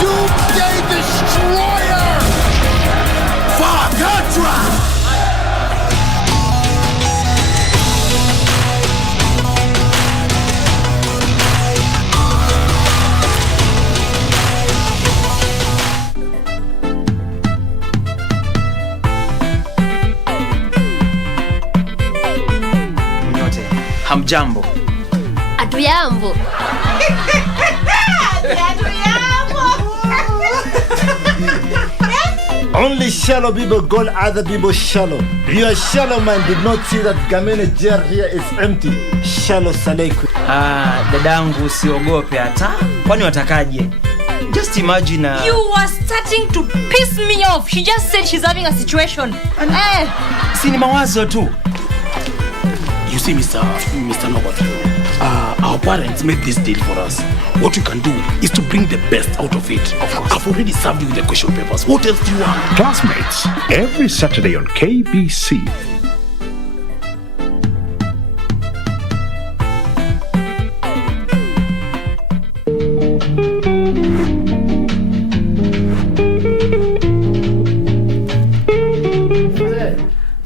Doomsday Destroyer! Fakatra! Hamjambo. Atuyambo. Only shallow people call other people shallow. Your shallow man did not see that Gamene jar here is empty. Shallow Saleku. Dadangu usiogope hata. Kwani watakaje? Just imagine You were starting to piss me off. She just said she's having a situation. Si ni mawazo tu. You see, Mr. Nobot, our parents made this deal for us. What we can do is to bring the best out of it. Of course. I've already served you with the question papers. What else do you want? Classmates, every Saturday on KBC.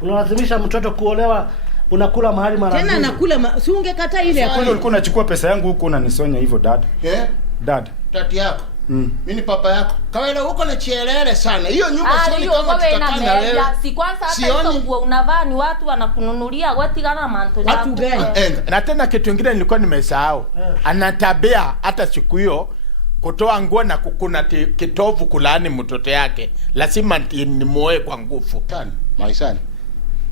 Unalazimisha mtoto kuolewa, unakula mahali mara tena nakula si ungekata ile ya kwani ulikuwa unachukua pesa yangu huko unanisonya hivyo dad? Dad. Tati yako. Mimi papa yako. Kawaida huko na chielele sana. Hiyo nyumba sio kama tutakana leo. Si kwanza hata hizo nguo unavaa ni watu wanakununulia watigana na manto yako. Watu gani? Na tena kitu kingine nilikuwa nimesahau. Anatabia hata siku hiyo kutoa nguo na kukuna kitovu kulaani mtoto yake. Lazima nimuoe kwa nguvu. My son.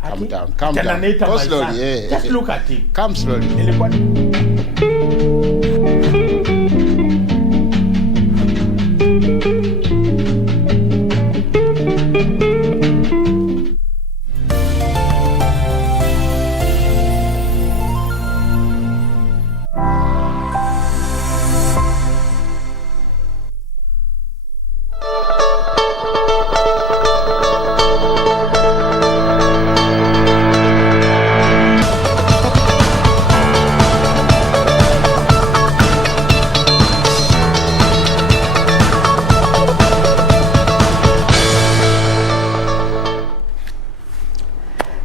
Calm down. Go slowly. Just look at him. Come slowly.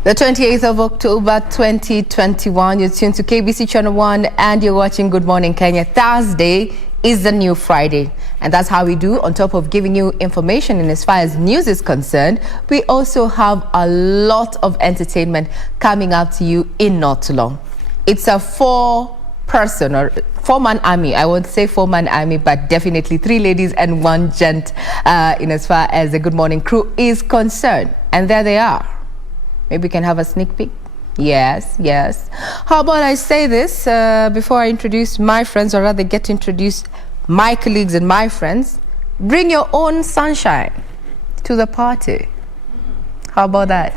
The 28th of October 2021, you're tuned to KBC Channel 1 and you're watching Good Morning Kenya. Thursday is the new Friday, and that's how we do. On top of giving you information in as far as news is concerned, we also have a lot of entertainment coming up to you in not too long. It's a four-person or four-man army. I won't say four-man army, but definitely three ladies and one gent in as far as the Good Morning crew is concerned. And there they are. Maybe we can have a sneak peek. Yes. How about I say this before I introduce my friends, or rather get to introduce my colleagues and my friends. Bring your own sunshine to the party. How about that?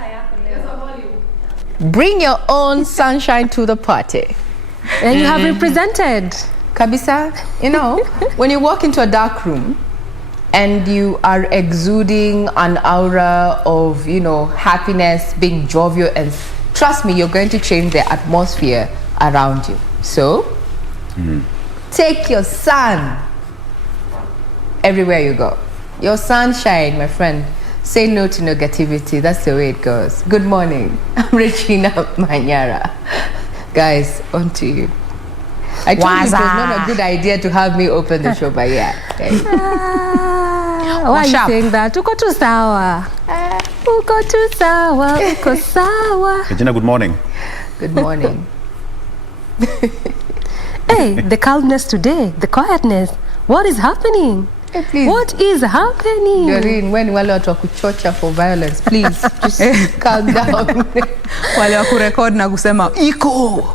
Bring your own sunshine to the party. And you have represented. Kabisa, you know, when you walk into a dark room, and you are exuding an aura of, happiness, being jovial, and trust me, you're going to change the atmosphere around you. So, take your sun everywhere you go. Your sunshine, my friend. Say no to negativity. That's the way it goes. Good morning. I'm Regina Manyara. Guys, on to you. I told you it was not a good idea to have me open the show, but yeah. Okay. Why are you saying that? Uko tu sawa. Uko sawa. Regina, good morning. Good morning. Hey, the calmness today, the quietness. What is happening? Hey, please. What is happening? Doreen, when wale watu wakuchocha for violence, please just calm down. Wale wakurecord na kusema iko.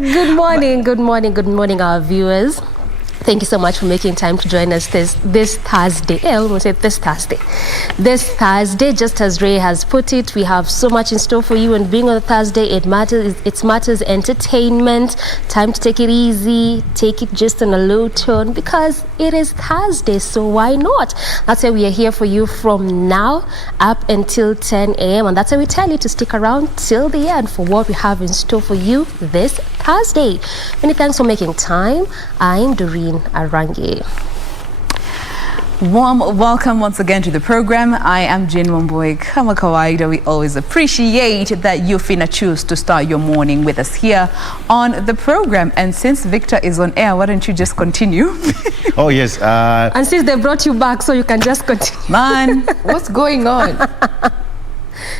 Good morning, our viewers. Thank you so much for making time to join us this Thursday. I almost said this Thursday. This Thursday, just as Ray has put it, we have so much in store for you. And being on a Thursday, it matters entertainment. Time to take it easy, take it just on a low tone, because it is Thursday, so why not? That's why we are here for you from now up until 10 a.m. And that's why we tell you to stick around till the end for what we have in store for you this Thursday. Many thanks for making time. I'm Doreen Arangi. Warm welcome once again to the program. I am Jane Wamboi. Kama kawaida, we always appreciate that you finna choose to start your morning with us here on the program. And since Victor is on air, why don't you just continue? Oh, yes. And since they brought you back, so you can just continue. Man, What's going on?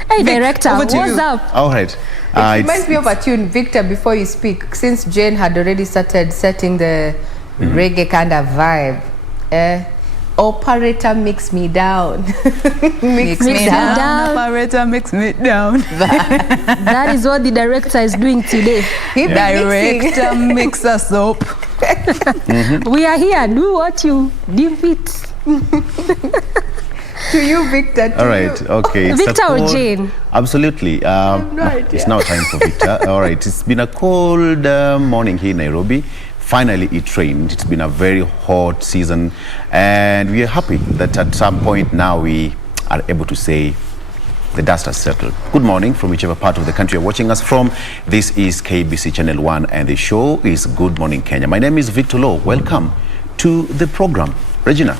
Hey, director, over to what's you. up? All right. It reminds me of a tune, Victor, before you speak, since Jane had already started setting the reggae kind of vibe. Operator, mix me down. mix me down. Operator, mix me down. That is what the director is doing today. Director, mix us up. We are here. Do what you deem fit. To you, Victor. All right. Okay. It's Victor a or cold- Jane? Absolutely. It's now time for Victor. All right. It's been a cold morning here in Nairobi. Finally, it rained. It's been a very hot season, and we are happy that at some point now we are able to say the dust has settled. Good morning from whichever part of the country you're watching us from. This is KBC Channel 1, and the show is Good Morning Kenya. My name is Victor Lowe. Welcome to the program. Regina,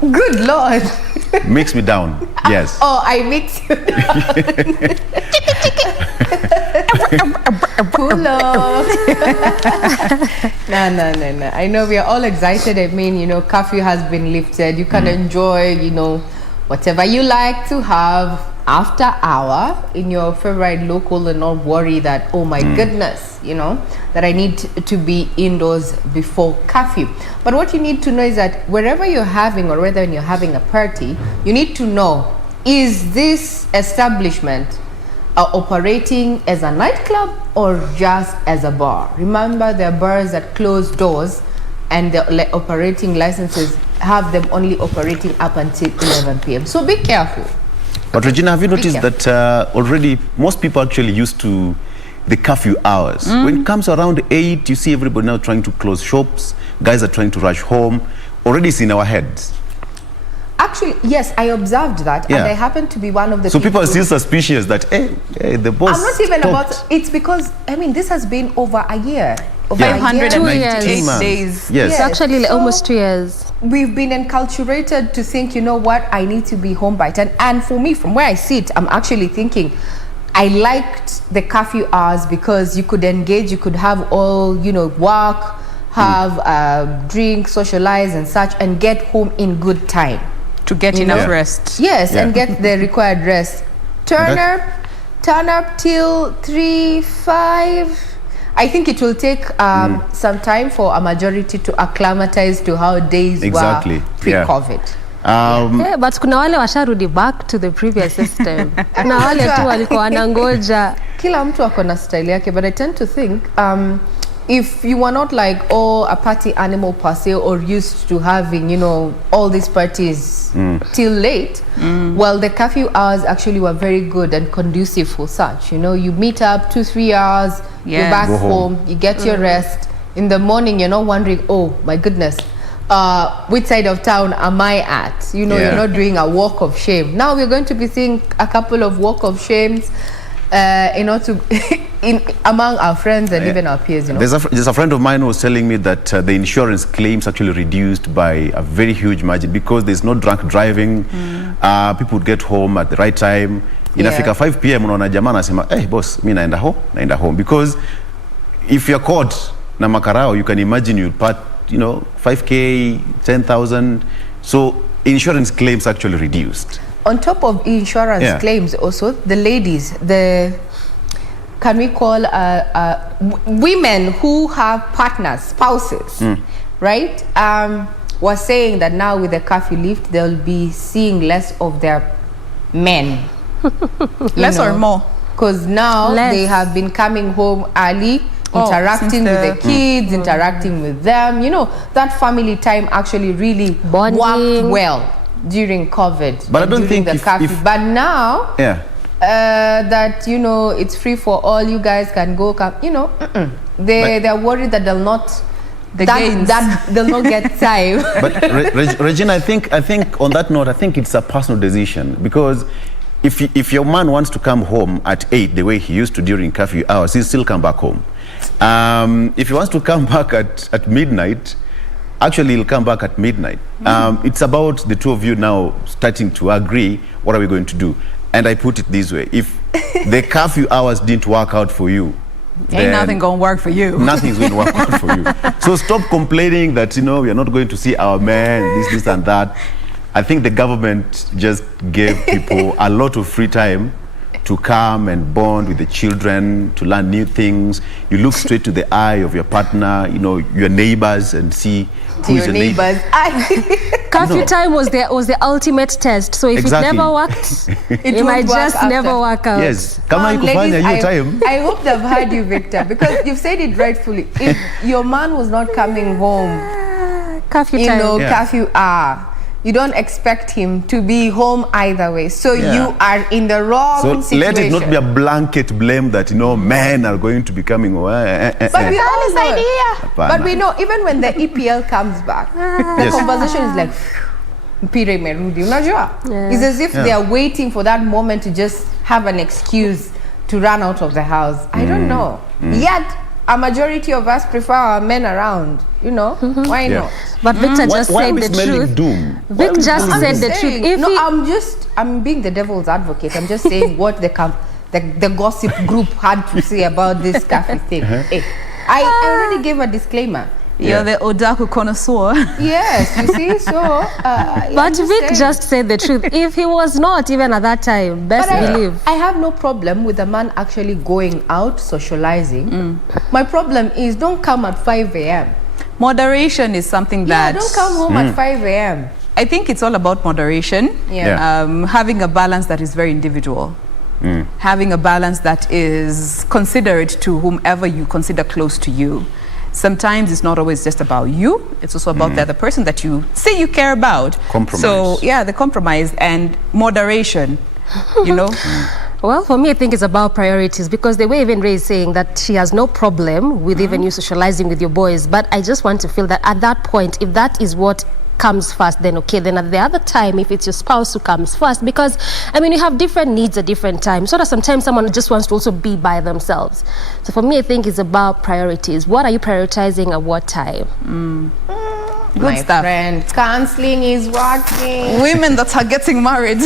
Good Lord. mix me down. Yes. Oh, I mix you down. Pull up. No. I know we are all excited. I mean, you know, curfew has been lifted. You can enjoy, you know, whatever you like to have after hour in your favorite local and not worry that, oh my goodness, you know, that I need to be indoors before curfew. But what you need to know is that wherever you're having, or whether you're having a party, you need to know, is this establishment operating as a nightclub or just as a bar? Remember, there are bars that close doors and the operating licenses have them only operating up until 11 p.m. So be careful. But Regina, have you noticed that already most people actually used to the curfew hours? When it comes around 8, you see everybody now trying to close shops. Guys are trying to rush home. Already it's in our heads. Actually, yes, I observed that, Yeah. and I happen to be one of the So people are who- still suspicious that, hey, the boss I'm not even stopped. about, it's because, I mean, this has been over a year. Over Yeah. a year. 2 months. days. Yes. It's actually like So- almost 2 years. We've been enculturated to think, you know what, I need to be home by 10. And for me, from where I sit, I'm actually thinking, I liked the curfew hours because you could engage, you could have all, you know, work, have drink, socialize and such, and get home in good time. To get You enough know? rest. Yes, Yeah. and get the required rest. Turn up till 3, 5. I think it will take some time for a majority to acclimatize to how days Exactly, were pre-COVID. Yeah, but kuna wale washarudi back to the previous system. Na wale tu walikuwa wanangoja. Kila mtu ako na style yake, but I tend to think if you were not like a party animal per se, or used to having, you know, all these parties till late, well, the curfew hours actually were very good and conducive for such. You know, you meet up 2-3 hours, you're Yes. back Go home. home, you get your rest. In the morning, you're not wondering, oh my goodness, which side of town am I at? You know, Yeah. you're not doing a walk of shame. Now we're going to be seeing a couple of walk of shames, you know, to among our friends and even our peers. You know, There's a friend of mine who was telling me that the insurance claims actually reduced by a very huge margin because there's no drunk driving. People would get home at the right time. Inafika 5 p.m. unaona jamaa anasema, hey boss, mi naenda home. Because if you're caught na makarao, you can imagine you'd part, you know, 5K, 10,000. So insurance claims actually reduced. on top of insurance claims, also the ladies, can we call women who have partners, spouses, right? Was saying that now with the curfew lift, they'll be seeing less of their men. Less or more? Because now they have been coming home early, interacting with the kids, interacting with them. You know, that family time actually really worked well during COVID. But I don't think the curfew. But now, that, you know, it's free for all, you guys can go, you know, they're worried that they'll not that they'll not get time. But Regina, I think on that note, I think it's a personal decision, because if your man wants to come home at 8 the way he used to during curfew hours, he'll still come back home. If he wants to come back at midnight, Actually, he'll come back at midnight. It's about the two of you now starting to agree, what are we going to do? And I put it this way, if the curfew hours didn't work out for you, ain't nothing gonna work for you. Nothing's going to work out for you. So stop complaining that, we are not going to see our man, this and that. I think the government just gave people a lot of free time to come and bond with the children, to learn new things. You look straight to the eye of your partner, your neighbors, and see who is your neighbor. Curfew time was the ultimate test. So if Exactly. it never worked, it might work just after. never work out. Yes, kama ikufanya hiyo time. I hope they've heard you, Victor, because you've said it rightfully. If your man was not coming home, curfew time, curfew hour, you don't expect him to be home either way. So you are in the wrong situation. Let it not be a blanket blame that, men are going to be coming. But we all know, but we know, even when the EPL comes back, the conversation is like, mpira imerudi. Unajua? It's as if they are waiting for that moment to just have an excuse to run out of the house. I don't know. Yet, a majority of us prefer our men around. Why not? But Victor just why said the truth. Doom? Vic just said the truth. If I'm being the devil's advocate. I'm just saying what the gossip group had to say about this curfew thing. Hey, I already gave a disclaimer. You're the odaku connoisseur. Yes, you see, so... but Vic just said the truth. If he was not, even at that time, best believe. I have no problem with a man actually going out, socializing. My problem is don't come at 5 a.m. Moderation is something that... don't come home at 5 a.m. I think it's all about moderation. Having a balance that is very individual. Having a balance that is considerate to whomever you consider close to you. Sometimes it's not always just about you. It's also about the other person that you say you care about. Compromise. So, the compromise and moderation, Well, for me, I think it's about priorities, because the way even Ray is saying that she has no problem with even you socializing with your boys. But I just want to feel that at that point, if that is what comes first, then okay. Then at the other time, if it's your spouse who comes first, because you have different needs at different times. So that sometimes someone just wants to also be by themselves. So for me, I think it's about priorities. What are you prioritizing at what time? Good My stuff. friend, counseling is working. Women that are getting married.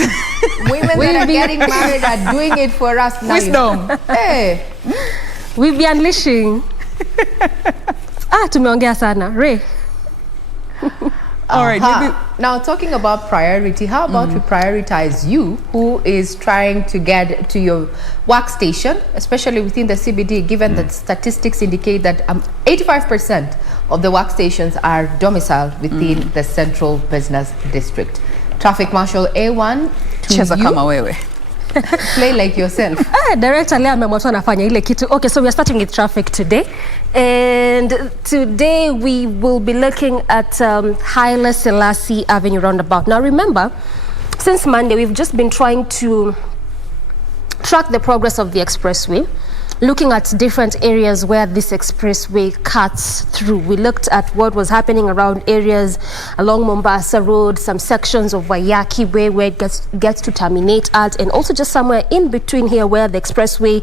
Women that are getting married are doing it for us now. Wisdom. Hey. We'll be unleashing. Tumeongea sana. Ray. All right. Maybe. Now, talking about priority, how about we prioritize you, who is trying to get to your workstation, especially within the CBD, given that statistics indicate that 85% of the workstations are domiciled within the central business district. Traffic Marshal A1 to Cheza you. kama wewe. Play like yourself. Director leo ameamua anafanya ile kitu. Okay, so we are starting with traffic today. And today we will be looking at Haile Selassie Avenue roundabout. Now remember, since Monday we've just been trying to track the progress of the expressway, looking at different areas where this expressway cuts through. We looked at what was happening around areas along Mombasa Road, some sections of Wayaki Way where it gets to terminate at, and also just somewhere in between here where the expressway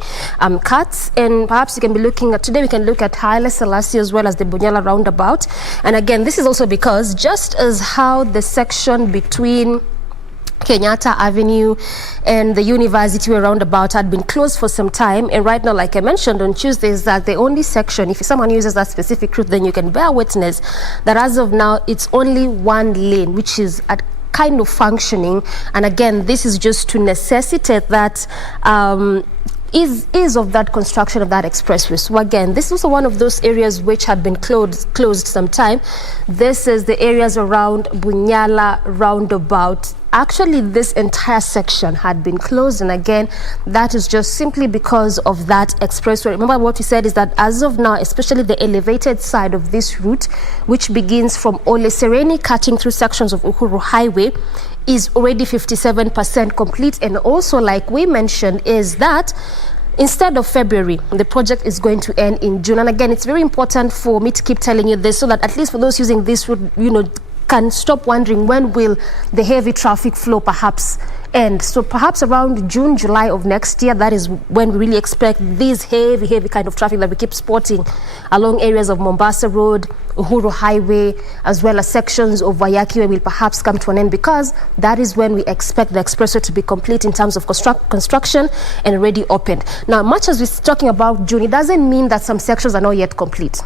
cuts. And perhaps you can be looking at, today we can look at Haile Selassie as well as the Bunyala roundabout. And again, this is also because just as how the section between Kenyatta Avenue and the University roundabout had been closed for some time, and right now, like I mentioned on Tuesday, is that the only section, if someone uses that specific route, then you can bear witness that as of now it's only one lane which is at kind of functioning. And again, this is just to necessitate that is of that construction of that expressway. So again, this is also one of those areas which had been closed some time. This is the areas around Bunyala roundabout. Actually, this entire section had been closed, and again, that is just simply because of that expressway. Remember what we said is that as of now, especially the elevated side of this route, which begins from Ole Sereni cutting through sections of Uhuru Highway, is already 57% complete. And also, like we mentioned, is that instead of February, the project is going to end in June. And again, it's very important for me to keep telling you this so that at least for those using this route, can stop wondering when will the heavy traffic flow perhaps end. So perhaps around June, July of next year, that is when we really expect this heavy kind of traffic that we keep spotting along areas of Mombasa Road, Uhuru Highway, as well as sections of Wayaki will perhaps come to an end, because that is when we expect the expressway to be complete in terms of construction and already opened. Now, much as we're talking about June, it doesn't mean that some sections are not yet complete,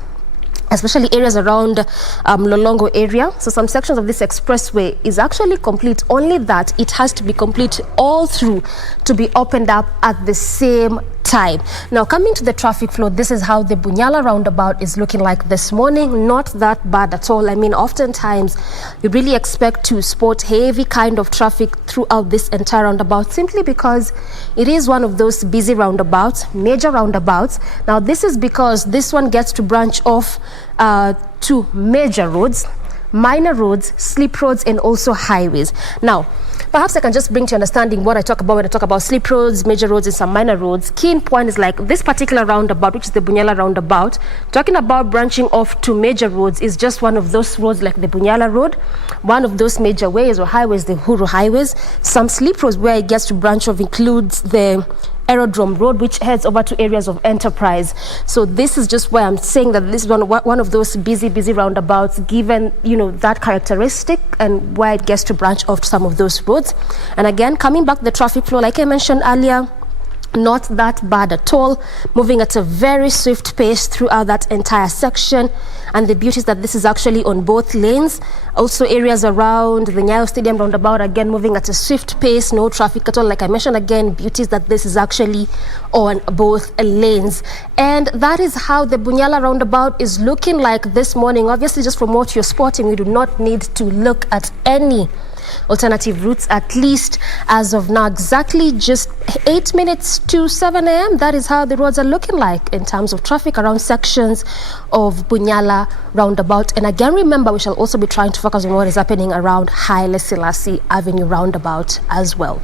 especially areas around Lolongo area. So some sections of this expressway is actually complete, only that it has to be complete all through to be opened up at the same time. Now, coming to the traffic flow, this is how the Bunyala roundabout is looking like this morning. Not that bad at all. I mean, oftentimes you really expect to spot heavy kind of traffic throughout this entire roundabout, simply because it is one of those busy roundabouts, major roundabouts. Now, this is because this one gets to branch off to major roads, minor roads, slip roads, and also highways. Now, perhaps I can just bring to understanding what I talk about when I talk about slip roads, major roads, and some minor roads. Key point is like this particular roundabout, which is the Bunyala roundabout. Talking about branching off to major roads is just one of those roads like the Bunyala Road, one of those major ways or highways, the Uhuru highways. Some slip roads where it gets to branch off includes the Aerodrome Road, which heads over to areas of Enterprise. So this is just why I'm saying that this is one of those busy roundabouts, given, you know, that characteristic and where it gets to branch off to some of those roads. And again, coming back the traffic flow, like I mentioned earlier, not that bad at all, moving at a very swift pace throughout that entire section. And the beauty is that this is actually on both lanes. Also areas around the Nyayo Stadium roundabout, again moving at a swift pace, no traffic at all. Like I mentioned again, beauty is that this is actually on both lanes. And that is how the Bunyala roundabout is looking like this morning. Obviously, just from what you're spotting, we do not need to look at any alternative routes, at least as of now. Exactly just 8 minutes to 7 a.m. That is how the roads are looking like in terms of traffic around sections of Bunyala roundabout. And again, remember, we shall also be trying to focus on what is happening around Haile Selassie Avenue roundabout as well.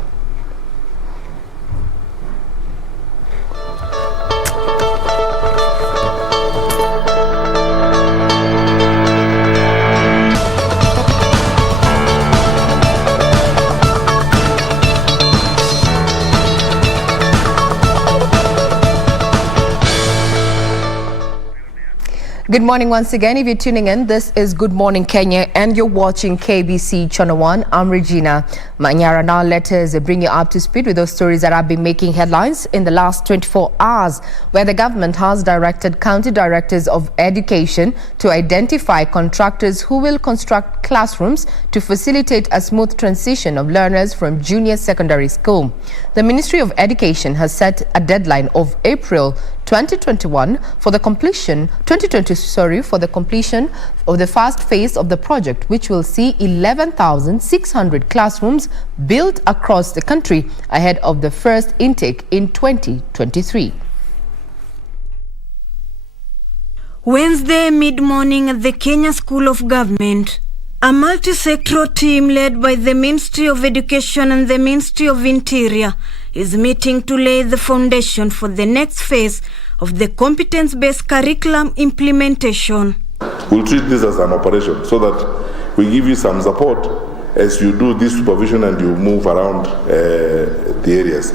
Good morning once again. If you're tuning in, this is Good Morning Kenya and you're watching KBC Channel 1. I'm Regina Manyara. Now let us bring you up to speed with those stories that have been making headlines in the last 24 hours, where the government has directed county directors of education to identify contractors who will construct classrooms to facilitate a smooth transition of learners from junior secondary school. The Ministry of Education has set a deadline of April 2021 for the completion of the first phase of the project, which will see 11,600 classrooms built across the country ahead of the first intake in 2023. Wednesday mid-morning at the Kenya School of Government, a multi-sectoral team led by the Ministry of Education and the Ministry of Interior is meeting to lay the foundation for the next phase of the competence-based curriculum implementation. We'll treat this as an operation so that we give you some support as you do this supervision and you move around the areas.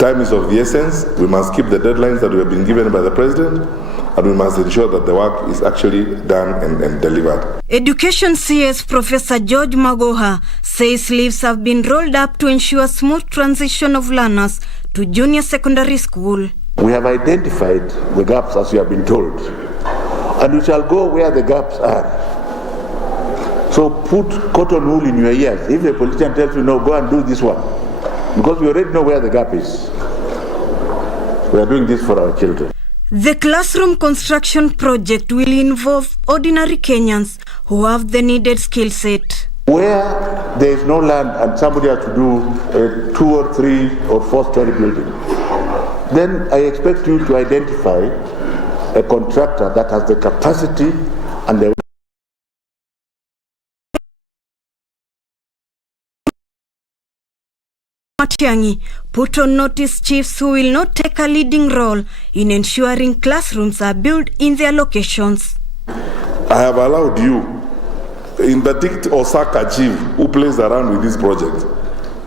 Time is of the essence. We must keep the deadlines that we have been given by the President, and we must ensure that the work is actually done and delivered. Education CS Professor George Magoha says sleeves have been rolled up to ensure smooth transition of learners to junior secondary school. We have identified the gaps as we have been told, and we shall go where the gaps are. So put cotton wool in your ears. If a politician tells you no, go and do this one, because we already know where the gap is. We are doing this for our children. The classroom construction project will involve ordinary Kenyans who have the needed skill set. Where there is no land and somebody has to do a 2 or 3 or 4-story building, then I expect you to identify a contractor that has the capacity and the Matiang'i put on notice chiefs who will not take a leading role in ensuring classrooms are built in their locations. I have allowed you in particular Osaka chief who plays around with this project.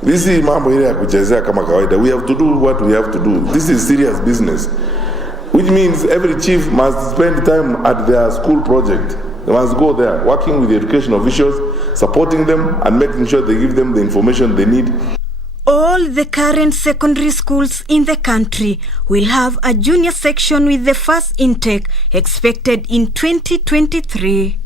This is mambo ile ya kuchezea kama kawaida. We have to do what we have to do. This is serious business, which means every chief must spend time at their school project. They must go there, working with the education officials, supporting them and making sure they give them the information they need. All the current secondary schools in the country will have a junior section with the first intake expected in 2023.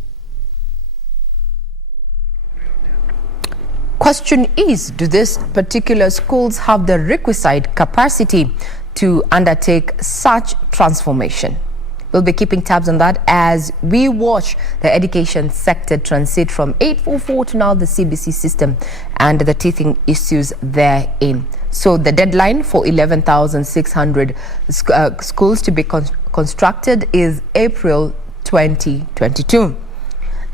Question is, do these particular schools have the requisite capacity to undertake such transformation? We'll be keeping tabs on that as we watch the education sector transit from 844 to now the CBC system and the teething issues therein. So the deadline for 11,600 schools to be constructed is April 2022.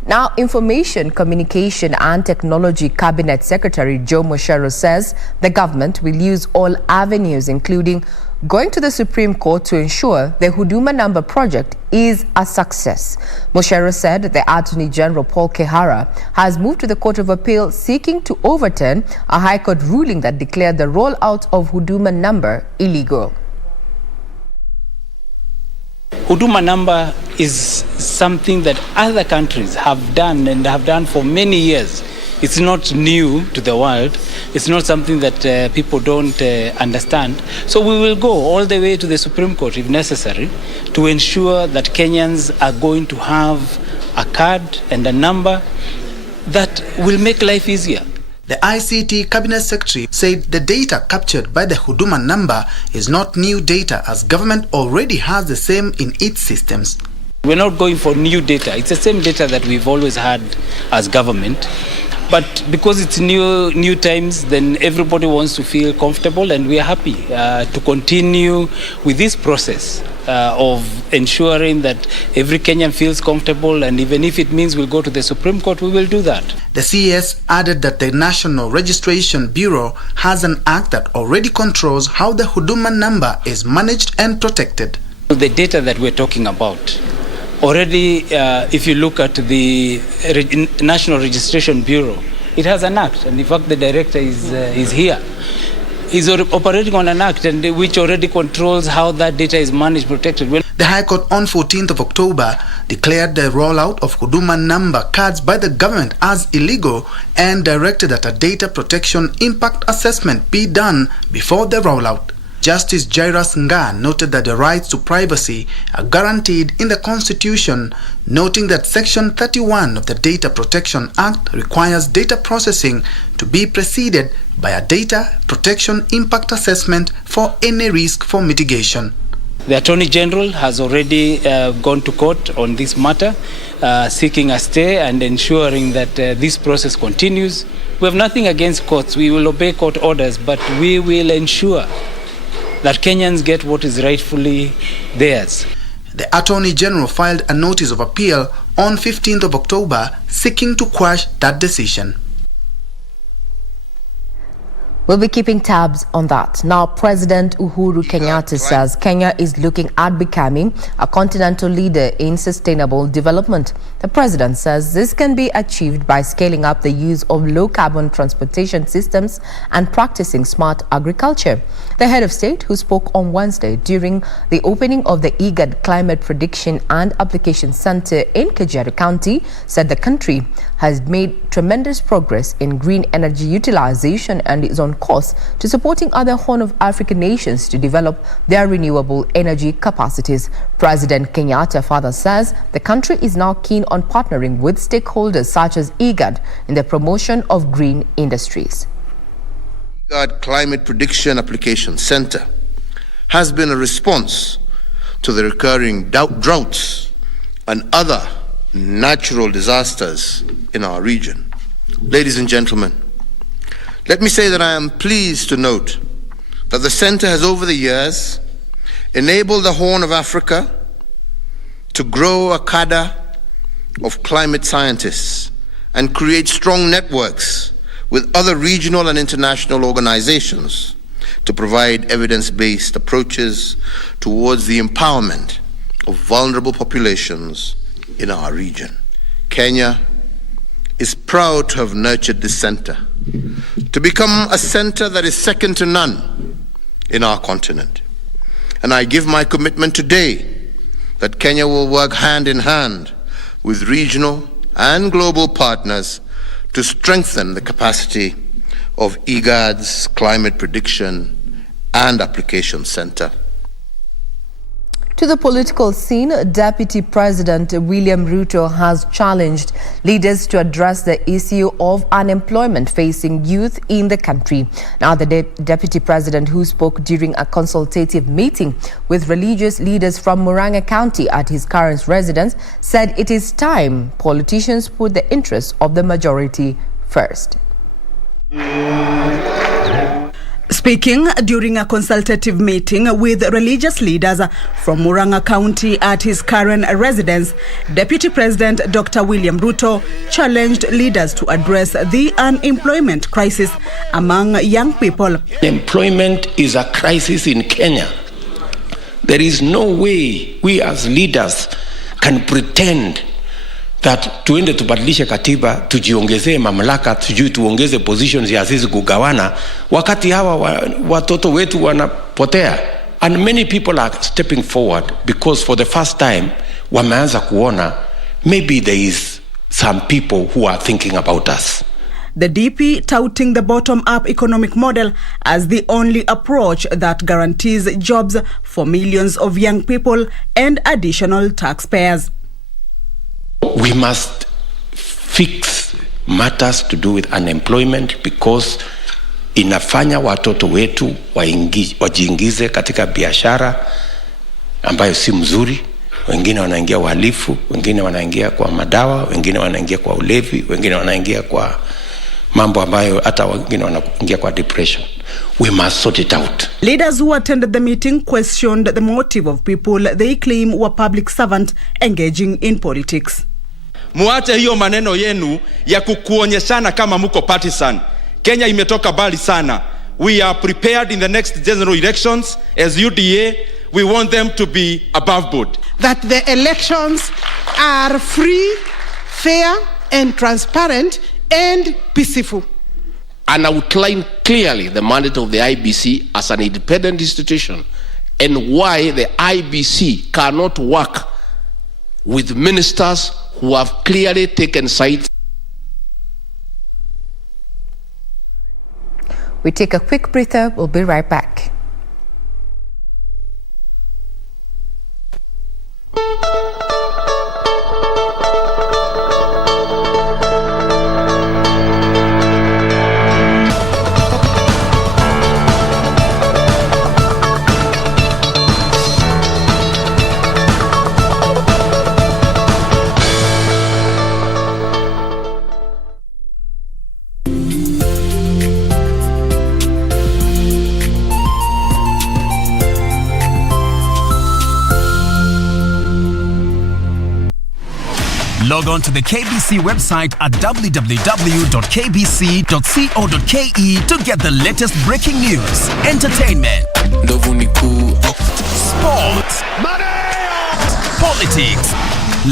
Now, Information, Communication and Technology Cabinet Secretary Joe Mucheru says the government will use all avenues, including going to the Supreme Court to ensure the Huduma Number project is a success. Mucheru said the Attorney General Paul Kehara has moved to the Court of Appeal seeking to overturn a High Court ruling that declared the rollout of Huduma Number illegal. Huduma Number is something that other countries have done and have done for many years. It's not new to the world. It's not something that people don't understand. So we will go all the way to the Supreme Court if necessary to ensure that Kenyans are going to have a card and a number that will make life easier. The ICT Cabinet Secretary said the data captured by the Huduma Number is not new data as government already has the same in its systems. We're not going for new data. It's the same data that we've always had as government. But because it's new times, then everybody wants to feel comfortable, and we are happy to continue with this process of ensuring that every Kenyan feels comfortable, and even if it means we'll go to the Supreme Court, we will do that. The CES added that the National Registration Bureau has an act that already controls how the Huduma Number is managed and protected. The data that we're talking about, already, if you look at the National Registration Bureau, it has an act, and in fact the director is here. He's operating on an act and which already controls how that data is managed, protected. The High Court on 14th of October declared the rollout of Huduma Number cards by the government as illegal and directed that a data protection impact assessment be done before the rollout. Justice Jairus Nga noted that the rights to privacy are guaranteed in the Constitution, noting that Section 31 of the Data Protection Act requires data processing to be preceded by a data protection impact assessment for any risk for mitigation. The Attorney General has already gone to court on this matter, seeking a stay and ensuring that this process continues. We have nothing against courts. We will obey court orders, but we will ensure that Kenyans get what is rightfully theirs. The Attorney General filed a notice of appeal on 15th of October seeking to quash that decision. We'll be keeping tabs on that. Now, President Uhuru Kenyatta says Kenya is looking at becoming a continental leader in sustainable development. The president says this can be achieved by scaling up the use of low-carbon transportation systems and practicing smart agriculture. The head of state, who spoke on Wednesday during the opening of the IGAD Climate Prediction and Application Center in Kajiado County, said the country has made tremendous progress in green energy utilization and is on course to supporting other Horn of Africa nations to develop their renewable energy capacities. President Kenyatta further says the country is now keen on partnering with stakeholders such as IGAD in the promotion of green industries. IGAD Climate Prediction Application Center has been a response to the recurring droughts and other natural disasters in our region. Ladies and gentlemen, let me say that I am pleased to note that the center has over the years enabled the Horn of Africa to grow a cadre of climate scientists and create strong networks with other regional and international organizations to provide evidence-based approaches towards the empowerment of vulnerable populations in our region. Kenya is proud to have nurtured this center to become a center that is second to none in our continent. And I give my commitment today that Kenya will work hand in hand with regional and global partners to strengthen the capacity of IGAD's Climate Prediction and Application Center. To the political scene, Deputy President William Ruto has challenged leaders to address the issue of unemployment facing youth in the country. Now, the Deputy President, who spoke during a consultative meeting with religious leaders from Murang'a County at his current residence, said it is time politicians put the interests of the majority first. Speaking during a consultative meeting with religious leaders from Murang'a County at his current residence, Deputy President Dr. William Ruto challenged leaders to address the unemployment crisis among young people. Employment is a crisis in Kenya. There is no way we as leaders can pretend that tuende tubadilishe katiba, tujiongezee mamlaka, tuongeze positions ya sisi kugawana, wakati hawa watoto wetu wanapotea. And many people are stepping forward because for the first time wameanza kuona maybe there is some people who are thinking about us. The DP touting the bottom-up economic model as the only approach that guarantees jobs for millions of young people and additional taxpayers. We must fix matters to do with unemployment because inafanya watoto wetu wajiingize katika biashara ambayo si mzuri. Wengine wanaingia uhalifu, wengine wanaingia kwa madawa, wengine wanaingia kwa ulevi, wengine wanaingia kwa mambo ambayo hata wengine wanaingia kwa depression. We must sort it out. Leaders who attended the meeting questioned the motive of people they claim were public servants engaging in politics. Muache hiyo maneno yenu ya kukuonyeshana kama muko partisan. Kenya imetoka bali sana. We are prepared in the next general elections as UDA. We want them to be above board. That the elections are free, fair and transparent and peaceful. And outline clearly the mandate of the IBC as an independent institution and why the IBC cannot work with ministers who have clearly taken sides. We take a quick breather. We'll be right back. Log on to the KBC website at www.kbc.co.ke to get the latest breaking news, entertainment, sports, politics,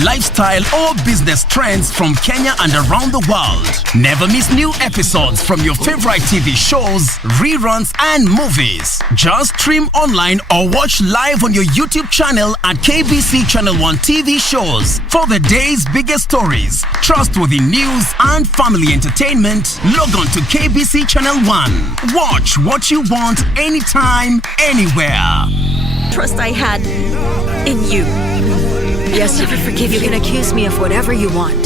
lifestyle or business trends from Kenya and around the world. Never miss new episodes from your favorite TV shows, reruns and movies. Just stream online or watch live on your YouTube channel at KBC Channel 1 TV shows. For the day's biggest stories, trustworthy news and family entertainment, log on to KBC Channel 1. Watch what you want anytime, anywhere. Trust I had in you. Yes, you can forgive. You can accuse me of whatever you want.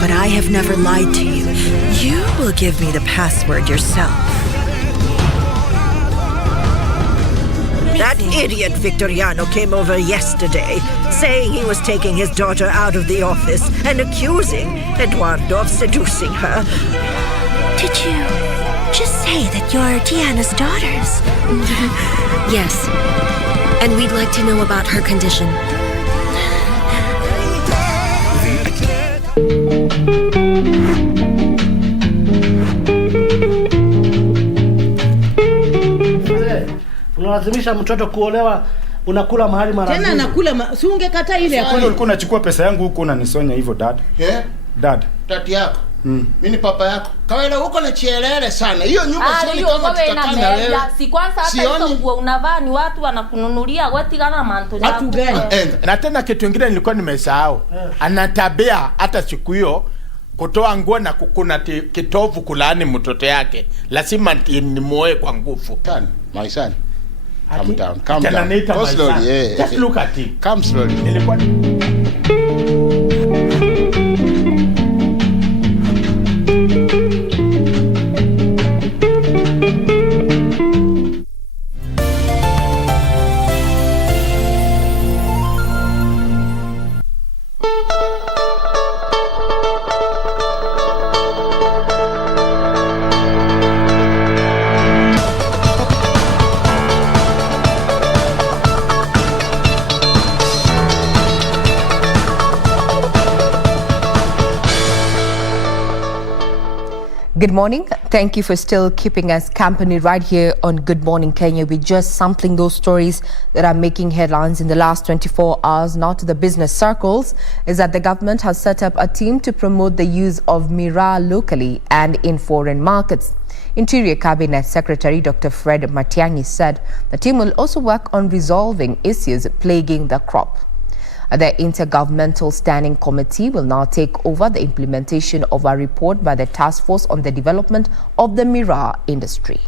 But I have never lied to you. You will give me the password yourself. That idiot Victoriano came over yesterday, saying he was taking his daughter out of the office and accusing Eduardo of seducing her. Did you just say that you're Diana's daughters? Yes. And we'd like to know about her condition. Unalazimisha mtoto kuolewa, unakula mahali mara tena anakula si ungekata ile ya kwani ulikuwa unachukua pesa yangu huko unanisonya hivyo dad? Dad. Tati yako. Mimi ni papa yako. Kawaida huko na chielele sana. Hiyo nyumba sioni kama tutakaa na wewe. Si kwanza hata hizo nguo unavaa ni watu wanakununulia watigana manto yako. Watu gani? Na tena kitu kingine nilikuwa nimesahau. Ana tabia hata siku hiyo kutoa nguo na kukuna kitovu kulaani mtoto yake. Lazima nimuoe kwa nguvu. My son. Calm down. Calm down. Go slowly. Yeah. Just look at him. Come slowly. Nilikuwa Good morning. Thank you for still keeping us company right here on Good Morning Kenya. We're just sampling those stories that are making headlines in the last 24 hours. Now to the business circles is that the government has set up a team to promote the use of miraa locally and in foreign markets. Interior Cabinet Secretary Dr. Fred Matiang'i said the team will also work on resolving issues plaguing the crop. The Intergovernmental Standing Committee will now take over the implementation of a report by the Task Force on the Development of the Miraa industry.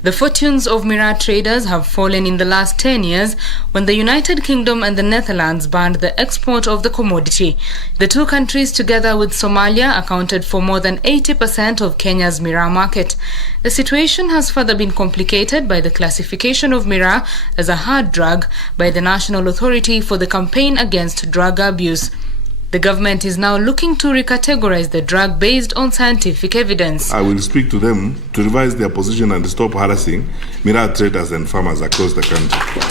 The fortunes of miraa traders have fallen in the last 10 years when the United Kingdom and the Netherlands banned the export of the commodity. The two countries, together with Somalia, accounted for more than 80% of Kenya's miraa market. The situation has further been complicated by the classification of miraa as a hard drug by the National Authority for the Campaign Against Drug Abuse. The government is now looking to recategorize the drug based on scientific evidence. I will speak to them to revise their position and stop harassing miraa traders and farmers across the country.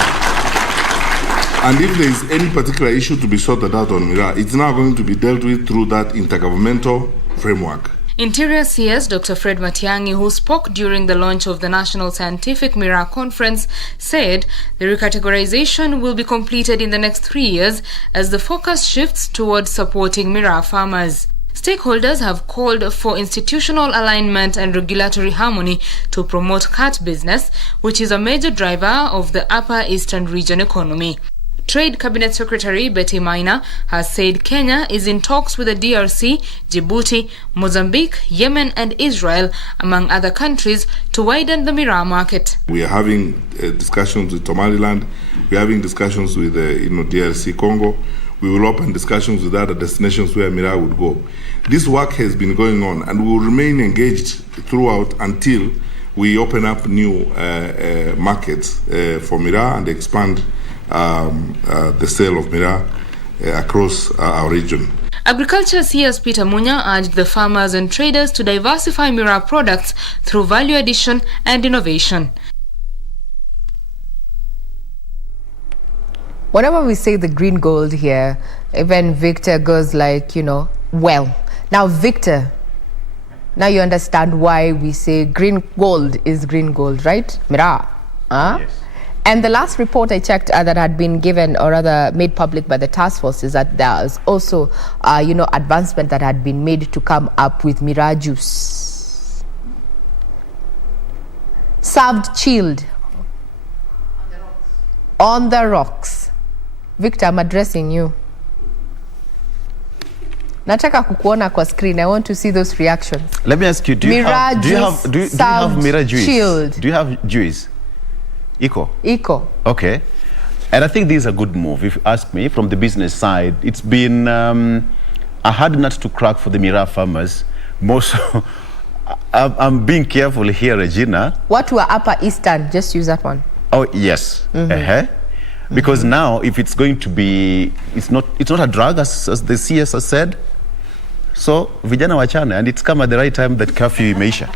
And if there is any particular issue to be sorted out on miraa, it's now going to be dealt with through that intergovernmental framework. Interior CS Dr. Fred Matiang'i, who spoke during the launch of the National Scientific Miraa Conference, said the recategorization will be completed in the next 3 years as the focus shifts towards supporting miraa farmers. Stakeholders have called for institutional alignment and regulatory harmony to promote cat business, which is a major driver of the Upper Eastern Region economy. Trade Cabinet Secretary Betty Maina has said Kenya is in talks with the DRC, Djibouti, Mozambique, Yemen and Israel, among other countries, to widen the miraa market. We are having discussions with Somaliland. We are having discussions with DRC Congo. We will open discussions with other destinations where miraa would go. This work has been going on and we will remain engaged throughout until we open up new markets for miraa and expand the sale of miraa across our region. Agriculture CS Peter Munya urged the farmers and traders to diversify miraa products through value addition and innovation. Whenever we say the green gold here, even Victor goes like, well. Now, Victor, now you understand why we say green gold is green gold, right? Miraa. Huh? Yes. And the last report I checked that had been given or rather made public by the task force is that there's also, advancement that had been made to come up with miraa juice. Served chilled. On the rocks. Victor, I'm addressing you. Nataka kukuona kwa screen. I want to see those reactions. Let me ask you, do you have miraa juice? Chilled. Do you have juice? Eco. Okay. And I think this is a good move, if you ask me, from the business side. It's been a hard nut to crack for the miraa farmers. I'm being careful here, Regina. What were Upper Eastern? Just use that one. Oh, yes. Because now, if it's going to be, it's not a drug, as the CS has said. So, vijana wachane, and it's come at the right time that curfew imeisha.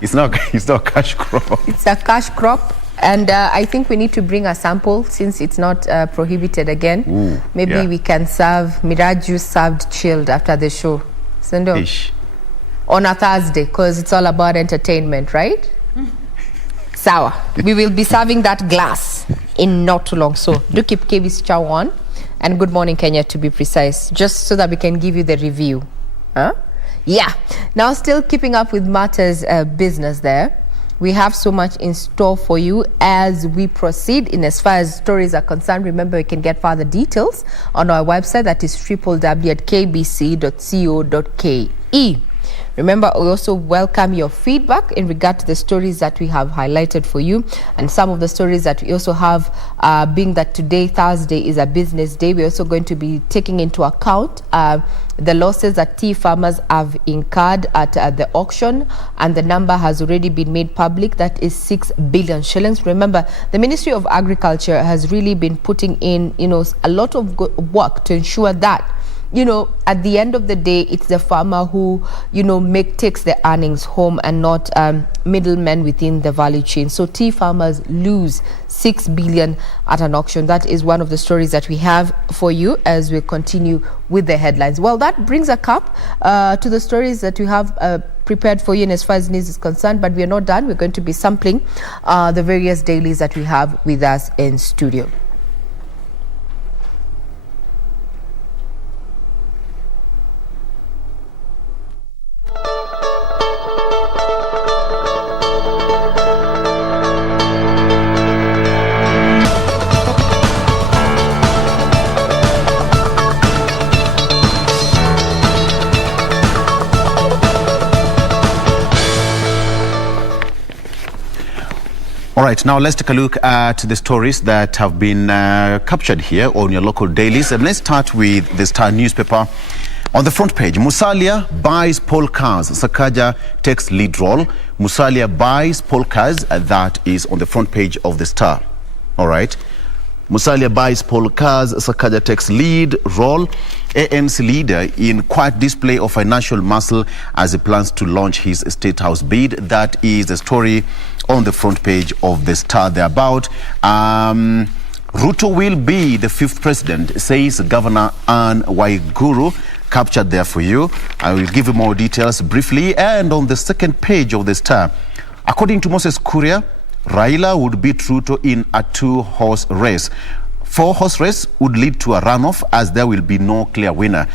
It's not a cash crop. It's a cash crop. And I think we need to bring a sample since it's not prohibited again. Ooh, maybe we can serve miraa juice served chilled after the show. Sendo? On a Thursday, because it's all about entertainment, right? Sawa. We will be serving that glass in not too long. So do keep KBC Channel 1 and Good Morning Kenya to be precise, just so that we can give you the review. Yeah. Now, still keeping up with matters business there. We have so much in store for you as we proceed in as far as stories are concerned. Remember, you can get further details on our website, that is www.kbc.co.ke. Remember, we also welcome your feedback in regard to the stories that we have highlighted for you, and some of the stories that we also have, being that today, Thursday, is a business day. We're also going to be taking into account the losses that tea farmers have incurred at the auction, and the number has already been made public. That is 6 billion shillings. Remember, the Ministry of Agriculture has really been putting in, a lot of work to ensure that, at the end of the day, it's the farmer who, takes the earnings home and not middlemen within the value chain. So tea farmers lose 6 billion at an auction. That is one of the stories that we have for you as we continue with the headlines. Well, that brings a cap to the stories that we have prepared for you in as far as news is concerned, but we are not done. We're going to be sampling the various dailies that we have with us in studio. All right, now let's take a look at the stories that have been captured here on your local dailies. And let's start with the Star newspaper. On the front page, Musalia buys poll cars. Sakaja takes lead role. Musalia buys poll cars. That is on the front page of the Star. All right. Musalia buys poll cars. Sakaja takes lead role. ANC leader in quiet display of financial muscle as he plans to launch his State House bid. That is the story on the front page of the Star. They're about Ruto will be the 5th president, says Governor Anne Waiguru. Captured there for you. I will give you more details briefly. And on the second page of the Star, according to Moses Kuria, Raila would beat Ruto in a 2-horse race. 4-horse race would lead to a runoff as there will be no clear winner.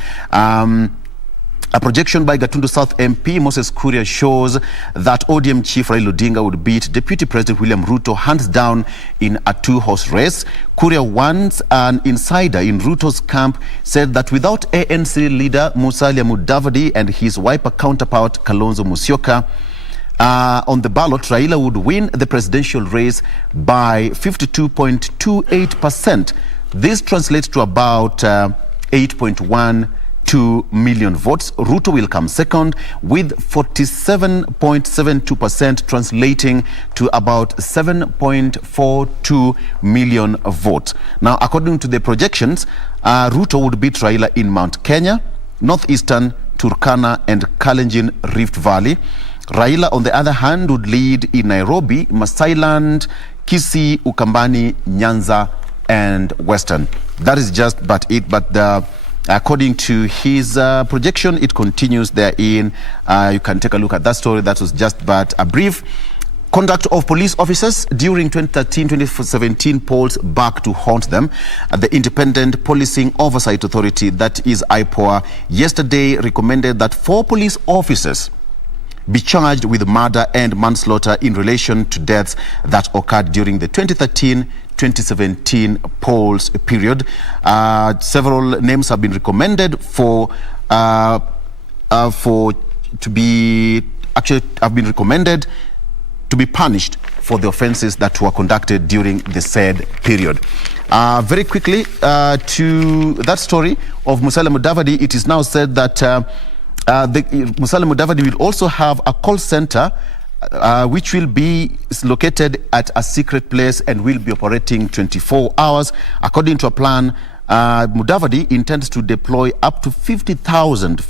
A projection by Gatundu South MP Moses Kuria shows that ODM chief Raila Odinga would beat Deputy President William Ruto hands down in a 2-horse race. Kuria, once an insider in Ruto's camp, said that without ANC leader Musalia Mudavadi and his Wiper counterpart Kalonzo Musyoka on the ballot, Raila would win the presidential race by 52.28%. This translates to about 8.12 million votes. Ruto will come second with 47.72%, translating to about 7.42 million votes. Now, according to the projections, Ruto would beat Raila in Mount Kenya, Northeastern, Turkana and Kalenjin Rift Valley. Raila, on the other hand, would lead in Nairobi, Masailand, Kisii, Ukambani, Nyanza and Western. That is just about it, but according to his projection, it continues therein. You can take a look at that story. That was just but a brief. Conduct of police officers during 2013-2017 polls back to haunt them. The Independent Policing Oversight Authority, that is IPOA, yesterday recommended that 4 police officers be charged with murder and manslaughter in relation to deaths that occurred during the 2013-2017 polls period. Several names have been recommended to be punished for the offenses that were conducted during the said period. Very quickly, to that story of Musalia Mudavadi, it is now said that Musalia Mudavadi will also have a call center which will be located at a secret place and will be operating 24 hours. According to a plan, Mudavadi intends to deploy up to 50,000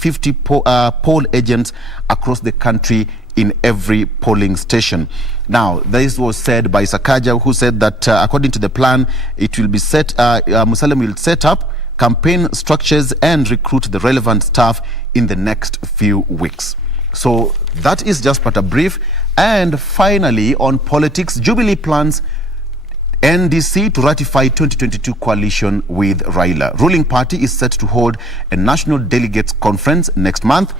poll agents across the country in every polling station. Now, this was said by Sakaja, who said that according to the plan, it will be Musalia will set up campaign structures and recruit the relevant staff in the next few weeks. So that is just but a brief. And finally, on politics, Jubilee plans NDC to ratify 2022 coalition with Raila. Ruling party is set to hold a national delegates conference next month.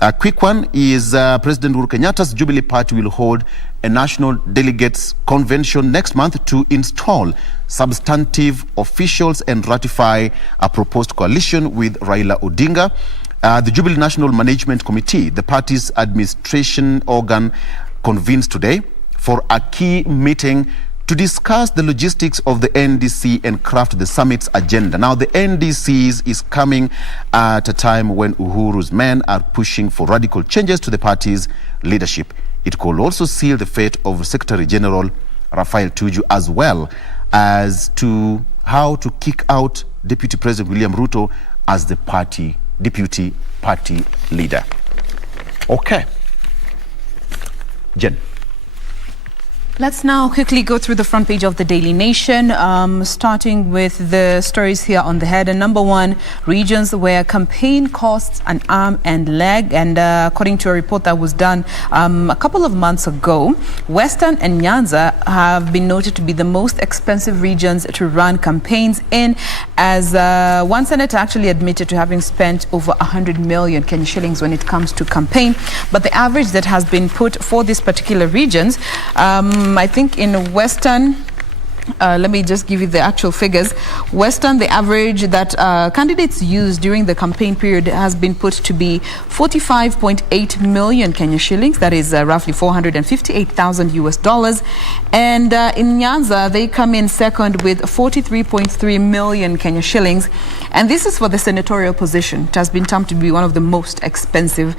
A quick one is President Uhuru Kenyatta's Jubilee Party will hold a national delegates convention next month to install substantive officials and ratify a proposed coalition with Raila Odinga. The Jubilee National Management Committee, the party's administration organ, convenes today for a key meeting to discuss the logistics of the NDC and craft the summit's agenda. Now, the NDC is coming at a time when Uhuru's men are pushing for radical changes to the party's leadership. It could also seal the fate of Secretary General Raphael Tuju, as well as to how to kick out Deputy President William Ruto as the deputy party leader. Okay. Jen. Let's now quickly go through the front page of the Daily Nation, starting with the stories here on the head. And number one, regions where campaign costs an arm and leg. And according to a report that was done a couple of months ago, Western and Nyanza have been noted to be the most expensive regions to run campaigns in, as one senator actually admitted to having spent over 100 million Kenya shillings when it comes to campaign. But the average that has been put for these particular regions, I think in Western, let me just give you the actual figures. Western, the average that candidates use during the campaign period has been put to be 45.8 million Kenya shillings. That is roughly $458,000 US. And in Nyanza, they come in second with 43.3 million Kenya shillings. And this is for the senatorial position. It has been termed to be one of the most expensive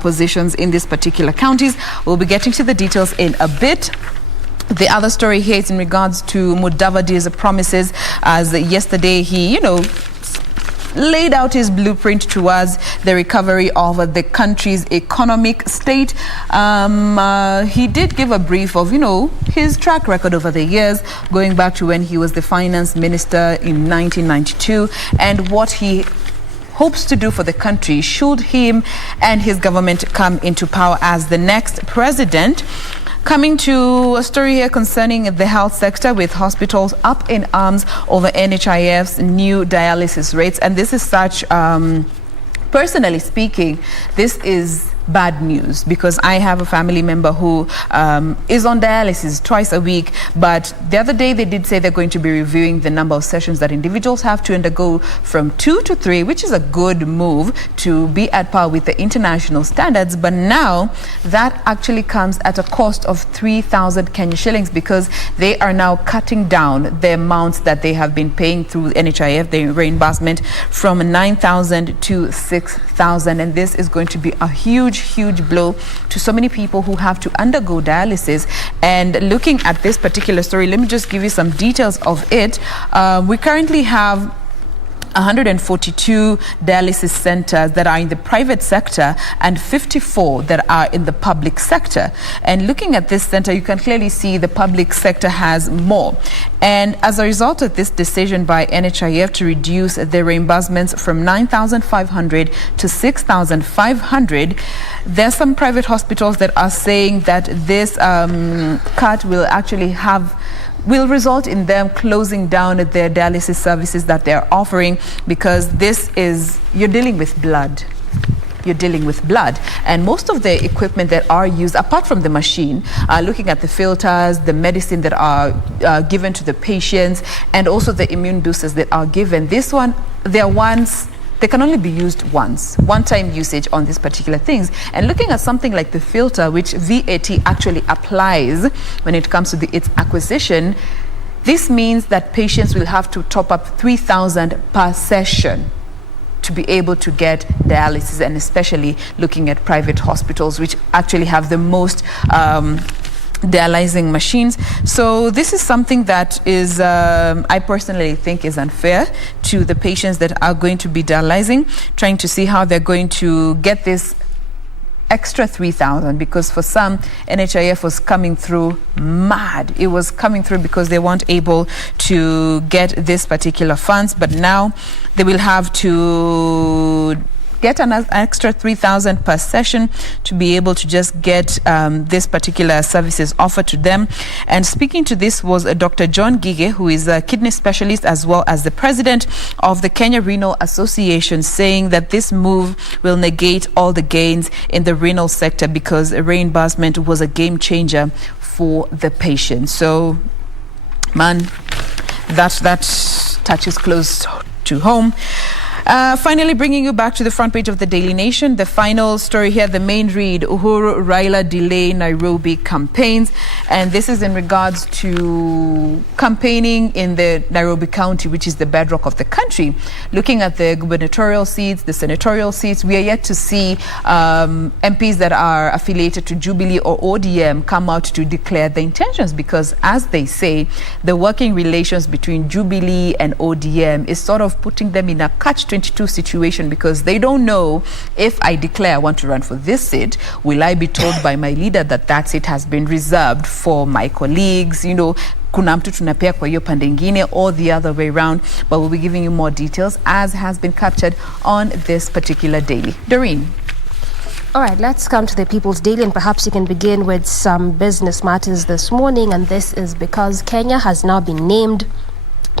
positions in these particular counties. We'll be getting to the details in a bit. The other story here is in regards to Mudavadi's promises, as yesterday he, laid out his blueprint towards the recovery of the country's economic state. He did give a brief of, his track record over the years, going back to when he was the finance minister in 1992, and what he hopes to do for the country should him and his government come into power as the next president. Coming to a story here concerning the health sector, with hospitals up in arms over NHIF's new dialysis rates. And this is such, personally speaking, this is bad news, because I have a family member who is on dialysis twice a week. But the other day they did say they're going to be reviewing the number of sessions that individuals have to undergo from 2 to 3, which is a good move to be at par with the international standards. But now that actually comes at a cost of 3,000 Kenya shillings, because they are now cutting down the amounts that they have been paying through NHIF, the reimbursement, from 9,000 to 6,000. And this is going to be a huge blow to so many people who have to undergo dialysis. And looking at this particular story, let me just give you some details of it. We currently have 142 dialysis centers that are in the private sector and 54 that are in the public sector. And looking at this center, you can clearly see the public sector has more. And as a result of this decision by NHIF to reduce the reimbursements from 9,500 to 6,500, there are some private hospitals that are saying that this cut will result in them closing down their dialysis services that they're offering, because you're dealing with blood. You're dealing with blood. And most of the equipment that are used, apart from the machine, looking at the filters, the medicine that are given to the patients, and also the immune boosters that are given, they can only be used once, one-time usage on these particular things. And looking at something like the filter, which VAT actually applies when it comes to its acquisition, this means that patients will have to top up 3,000 per session to be able to get dialysis, and especially looking at private hospitals, which actually have the most dialyzing machines. So this is something that is, I personally think, is unfair to the patients that are going to be dialyzing, trying to see how they're going to get this extra 3,000, because for some, NHIF was coming through mad. It was coming through because they weren't able to get this particular funds, but now they will have to get an extra 3,000 per session to be able to just get this particular services offered to them. And speaking to this was Dr. John Gige, who is a kidney specialist as well as the president of the Kenya Renal Association, saying that this move will negate all the gains in the renal sector because reimbursement was a game changer for the patient. So, man, that touches close to home. Finally, bringing you back to the front page of the Daily Nation, the final story here, the main read, Uhuru Raila delay Nairobi campaigns. And this is in regards to campaigning in the Nairobi County, which is the bedrock of the country. Looking at the gubernatorial seats, the senatorial seats, we are yet to see MPs that are affiliated to Jubilee or ODM come out to declare the intentions, because as they say, the working relations between Jubilee and ODM is sort of putting them in a catch-22 situation, because they don't know, if I declare I want to run for this seat, will I be told by my leader that that seat has been reserved for my colleagues, kuna mtu tunapea kwa hiyo pande ingine, or the other way around. But we'll be giving you more details as has been captured on this particular daily. Doreen. All right, let's come to the People's Daily, and perhaps you can begin with some business matters this morning. And this is because Kenya has now been named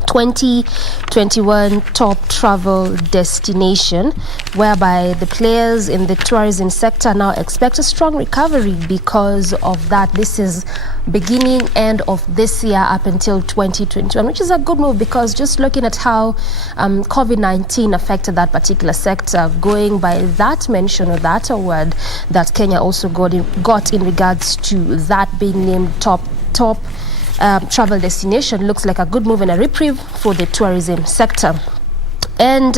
2021 top travel destination, whereby the players in the tourism sector now expect a strong recovery because of that. This is beginning end of this year up until 2021, which is a good move, because just looking at how COVID-19 affected that particular sector, going by that mention or that award that Kenya also got in regards to that being named top travel destination, looks like a good move and a reprieve for the tourism sector. And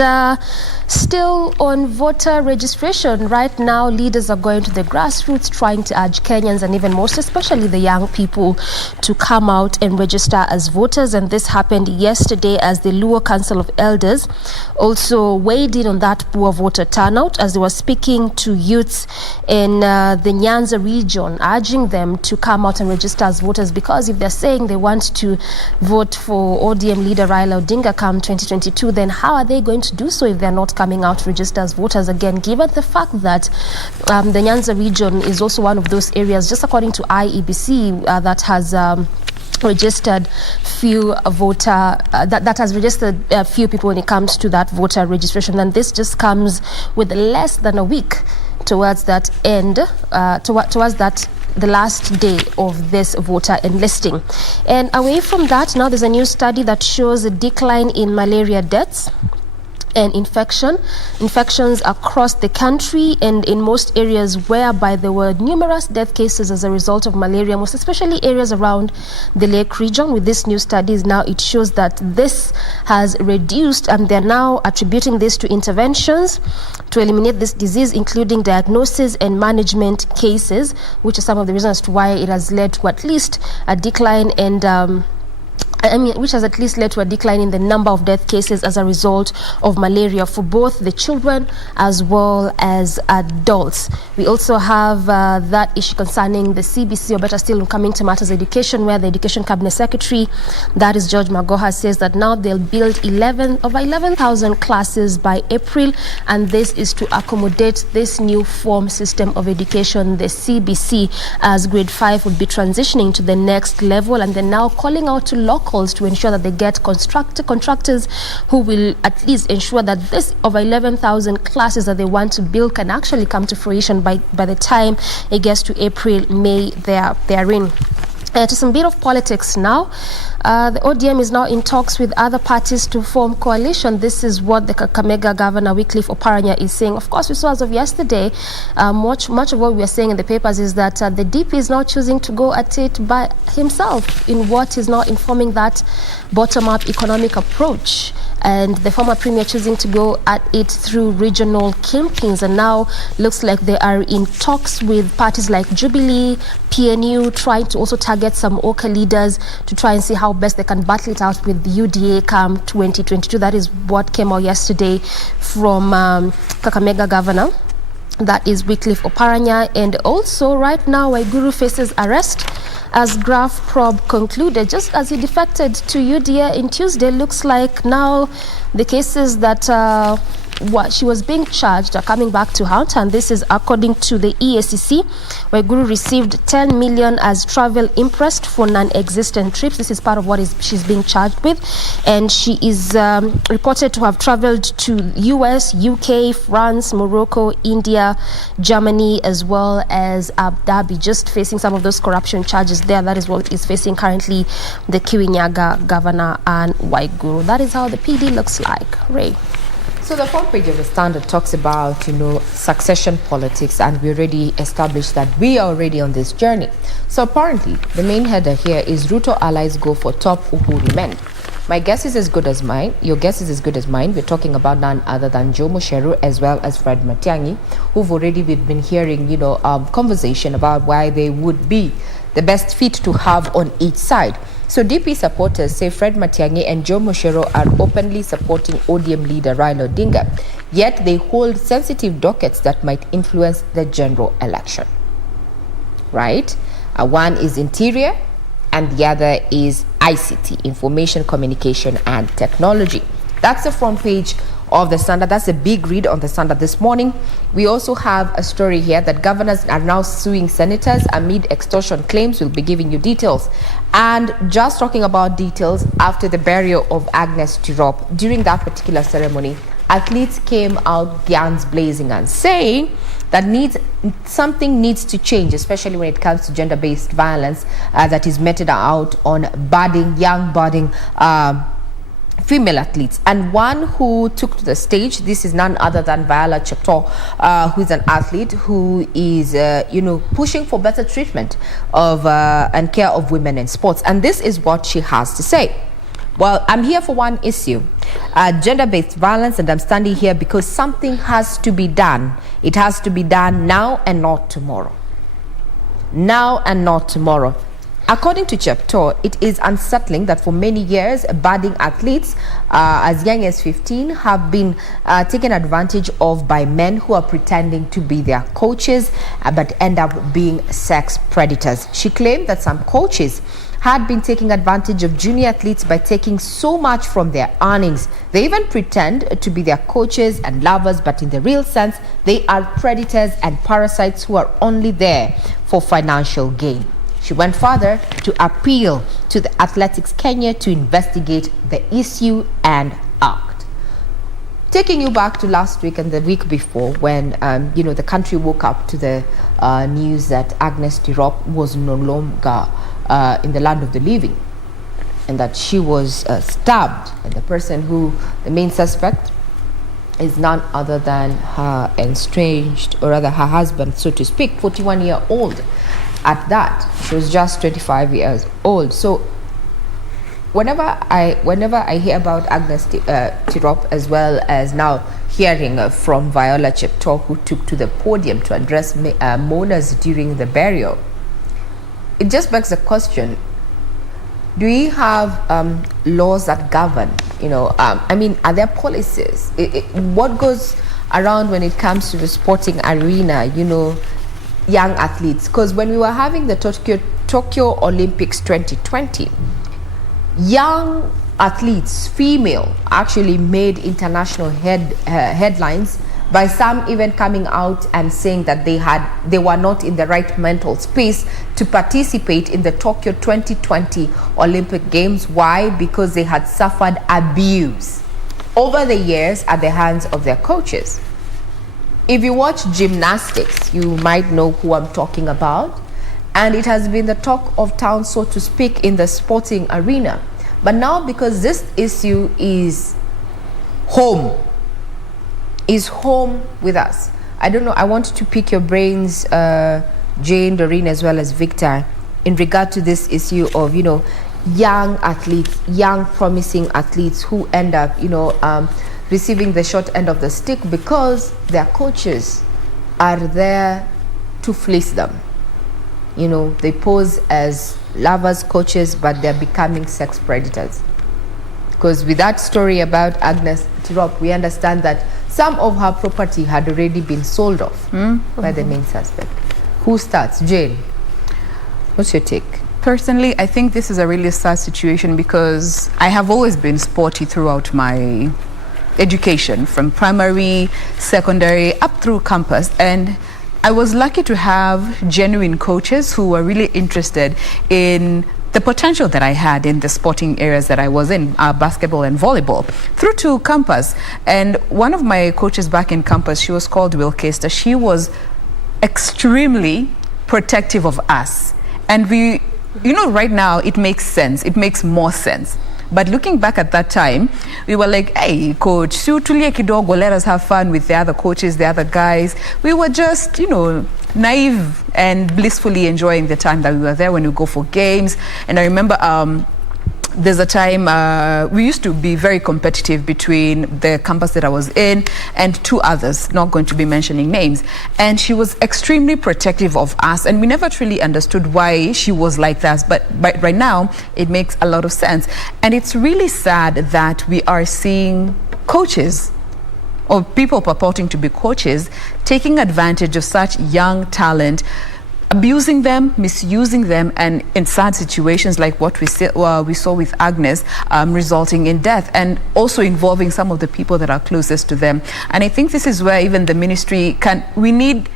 still on voter registration, right now leaders are going to the grassroots trying to urge Kenyans, and even most especially the young people, to come out and register as voters. And this happened yesterday as the Luo Council of Elders also weighed in on that poor voter turnout, as they were speaking to youths in the Nyanza region, urging them to come out and register as voters, because if they're saying they want to vote for ODM leader Raila Odinga come 2022, then how are they going to do so if they're not coming out to register as voters again, given the fact that the Nyanza region is also one of those areas, just according to IEBC, that has registered few voter that has registered few people when it comes to that voter registration. And this just comes with less than a week towards that end, towards that the last day of this voter enlisting. And away from that, now there's a new study that shows a decline in malaria deaths and infections across the country, and in most areas whereby there were numerous death cases as a result of malaria, most especially areas around the Lake region. With this new studies, now it shows that this has reduced, and they're now attributing this to interventions to eliminate this disease, including diagnosis and management cases, which are some of the reasons as to why it has led to at least a decline and which has at least led to a decline in the number of death cases as a result of malaria for both the children as well as adults. We also have that issue concerning the CBC, or better still, coming to matters education, where the Education Cabinet Secretary, that is George Magoha, says that now they'll build over 11,000 classes by April, and this is to accommodate this new form system of education, the CBC, as grade 5 will be transitioning to the next level. And they're now calling out to locals to ensure that they get contractors who will at least ensure that this over 11,000 classes that they want to build can actually come to fruition by the time it gets to April, May therein. To some bit of politics now. The ODM is now in talks with other parties to form coalition. This is what the Kakamega Governor Wycliffe Oparanya is saying. Of course, we saw as of yesterday, much of what we are saying in the papers is that the DP is now choosing to go at it by himself in what is now informing that bottom-up economic approach. And the former premier choosing to go at it through regional kingpins, and now looks like they are in talks with parties like Jubilee, PNU, trying to also target some Oka leaders to try and see how best they can battle it out with the UDA come 2022. That is what came out yesterday from Kakamega Governor. That is Wycliffe Oparanya. And also right now, Waiguru faces arrest as Graph probe concluded just as he defected to UDA in Tuesday. Looks like now the cases that what she was being charged, coming back to Hunt, and this is according to the EACC, where Guru received 10 million as travel imprest for non-existent trips. This is part of what she's being charged with, and she is reported to have traveled to US, UK, France, Morocco, India, Germany, as well as Abu Dhabi, just facing some of those corruption charges there. That is what is facing currently the Kirinyaga governor and Waiguru. That is how the PD looks like. Ray. So the front page of the Standard talks about, succession politics, and we already established that we are already on this journey. So apparently, the main header here is Ruto allies go for top Uhuru men. My guess is as good as mine. Your guess is as good as mine. We're talking about none other than Joe Mucheru as well as Fred Matiang'i, who've already been hearing, conversation about why they would be the best fit to have on each side. So DP supporters say Fred Matiang'i and Joe Mucheru are openly supporting ODM leader Raila Odinga, yet they hold sensitive dockets that might influence the general election. Right? One is interior and the other is ICT, information, communication and technology. That's the front page of the Standard. That's a big read on the Standard this morning. We also have a story here that governors are now suing senators amid extortion claims. We'll be giving you details. And just talking about details, after the burial of Agnes Tirop, during that particular ceremony, athletes came out guns blazing and saying that something needs to change, especially when it comes to gender-based violence that is meted out on young budding female athletes. And one who took to the stage, this is none other than Viola Chepto, who is an athlete who is, pushing for better treatment of and care of women in sports. And this is what she has to say. Well, I'm here for one issue, gender-based violence, and I'm standing here because something has to be done. It has to be done now and not tomorrow. Now and not tomorrow. According to Chepto, it is unsettling that for many years, budding athletes as young as 15 have been taken advantage of by men who are pretending to be their coaches but end up being sex predators. She claimed that some coaches had been taking advantage of junior athletes by taking so much from their earnings. They even pretend to be their coaches and lovers, but in the real sense, they are predators and parasites who are only there for financial gain. She went further to appeal to the Athletics Kenya to investigate the issue and act. Taking you back to last week and the week before, when the country woke up to the news that Agnes Tirop was no longer in the land of the living, and that she was stabbed, and the main suspect is none other than her estranged, or rather her husband, so to speak, 41-year-old. At that, she was just 25 years old. So whenever I hear about Agnes Tirop, as well as now hearing from Viola Chepto, who took to the podium to address mourners during the burial, it just begs the question: do we have laws that govern? Are there policies? What goes around when it comes to the sporting arena? Young athletes, because when we were having the Tokyo Olympics 2020, young athletes, female, actually made international headlines by some even coming out and saying that they were not in the right mental space to participate in the Tokyo 2020 Olympic Games. Why? Because they had suffered abuse over the years at the hands of their coaches. If you watch gymnastics, you might know who I'm talking about. And it has been the talk of town, so to speak, in the sporting arena. But now, because this issue is home with us, I don't know, I want to pick your brains, Jane, Doreen, as well as Victor, in regard to this issue of, young athletes, young promising athletes who end up, receiving the short end of the stick because their coaches are there to fleece them. They pose as lovers, coaches, but they're becoming sex predators. Because with that story about Agnes Tirop, we understand that some of her property had already been sold off by the main suspect. Who starts? Jane, what's your take? Personally, I think this is a really sad situation because I have always been sporty throughout my education from primary, secondary, up through campus. And I was lucky to have genuine coaches who were really interested in the potential that I had in the sporting areas that I was in, basketball and volleyball, through to campus. And one of my coaches back in campus, she was called Wilkester. She was extremely protective of us. And we, you know, right now it makes sense. It makes more sense. But looking back at that time, we were like, hey, coach, tulie kidogo, let us have fun with the other coaches, the other guys. We were just, you know, naive and blissfully enjoying the time that we were there when we go for games. And I remember there's a time we used to be very competitive between the campus that I was in and two others, not going to be mentioning names. And she was extremely protective of us, and we never truly understood why she was like that. But right now, it makes a lot of sense. And it's really sad that we are seeing coaches or people purporting to be coaches taking advantage of such young talent, abusing them, misusing them, and in sad situations like what we saw with Agnes, resulting in death, and also involving some of the people that are closest to them. And I think this is where even the ministry we need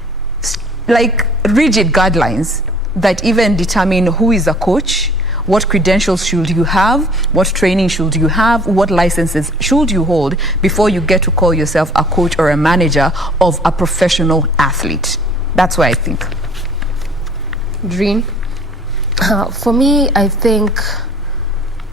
like rigid guidelines that even determine who is a coach, what credentials should you have, what training should you have, what licenses should you hold before you get to call yourself a coach or a manager of a professional athlete. That's what I think. Dream? For me, I think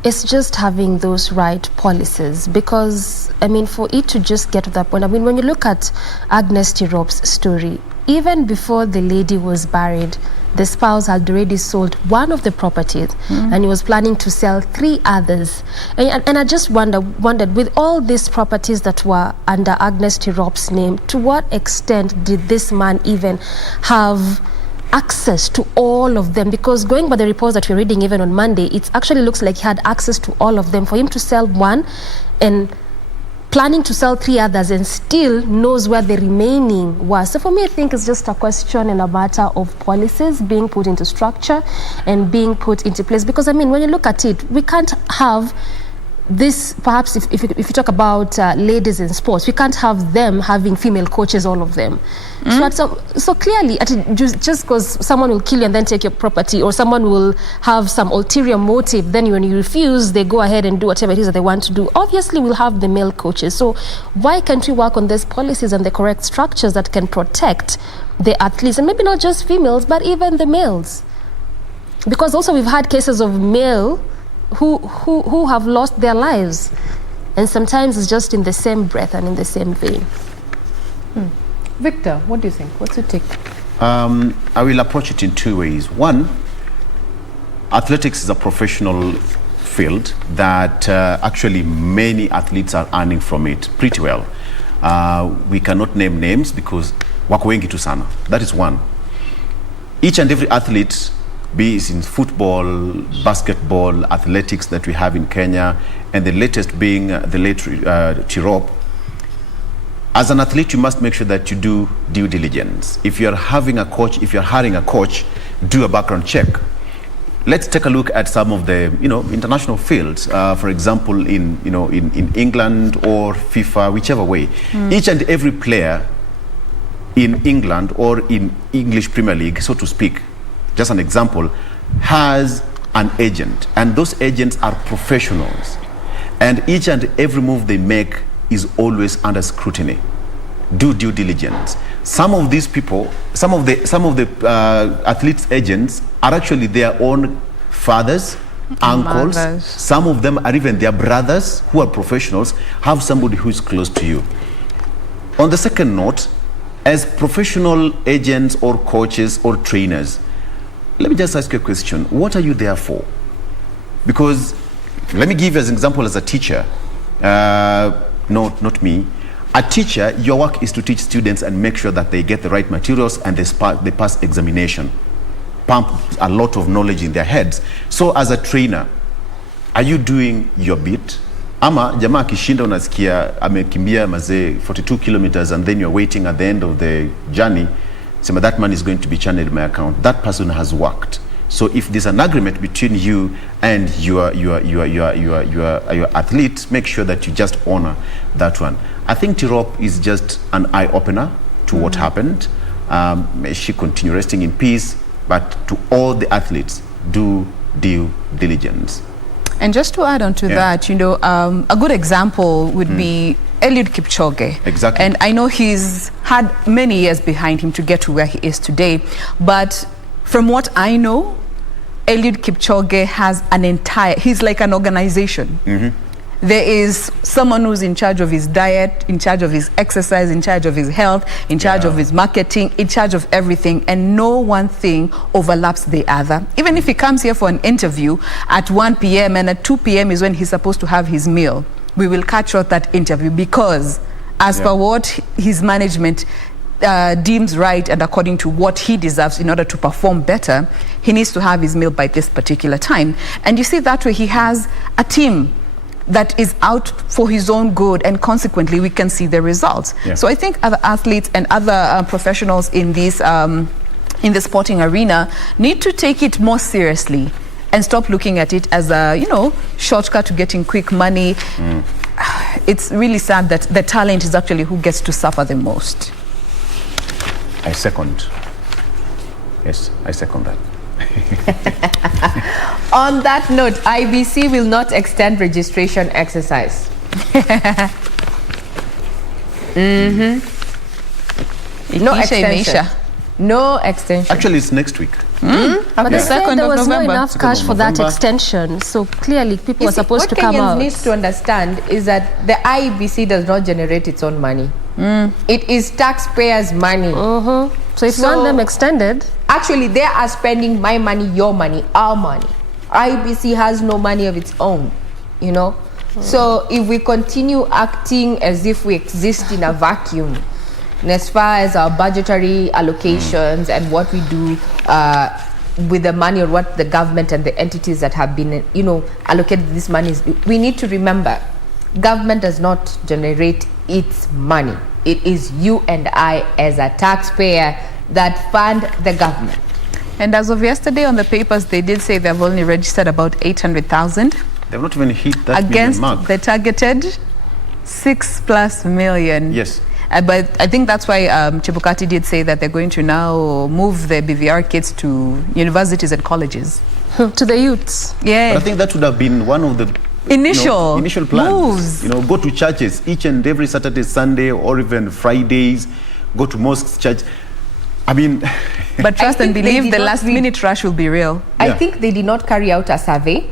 it's just having those right policies, because, I mean, for it to just get to that point, I mean, when you look at Agnes Tirop's story, even before the lady was buried, the spouse had already sold one of the properties, and he was planning to sell 3 others. And I just wondered, with all these properties that were under Agnes Tirop's name, to what extent did this man even have access to all of them? Because going by the reports that we're reading even on Monday, it actually looks like he had access to all of them. For him to sell one and planning to sell 3 others and still knows where the remaining was. So for me, I think it's just a question and a matter of policies being put into structure and being put into place. Because I mean, when you look at it, we can't have this, perhaps if you talk about ladies in sports, we can't have them having female coaches, all of them. So clearly, just because someone will kill you and then take your property, or someone will have some ulterior motive, then when you refuse, they go ahead and do whatever it is that they want to do. Obviously, we'll have the male coaches. So why can't we work on these policies and the correct structures that can protect the athletes, and maybe not just females, but even the males? Because also we've had cases of male who have lost their lives, and sometimes it's just in the same breath and in the same vein. Victor, what do you think? What's your take? I will approach it in 2 ways. One, athletics is a professional field that actually many athletes are earning from it pretty well. We cannot name names because wako wengi tu sana. That is one. Each and every athlete, be it in football, basketball, athletics that we have in Kenya, and the latest being the late Tirop. As an athlete, you must make sure that you do due diligence. If you're having a coach, if you're hiring a coach, do a background check. Let's take a look at some of the international fields. For example, in England or FIFA, whichever way. Each and every player in England or in English Premier League, so to speak, just an example, has an agent, and those agents are professionals, and each and every move they make is always under scrutiny. Do due diligence. Some of these people, some of the athletes' agents are actually their own fathers, uncles. Mothers. Some of them are even their brothers who are professionals. Have somebody who is close to you. On the second note, as professional agents or coaches or trainers, let me just ask you a question. What are you there for? Because let me give you as an example as a teacher. No, not me. A teacher, your work is to teach students and make sure that they get the right materials and they pass examination. Pump a lot of knowledge in their heads. So as a trainer, are you doing your bit? Ama jamaa kishinda unasikia amekimbia mazee 42 kilometers and then you're waiting at the end of the journey. That man is going to be channeled my account. That person has worked. So if there's an agreement between you and your athlete, make sure that you just honor that one. I think Tirop is just an eye-opener to what happened. May she continue resting in peace, but to all the athletes, do due diligence. And just to add on to that, you know, a good example would be Eliud Kipchoge. Exactly. And I know he's had many years behind him to get to where he is today. But from what I know, Eliud Kipchoge has he's like an organization. There is someone who's in charge of his diet, in charge of his exercise, in charge of his health, in charge of his marketing, in charge of everything, and no one thing overlaps the other. Even if he comes here for an interview at 1 p.m. and at 2 p.m. is when he's supposed to have his meal, we will cut short that interview because as per what his management deems right and according to what he deserves in order to perform better, he needs to have his meal by this particular time. And you see, that way he has a team that is out for his own good, and consequently we can see the results. So I think other athletes and other professionals in this in the sporting arena need to take it more seriously and stop looking at it as a, you know, shortcut to getting quick money. It's really sad that the talent is actually who gets to suffer the most. I second. Yes, I second that. On that note, IBC will not extend registration exercise. No extension. No extension. Actually, it's next week. But they said there was not enough cash for that November. extension, so clearly people are supposed to come What out. Kenyans needs to understand is that the IBC does not generate its own money. It is taxpayers' money. So if you want them extended, actually they are spending my money, your money, our money. IBC has no money of its own, you know. So if we continue acting as if we exist in a vacuum, and as far as our budgetary allocations and what we do with the money, or what the government and the entities that have been, you know, allocated this money, we need to remember, government does not generate its money. It is you and I as a taxpayer that fund the government. And as of yesterday on the papers, they did say they've only registered about 800,000. They've not even hit that against million mark. the targeted 6+ million. Yes. But I think that's why Chebukati did say that they're going to now move the BVR kids to universities and colleges. To the youths. Yeah. But I think that would have been one of the initial plans. moves. You know, go to churches each and every Saturday, Sunday, or even Fridays. Go to mosques, church. I mean, but trust and believe the last minute rush will be real. I think they did not carry out a survey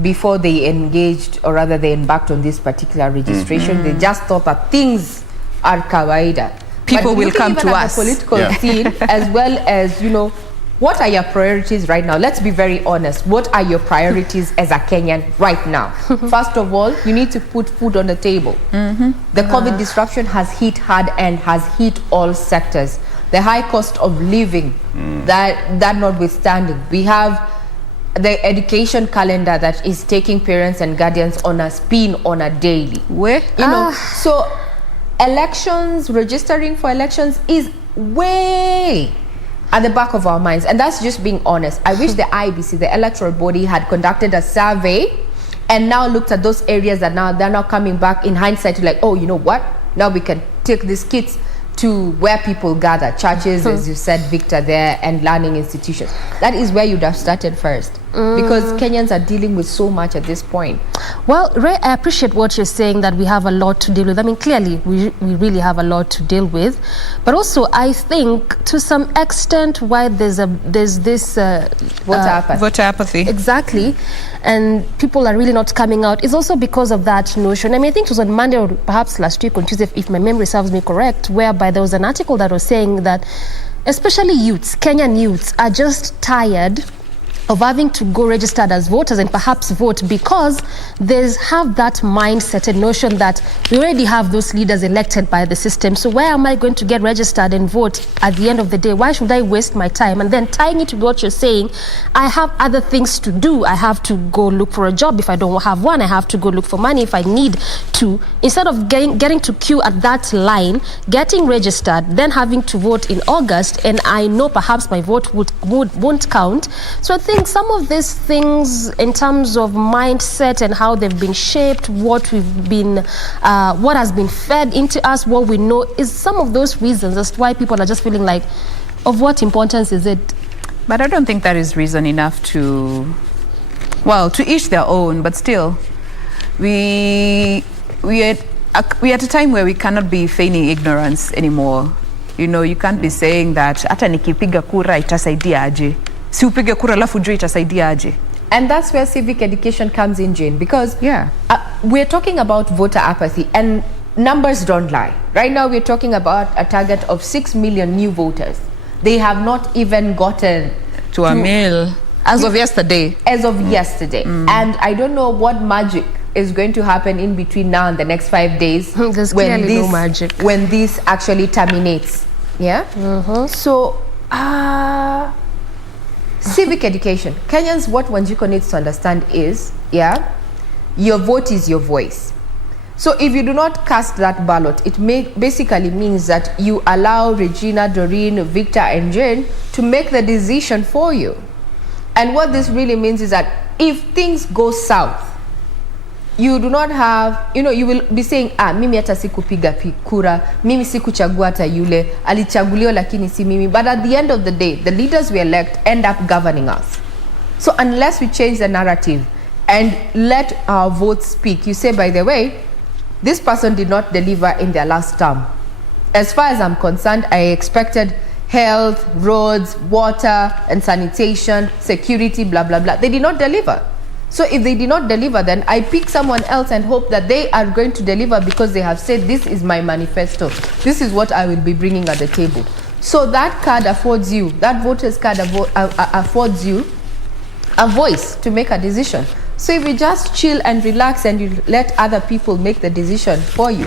before they engaged, or rather they embarked on this particular registration. They just thought that things are kawaida. People But will looking come even to at us. the political Yeah. scene, as well as, you know, what are your priorities right now? Let's be very honest. What are your priorities as a Kenyan right now? First of all, you need to put food on the table. The COVID disruption has hit hard and has hit all sectors. The high cost of living, that notwithstanding, we have the education calendar that is taking parents and guardians on a spin on a daily. You know, so elections, registering for elections is way at the back of our minds, and that's just being honest. I wish the IBC, the electoral body, had conducted a survey and now looked at those areas that now they're now coming back in hindsight to, like, oh, you know what, now we can take these kids to where people gather, churches, as you said, Victor, there, and learning institutions. That is where you'd have started first, because Kenyans are dealing with so much at this point. Well, Ray, I appreciate what you're saying, that we have a lot to deal with. I mean, clearly, we really have a lot to deal with. But also, I think, to some extent, why there's this voter apathy. Exactly. And people are really not coming out. It's also because of that notion. I mean, I think it was on Monday or perhaps last week on Tuesday, if my memory serves me correct, whereby there was an article that was saying that especially youths, Kenyan youths, are just tired of having to go registered as voters and perhaps vote, because they have that mindset and notion that we already have those leaders elected by the system. So why am I going to get registered and vote at the end of the day? Why should I waste my time? And then tying it to what you're saying, I have other things to do. I have to go look for a job. If I don't have one, I have to go look for money if I need to. Instead of getting to queue at that line, getting registered, then having to vote in August, and I know perhaps my vote won't count. So I think some of these things in terms of mindset and how they've been shaped, what has been fed into us, what we know, is some of those reasons as to why people are just feeling like, of what importance is it? But I don't think that is reason enough to each their own, but still, we are at a time where we cannot be feigning ignorance anymore. You know, you can't be saying that hata nikipiga kura itasaidia aje. Si upige kura alafu jua itasaidia aje. And that's where civic education comes in, Jane, because we're talking about voter apathy, and numbers don't lie. Right now, we're talking about a target of 6 million new voters. They have not even gotten to a mill as of yesterday. And I don't know what magic is going to happen in between now and the next 5 days when this actually terminates. So civic education, Kenyans, what Wanjiko needs to understand is your vote is your voice. So if you do not cast that ballot, it basically means that you allow Regina, Doreen, Victor and Jane to make the decision for you. And what this really means is that if things go south, you do not have, you will be saying, mimi hata sikupiga kura, mimi sikuchagua hata yule, alichaguliwa lakini si mimi. But at the end of the day, the leaders we elect end up governing us. So unless we change the narrative and let our votes speak, you say, by the way, this person did not deliver in their last term. As far as I'm concerned, I expected health, roads, water and sanitation, security, blah, blah, blah. They did not deliver. So if they did not deliver, then I pick someone else and hope that they are going to deliver because they have said, this is my manifesto. This is what I will be bringing at the table. So that card affords you, that voter's card affords you a voice to make a decision. So if you just chill and relax and you let other people make the decision for you,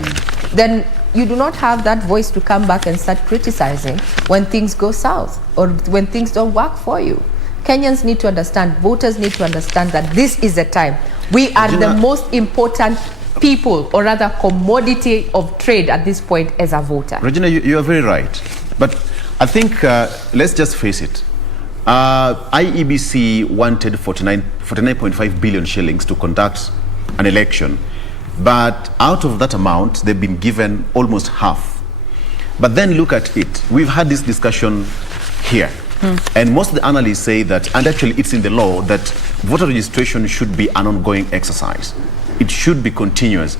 then you do not have that voice to come back and start criticizing when things go south or when things don't work for you. Kenyans need to understand, voters need to understand that this is the time. We are the most important people, or rather commodity of trade at this point as a voter. Regina, you are very right. But I think, let's just face it. IEBC wanted 49.5 billion shillings to conduct an election. But out of that amount, they've been given almost half. But then look at it. We've had this discussion here. And most of the analysts say that, and actually it's in the law, that voter registration should be an ongoing exercise. It should be continuous.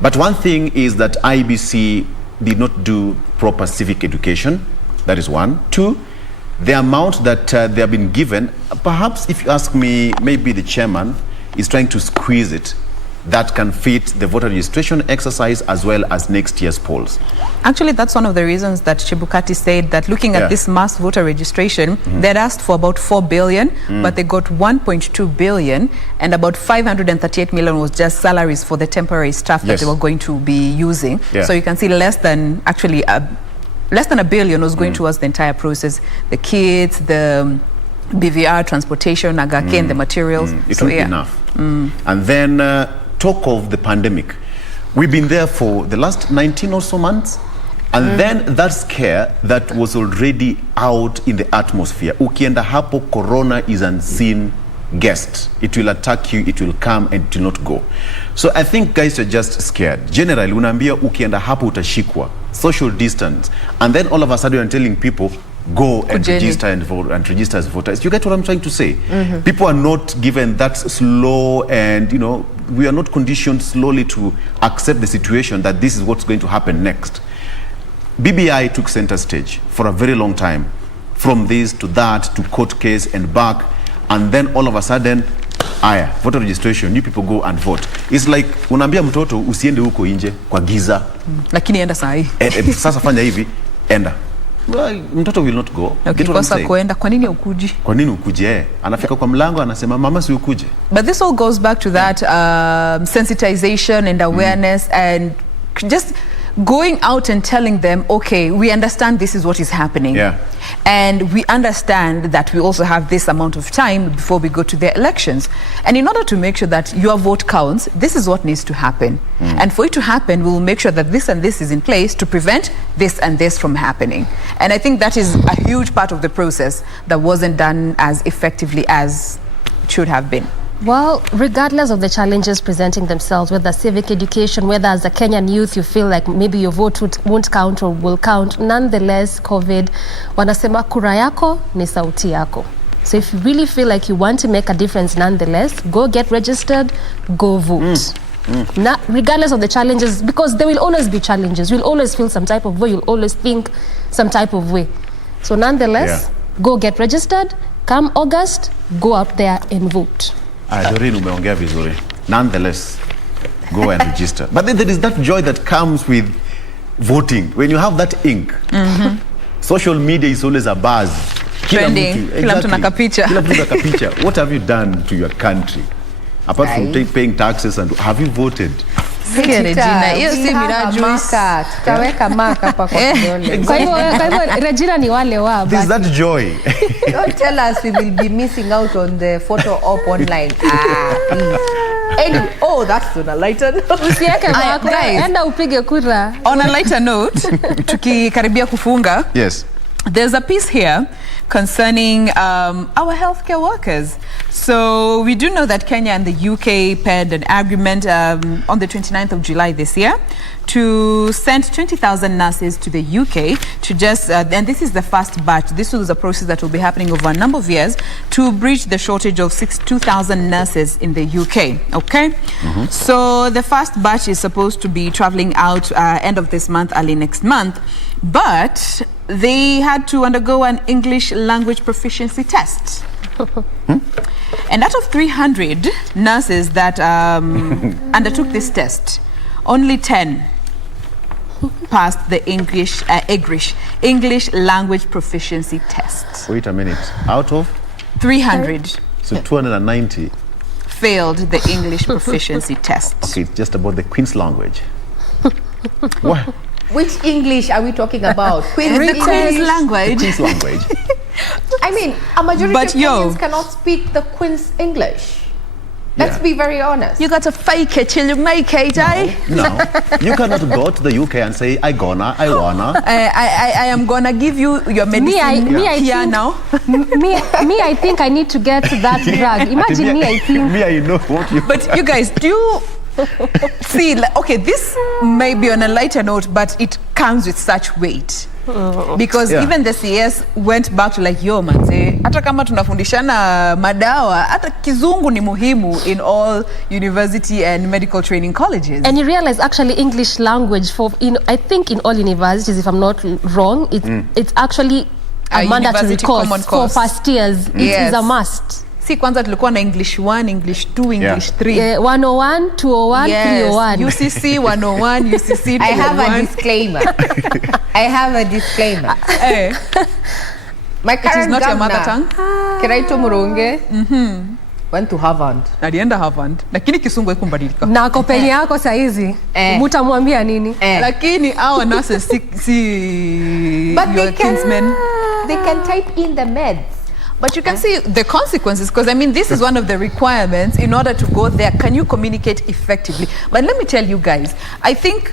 But one thing is that IBC did not do proper civic education. That is one. Two, the amount that they have been given, perhaps if you ask me, maybe the chairman is trying to squeeze it that can fit the voter registration exercise as well as next year's polls. Actually, that's one of the reasons that Chebukati said that looking at this mass voter registration, they'd asked for about 4 billion, but they got 1.2 billion, and about 538 million was just salaries for the temporary staff that they were going to be using. So you can see less than a billion was going towards the entire process. The kits, the BVR, transportation, again, the materials. It won't be enough. And then talk of the pandemic. We've been there for the last 19 or so months. And then that scare that was already out in the atmosphere. Ukienda hapo, corona is unseen guest. It will attack you, it will come and it will not go. So I think guys are just scared. Generally, unaambia ukienda hapo utashikwa. Social distance. And then all of a sudden you're telling people, go and register and vote and register as voters. You get what I'm trying to say? People are not given that slow, and we are not conditioned slowly to accept the situation that this is what's going to happen next. BBI took center stage for a very long time, from this to that to court case and back, and then all of a sudden, voter registration, you people go and vote. It's like unaambia mtoto usiende huko nje kwa giza. Lakini enda sahi. Sasa fanya hivi, enda. Well, mtoto will not go. Ukikosa kuenda, kwa nini ukuji? Kwa nini ukuje? Anafika kwa mlango anasema mama si ukuje. But this all goes back to that sensitization and awareness and just going out and telling them, okay, we understand this is what is happening. Yeah. And we understand that we also have this amount of time before we go to the elections. And in order to make sure that your vote counts, this is what needs to happen. And for it to happen, we'll make sure that this and this is in place to prevent this and this from happening. And I think that is a huge part of the process that wasn't done as effectively as it should have been. Well, regardless of the challenges presenting themselves, whether civic education, whether as a Kenyan youth you feel like maybe your vote won't count or will count, nonetheless, COVID, wanasema kura yako ni sauti yako. So if you really feel like you want to make a difference nonetheless, go get registered, go vote. Now, regardless of the challenges, because there will always be challenges. You'll always feel some type of way. You'll always think some type of way. So nonetheless, go get registered. Come August, go out there and vote. Doreen, umeongea vizuri. Nonetheless, go and register. But then there is that joy that comes with voting. When you have that ink, social media is always a buzz. Trending. Kila mtu nakapicha. Kila mtu nakapicha. What have you done to your country? Apart from paying taxes, and have you voted? Tutaweka mark hapa kwa kidole. Kwa hivyo Regina ni wale wa. There's that joy. Don't tell us we will be missing out on the photo op online. Please. Anyway, that's on a lighter note. Usiweke mark, enda upige kura. On a lighter note, tukikaribia kufunga. Yes. There's a piece here concerning our healthcare workers. So we do know that Kenya and the UK penned an agreement on the 29th of July this year to send 20,000 nurses to the UK to just, and this is the first batch. This was a process that will be happening over a number of years to bridge the shortage of 2,000 nurses in the UK, okay? So the first batch is supposed to be traveling out end of this month, early next month, but they had to undergo an English language proficiency test. And out of 300 nurses that undertook this test, only 10 passed the English language proficiency test. Wait a minute. Out of 300. So 290 failed the English proficiency test. Okay, it's just about the Queen's language. What? Which English are we talking about? Queen's language. The Queen's language. I mean, a majority of Kenyans cannot speak the Queen's English. Let's be very honest. You got to fake it till you make it, eh? No, you cannot go to the UK and say, I wanna. I am gonna give you your medicine here now. I think I need to get that drug. Imagine I think. I know what you. But you guys, do you see? Okay, this may be on a lighter note, but it comes with such weight. Because even the CS went back to like, yo manze, hata kama tunafundishana madawa, hata kizungu ni muhimu in all university and medical training colleges. And you realize actually English language I think in all universities, if I'm not wrong, it's actually a mandatory course for first years. It is a must. Si kwanza tulikuwa na English 1, English 2, English 3. 101, 201, 301. UCC 101, UCC 201. I have a disclaimer. My current not governor, your mother tongue? Kiraito Murunge, went to Harvard. Alienda Harvard. Lakini kisungu haikumbadilika. Na kopeni yako saizi, mutamwambia nini? Lakini our nurses si your kinsmen. They can type in the meds. But you can see the consequences, because I mean, this is one of the requirements in order to go there. Can you communicate effectively? But let me tell you guys, I think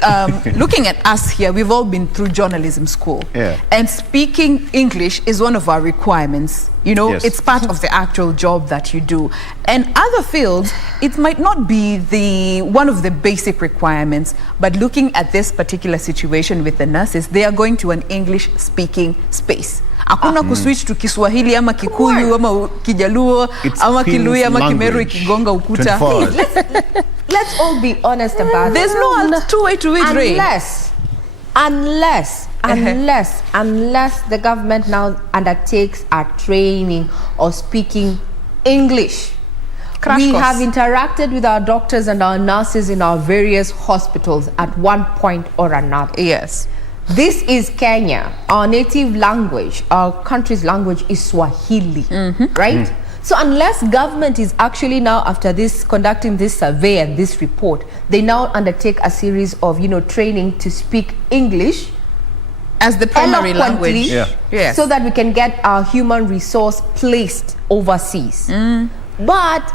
looking at us here, we've all been through journalism school. And speaking English is one of our requirements. You know, it's part of the actual job that you do. And other fields, it might not be one of the basic requirements, but looking at this particular situation with the nurses, they are going to an English-speaking space. Hakuna kuswitch to Kiswahili ama Kikuyu ama Kijaluo ama Kiluya ama Kimeru ikigonga ukuta. Let's all be honest about it. There's no two way to it, Ray. Unless the government now undertakes a training of speaking English. We have interacted with our doctors and our nurses in our various hospitals at one point or another. Yes. This is Kenya. Our native language, our country's language is Swahili, right? So unless government is actually now, after this, conducting this survey and this report, they now undertake a series of, training to speak English as the primary language, yes, so that we can get our human resource placed overseas. But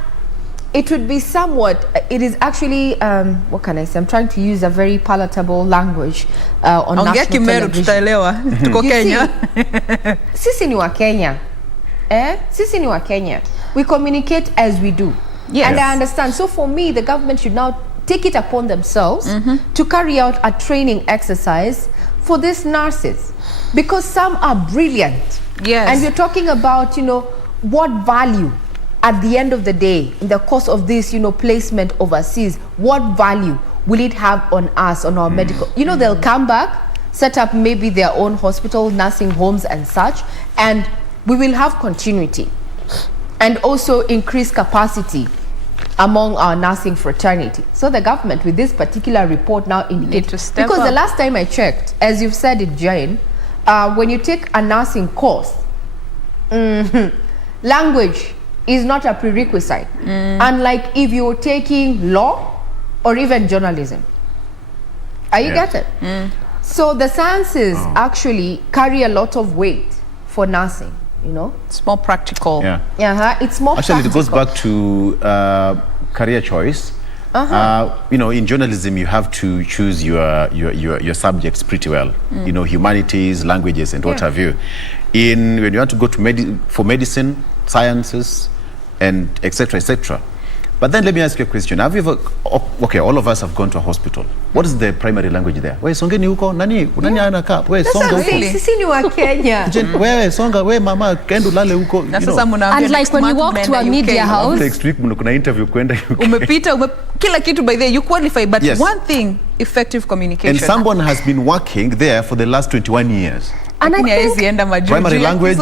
it would be somewhat, it is actually, what can I say? I'm trying to use a very palatable language on national television. Sisi ni wa Kenya. Sisi ni wa Kenya. We communicate as we do. Yes. And I understand. So for me, the government should now take it upon themselves to carry out a training exercise for these nurses, because some are brilliant. Yes. And we're talking about, what value at the end of the day, in the course of this, placement overseas, what value will it have on us, on our medical? They'll come back, set up maybe their own hospital, nursing homes and such, and we will have continuity and also increase capacity among our nursing fraternity. So the government, with this particular report, now indicates, because the last time I checked, as you've said it, Jane, when you take a nursing course, language is not a prerequisite, unlike if you're taking law or even journalism. Are you get it? So the sciences actually carry a lot of weight for nursing. It's more practical. It's more actually practical. It goes back to career choice. In journalism you have to choose your subjects pretty well. Humanities, languages, and what have you. When you want to go to for medicine, sciences, and etc. But then let me ask you a question. Have you ever, all of us have gone to a hospital. What is the primary language there? Wewe songeni huko, nani anakaa? Wewe songa huko. Sisi ni wa Kenya. Wewe songa, wewe mama kendo lale huko. And like when you walk to a media house. Next week kuna interview kwenda UK. Umepita, kila kitu by there, you qualify, but yes, one thing, effective communication. And someone has been working there for the last 21 years. And I think primary language,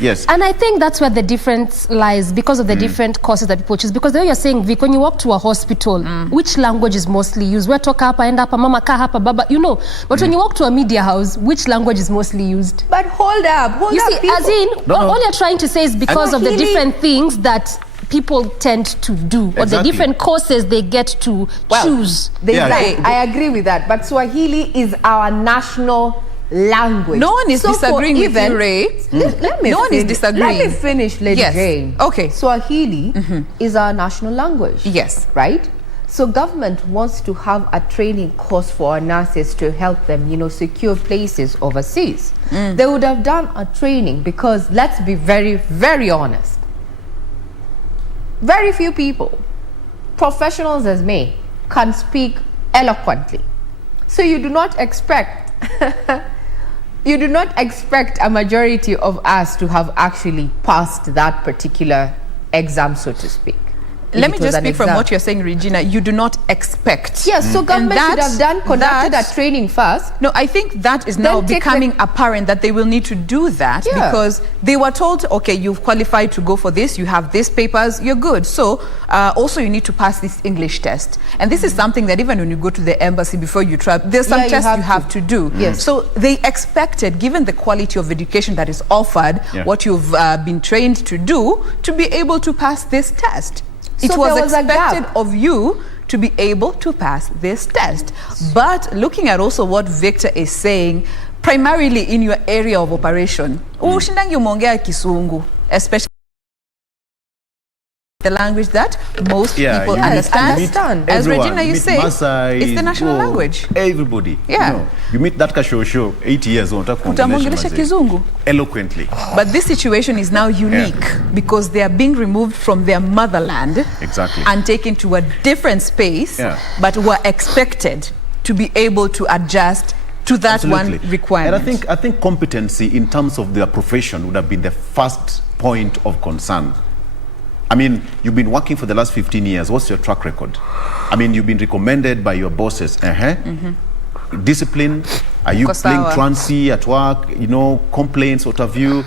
yes. And I think that's where the difference lies, because of the different courses that people choose. Because the way you're saying, Vic, when you walk to a hospital, which language is mostly used? Where toka hapa, enda hapa, mama ka hapa, baba, But when you walk to a media house, which language is mostly used? But hold up, you see, people. As in, all you're trying to say is because of the different things that people tend to do, or the different courses they get to choose. I agree with that, but Swahili is our national language. No one is disagreeing with you, Ray. No one is disagreeing. Let me finish, Lady Jane. Okay. Swahili is our national language. Yes. Right? So government wants to have a training course for our nurses to help them, secure places overseas. They would have done a training, because let's be very, very honest. Very few people, professionals as me, can speak eloquently. So you do not expect a majority of us to have actually passed that particular exam, so to speak. Let me just speak from what you're saying, Regina. You do not expect. Yes, so government should have conducted a training first. No, I think that is now becoming apparent that they will need to do that, because they were told, okay, you've qualified to go for this, you have these papers, you're good. So also you need to pass this English test. And this is something that even when you go to the embassy before you travel, there's some tests you have to do. Yes. So they expected, given the quality of education that is offered, what you've been trained to do, to be able to pass this test. It was expected of you to be able to pass this test. But looking at also what Victor is saying, primarily in your area of operation, ushindangi umeongea Kisungu, especially the language that most people understand. As Regina, you say, Masai, it's the national language. Everybody. You meet that Kashosho, 80 years old, Kizungu eloquently. But this situation is now unique because they are being removed from their motherland and taken to a different space, but were expected to be able to adjust to that one requirement. And I think competency in terms of their profession would have been the first point of concern. I mean, you've been working for the last 15 years. What's your track record? I mean, you've been recommended by your bosses. Discipline? Are you playing trancy at work? Complaints, what have you?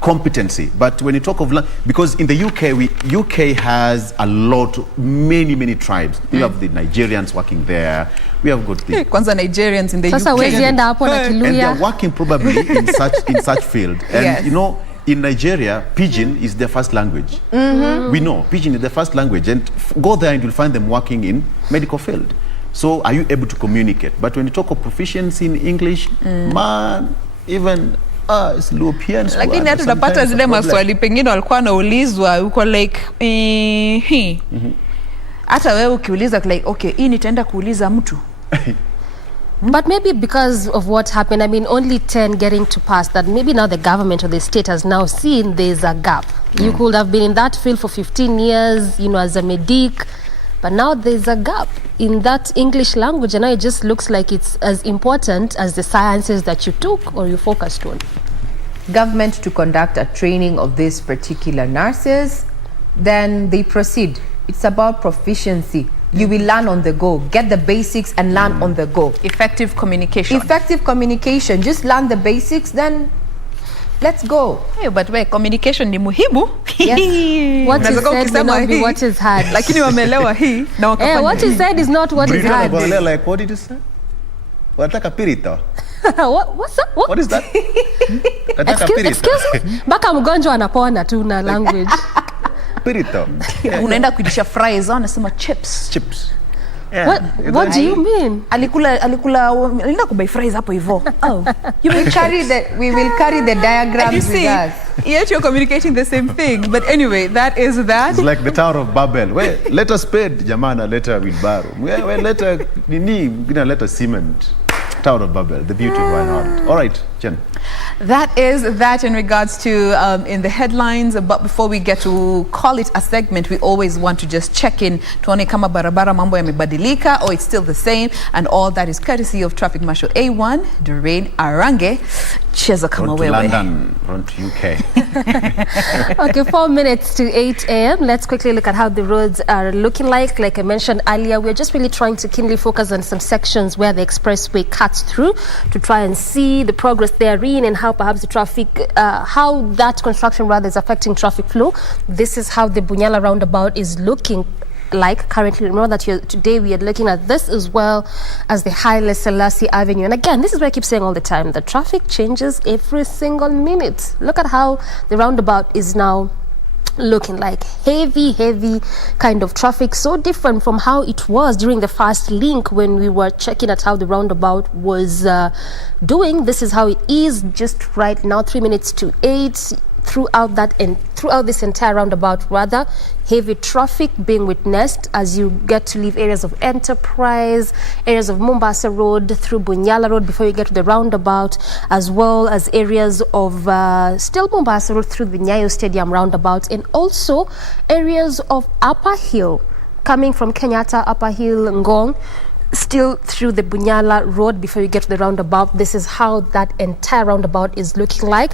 Competency. But when you talk of because in the UK, UK has a lot, many tribes. You have the Nigerians working there. We have got the Kwanza Nigerians in the Sasa UK. wezi enda hapo na and they Kiluya. are working probably in such field. And Yes. you know, in Nigeria, Pidgin is their first language. We know Pidgin is their first language, and go there and you'll find them working in medical field. So are you able to communicate? But when you talk of proficiency in English, man, even us Europeans, Lakini hata tunapata zile maswali pengine walikuwa wanaulizwa uko like hata wewe ukiuliza like okay, hii nitaenda kuuliza mtu. But maybe because of what happened, I mean, only 10 getting to pass, that maybe now the government or the state has now seen there's a gap. You could have been in that field for 15 years, you know, as a medic, but now there's a gap in that English language, and now it just looks like it's as important as the sciences that you took or you focused on. Government to conduct a training of these particular nurses, then they proceed. It's about proficiency. You will learn on the go. Get the basics and learn on the go. Effective communication. Effective communication. Just learn the basics, then let's go. Hey, but wait, communication ni muhimu. Yes. What is said may not be what is heard. Lakini wamelewa hii na wakafanya. What is said is not what is heard. Like, what did you say? Wataka pirita. What's that? What is that? Excuse me? Baka mgonjwa anapona tu na language. Pirita. Unaenda kuidisha fries, anasema chips. Chips. Yeah. What do you mean? Alikula kubuy fries hapo hivyo. Oh, we will carry the diagrams with us. Yet you're communicating the same thing. But anyway, that is that. It's like the Tower of Babel. Well, let us spade, jamana, let us wheelbarrow. Well, let us let us cement. Tower of Babel, the beauty of one heart. All right, Jen. That is that in regards to in the headlines. But before we get to call it a segment, we always want to just check in tuone kama barabara mambo yamebadilika or it's still the same, and all that is courtesy of Traffic Marshal A1 Doreen Arange. Cheza kama Run to wewe. London, run to UK. Okay, 4 minutes to 8 a.m. Let's quickly look at how the roads are looking like. Like I mentioned earlier, we're just really trying to keenly focus on some sections where the expressway cuts through to try and see the progress therein and how perhaps the traffic, how that construction rather is affecting traffic flow. This is how the Bunyala roundabout is looking like currently. Remember that today we are looking at this as well as the Haile Selassie Avenue. And again, this is what I keep saying all the time. The traffic changes every single minute. Look at how the roundabout is now looking like. Heavy kind of traffic, so different from how it was during the first link when we were checking at how the roundabout was doing. This is how it is just right now, 3 minutes to 8. Throughout this entire roundabout, rather heavy traffic being witnessed as you get to leave areas of Enterprise, areas of Mombasa Road, through Bunyala Road before you get to the roundabout, as well as areas of still Mombasa Road through the Nyayo Stadium roundabout, and also areas of Upper Hill coming from Kenyatta, Upper Hill, Ngong, still through the Bunyala Road before you get to the roundabout. This is how that entire roundabout is looking like.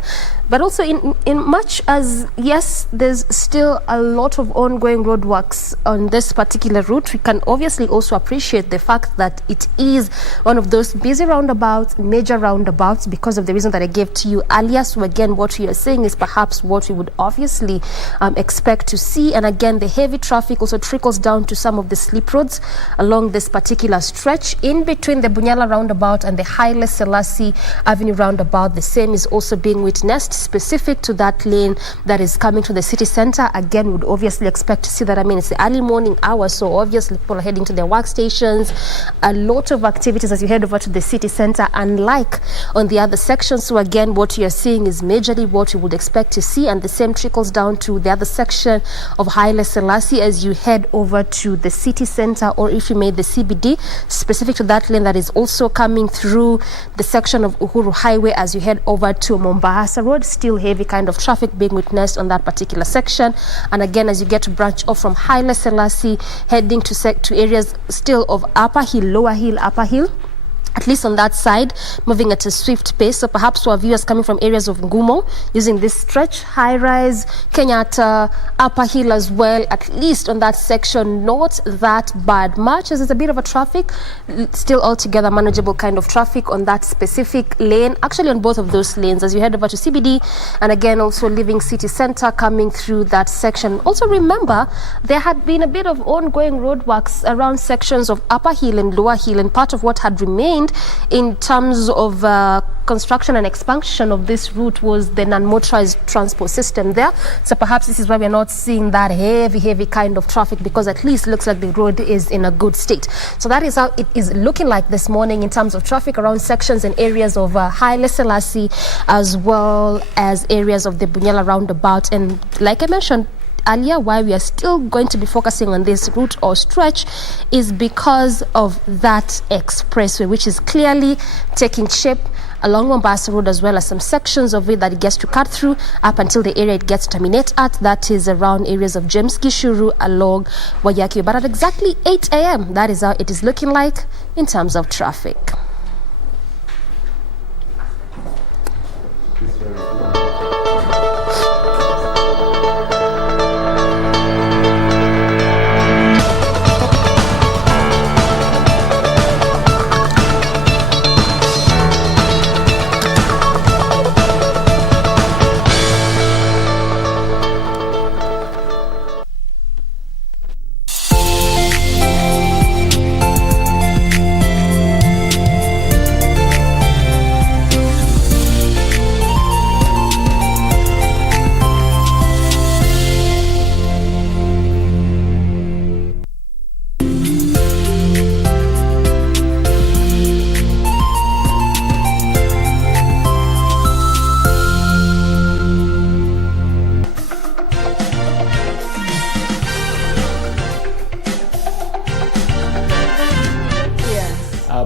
But also in much as, yes, there's still a lot of ongoing roadworks on this particular route, we can obviously also appreciate the fact that it is one of those busy roundabouts, major roundabouts, because of the reason that I gave to you earlier. So again, what we are saying is perhaps what we would obviously expect to see. And again, the heavy traffic also trickles down to some of the slip roads along this particular stretch in between the Bunyala roundabout and the Haile Selassie Avenue roundabout. The same is also being witnessed specific to that lane that is coming to the city center. Again, we would obviously expect to see that. I mean, it's the early morning hours, so obviously people are heading to their workstations. A lot of activities as you head over to the city center, unlike on the other sections. So again, what you're seeing is majorly what you would expect to see, and the same trickles down to the other section of Haile Selassie as you head over to the city center, or if you made the CBD, specific to that lane that is also coming through the section of Uhuru Highway as you head over to Mombasa Road. Still heavy kind of traffic being witnessed on that particular section. And again, as you get to branch off from Haile Selassie, heading to areas still of Upper Hill, Lower Hill, Upper Hill, at least on that side, moving at a swift pace. So perhaps for our viewers coming from areas of Ngumo, using this stretch, High Rise, Kenyatta, Upper Hill as well, at least on that section, not that bad much, as there's a bit of a traffic, still altogether manageable kind of traffic on that specific lane, actually on both of those lanes, as you head over to CBD, and again also leaving City Center, coming through that section. Also remember, there had been a bit of ongoing roadworks around sections of Upper Hill and Lower Hill, and part of what had remained in terms of construction and expansion of this route was the non-motorized transport system there. So perhaps this is why we're not seeing that heavy kind of traffic, because at least looks like the road is in a good state. So that is how it is looking like this morning in terms of traffic around sections and areas of Haile Selassie, as well as areas of the Bunyala roundabout. And like I mentioned earlier, why we are still going to be focusing on this route or stretch is because of that expressway, which is clearly taking shape along Mombasa Road, as well as some sections of it that it gets to cut through up until the area it gets to terminate at. That is around areas of James Gishuru along Wayaki. But at exactly 8 a.m., that is how it is looking like in terms of traffic.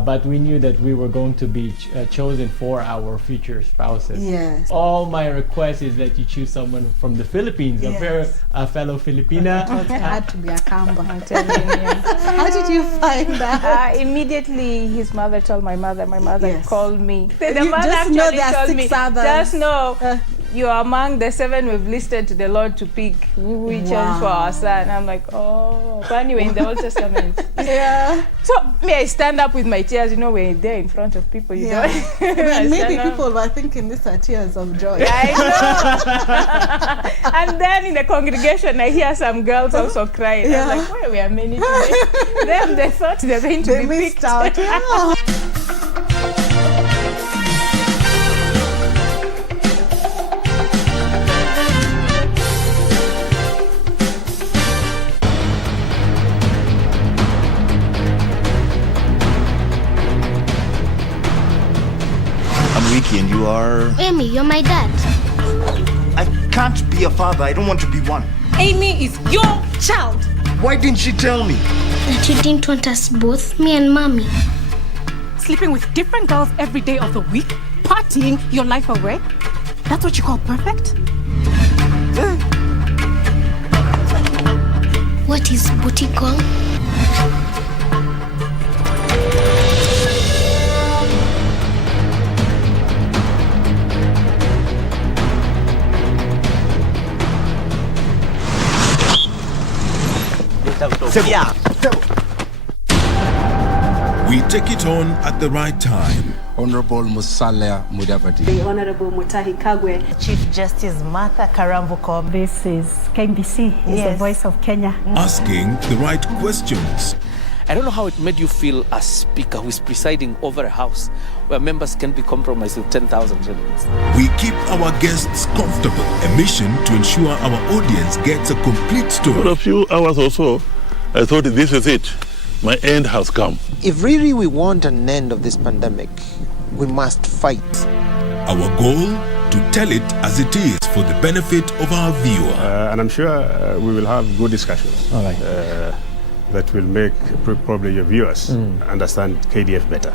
But we knew that we were going to be chosen for our future spouses. Yes. All my request is that you choose someone from the Philippines, Yes. a fellow Filipina. It had to be a Kamba. I'm telling you. How did you find that? Immediately, his mother told my mother. My mother Yes. called me. The You mother just know actually there are told 6 me, others. just know you are among the 7 we've listed to the Lord to pick who we chose for our son. I'm like, oh. But anyway, in the Old Testament. Yeah. So me, I stand up with my tears. You know, we're there in front of people. You know. Well, maybe stand up. people were thinking these are tears of joy. Yeah, I know. And then in the congregation, I hear some girls also crying. Yeah. I'm like, where we are many today? Them, they thought they're going to be missed picked out. Yeah. I'm Ricky and you are... Amy, you're my dad. I can't be a father. I don't want to be one. Amy is your child. Why didn't she tell me? That you didn't want us both, me and mommy. Sleeping with different girls every day of the week, partying your life away. That's what you call perfect? What is booty call? We take it on at the right time. Honorable Musalia Mudavadi. The Honorable Mutahi Kagwe. Chief Justice Martha Karamvuko. This is KBC, is the voice of Kenya. Asking the right questions. I don't know how it made you feel as speaker who is presiding over a house where members can be compromised with 10,000 shillings. We keep our guests comfortable. A mission to ensure our audience gets a complete story. For a few hours or so, I thought this is it. My end has come. If really we want an end of this pandemic, we must fight. Our goal, to tell it as it is for the benefit of our viewer. And I'm sure we will have good discussions. All right. that will make probably your viewers understand KDF better.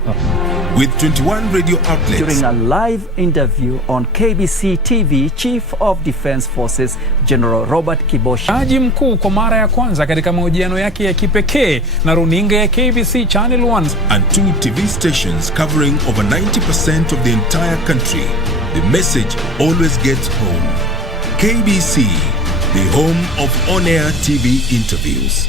With 21 radio outlets. During a live interview on KBC TV, Chief of Defense Forces General Robert Kiboshi. Jaji mkuu kwa mara ya kwanza katika mahojiano yake ya kipekee na runinga ya KBC Channel 1 and 2 TV stations covering over 90% of the entire country. The message always gets home. KBC, the home of on-air TV interviews.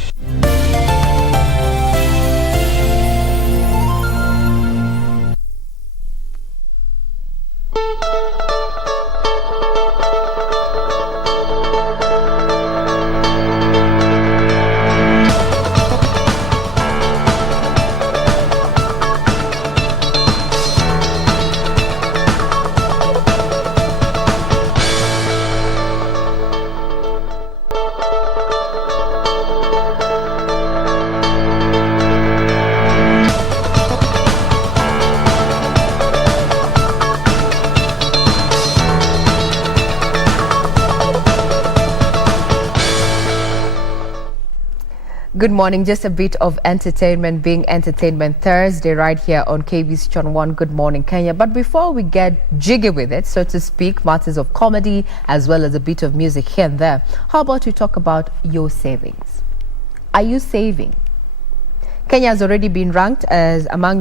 Good morning. Just a bit of entertainment, being Entertainment Thursday right here on KBC Channel 1. Good morning, Kenya. But before we get jiggy with it, so to speak, matters of comedy as well as a bit of music here and there, how about we talk about your savings? Are you saving? Kenya has already been ranked as among,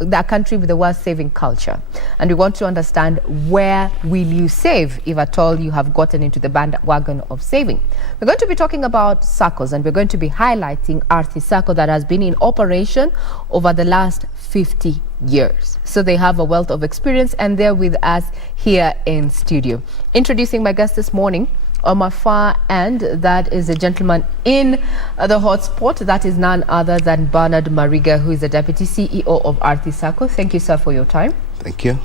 the country with the worst saving culture. And we want to understand, where will you save if at all you have gotten into the bandwagon of saving? We're going to be talking about SACCOs, and we're going to be highlighting Aarti SACCO that has been in operation over the last 50 years. So they have a wealth of experience, and they're with us here in studio. Introducing my guest this morning, on my far end, that is a gentleman in the hotspot. That is none other than Bernard Mariga, who is the Deputy CEO of Aarti SACCO. Thank you, sir, for your time. Thank you.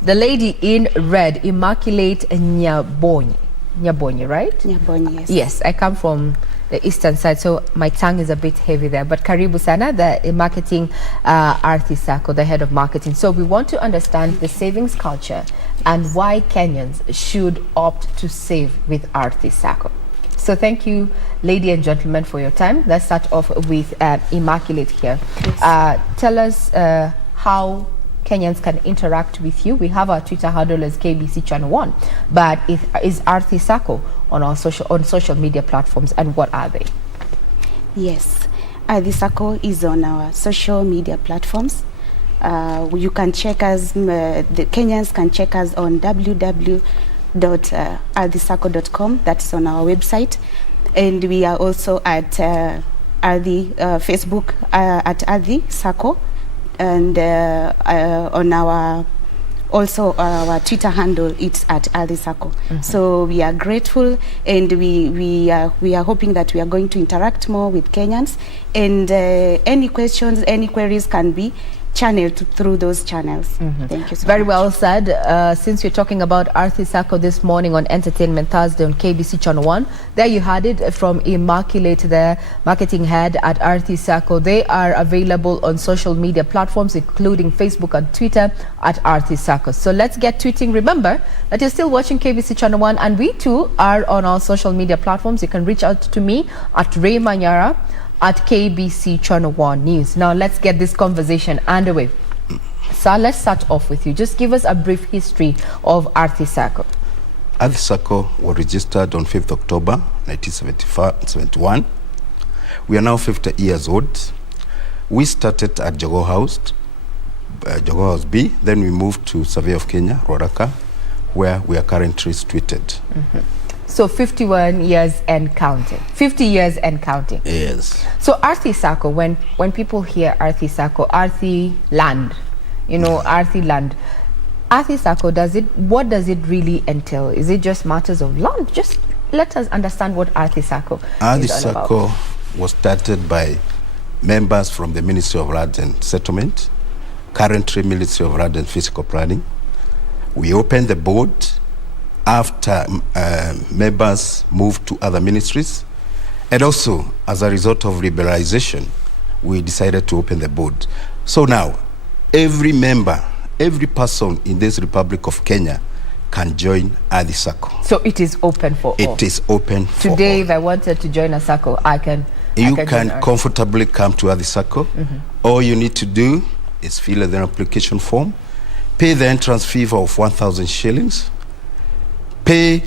The lady in red, Immaculate Nyabonyi. Nyabonyi, right? Nyabonyi, yes. Yes, I come from the eastern side, so my tongue is a bit heavy there. But Karibu Sana, the marketing Aarti SACCO, the head of marketing. So we want to understand the savings culture and why Kenyans should opt to save with Aarti SACCO. So thank you, lady and gentlemen, for your time. Let's start off with Immaculate here. Yes. Tell us how Kenyans can interact with you. We have our Twitter handle as KBC Channel 1, but is Aarti SACCO on social media platforms, and what are they? Yes, Aarti SACCO is on our social media platforms. You can check us, the Kenyans can check us on www.aartisacco.com. That's on our website. And we are also at Facebook at Aarti SACCO, and on our Twitter handle, it's at Aarti SACCO. So we are grateful, and we are hoping that we are going to interact more with Kenyans, and any questions, any queries can be channeled through those channels. Thank you so Very much. well said. Since we're talking about Aarti SACCO this morning on Entertainment Thursday on KBC Channel 1, there you had it from Immaculate, the marketing head at Aarti SACCO. They are available on social media platforms, including Facebook and Twitter at Aarti SACCO. So let's get tweeting. Remember that you're still watching KBC Channel 1, and we too are on our social media platforms. You can reach out to me at Ray Manyara at KBC Channel 1 News. Now let's get this conversation underway. Sir, let's start off with you. Just give us a brief history of Aarti SACCO. Aarti SACCO was registered on 5th October 1971. We are now 50 years old. We started at Jogoo House B, then we moved to Survey of Kenya, Ruaraka, where we are currently situated. So 51 years and counting. 50 years and counting. Yes. So Aarti SACCO, when people hear Aarti SACCO, Aarti land, Aarti land. Aarti SACCO, what does it really entail? Is it just matters of land? Just let us understand what Aarti SACCO is all about. Aarti SACCO was started by members from the Ministry of Land and Settlement, currently Ministry of Land and Physical Planning. We opened the board after members moved to other ministries, and also as a result of liberalization, we decided to open the board. So now, every member, every person in this Republic of Kenya can join Aarti SACCO. So it is open for all? It is open for Today, all. if I wanted to join a SACCO, I can You can comfortably come to Adisako. All you need to do is fill an application form, pay the entrance fee of 1,000 shillings, pay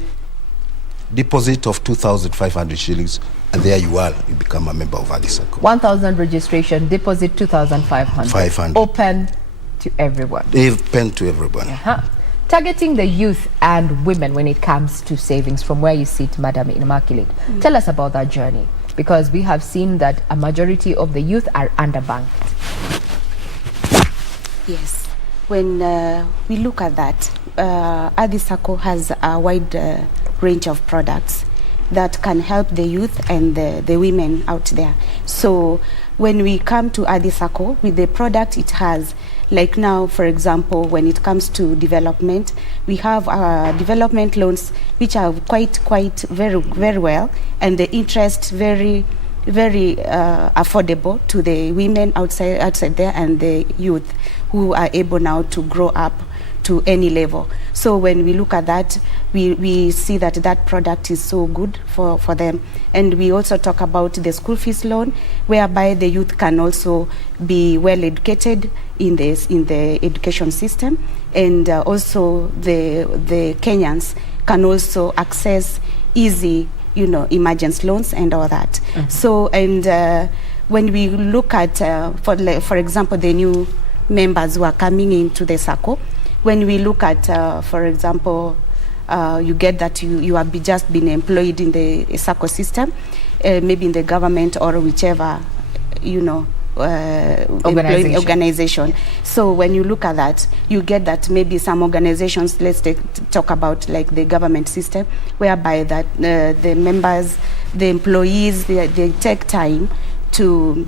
deposit of 2,500 shillings, and there you are. You become a member of Adisako. 1,000 registration, deposit 2,500. 500. Open to everyone. Open to everyone. Targeting the youth and women when it comes to savings, from where you sit, Madam Immaculate. Tell us about that journey, because we have seen that a majority of the youth are underbanked. Yes. When we look at that, Adisako has a wide range of products that can help the youth and the women out there. So when we come to Adisako, with the product it has, like now, for example, when it comes to development, we have development loans which are quite very well, and the interest very affordable to the women outside there and the youth who are able now to grow up to any level. So when we look at that, we see that that product is so good for them. And we also talk about the school fees loan, whereby the youth can also be well educated in the education system, and also the Kenyans can also access easy, emergency loans and all that. So, and when we look at, for example, the new members who are coming into the SACCO, when we look at, for example, you get that you have just been employed in the SACCO system, maybe in the government or whichever, organization. So when you look at that, you get that maybe some organizations, let's talk about like the government system, whereby that the members, the employees, they take time to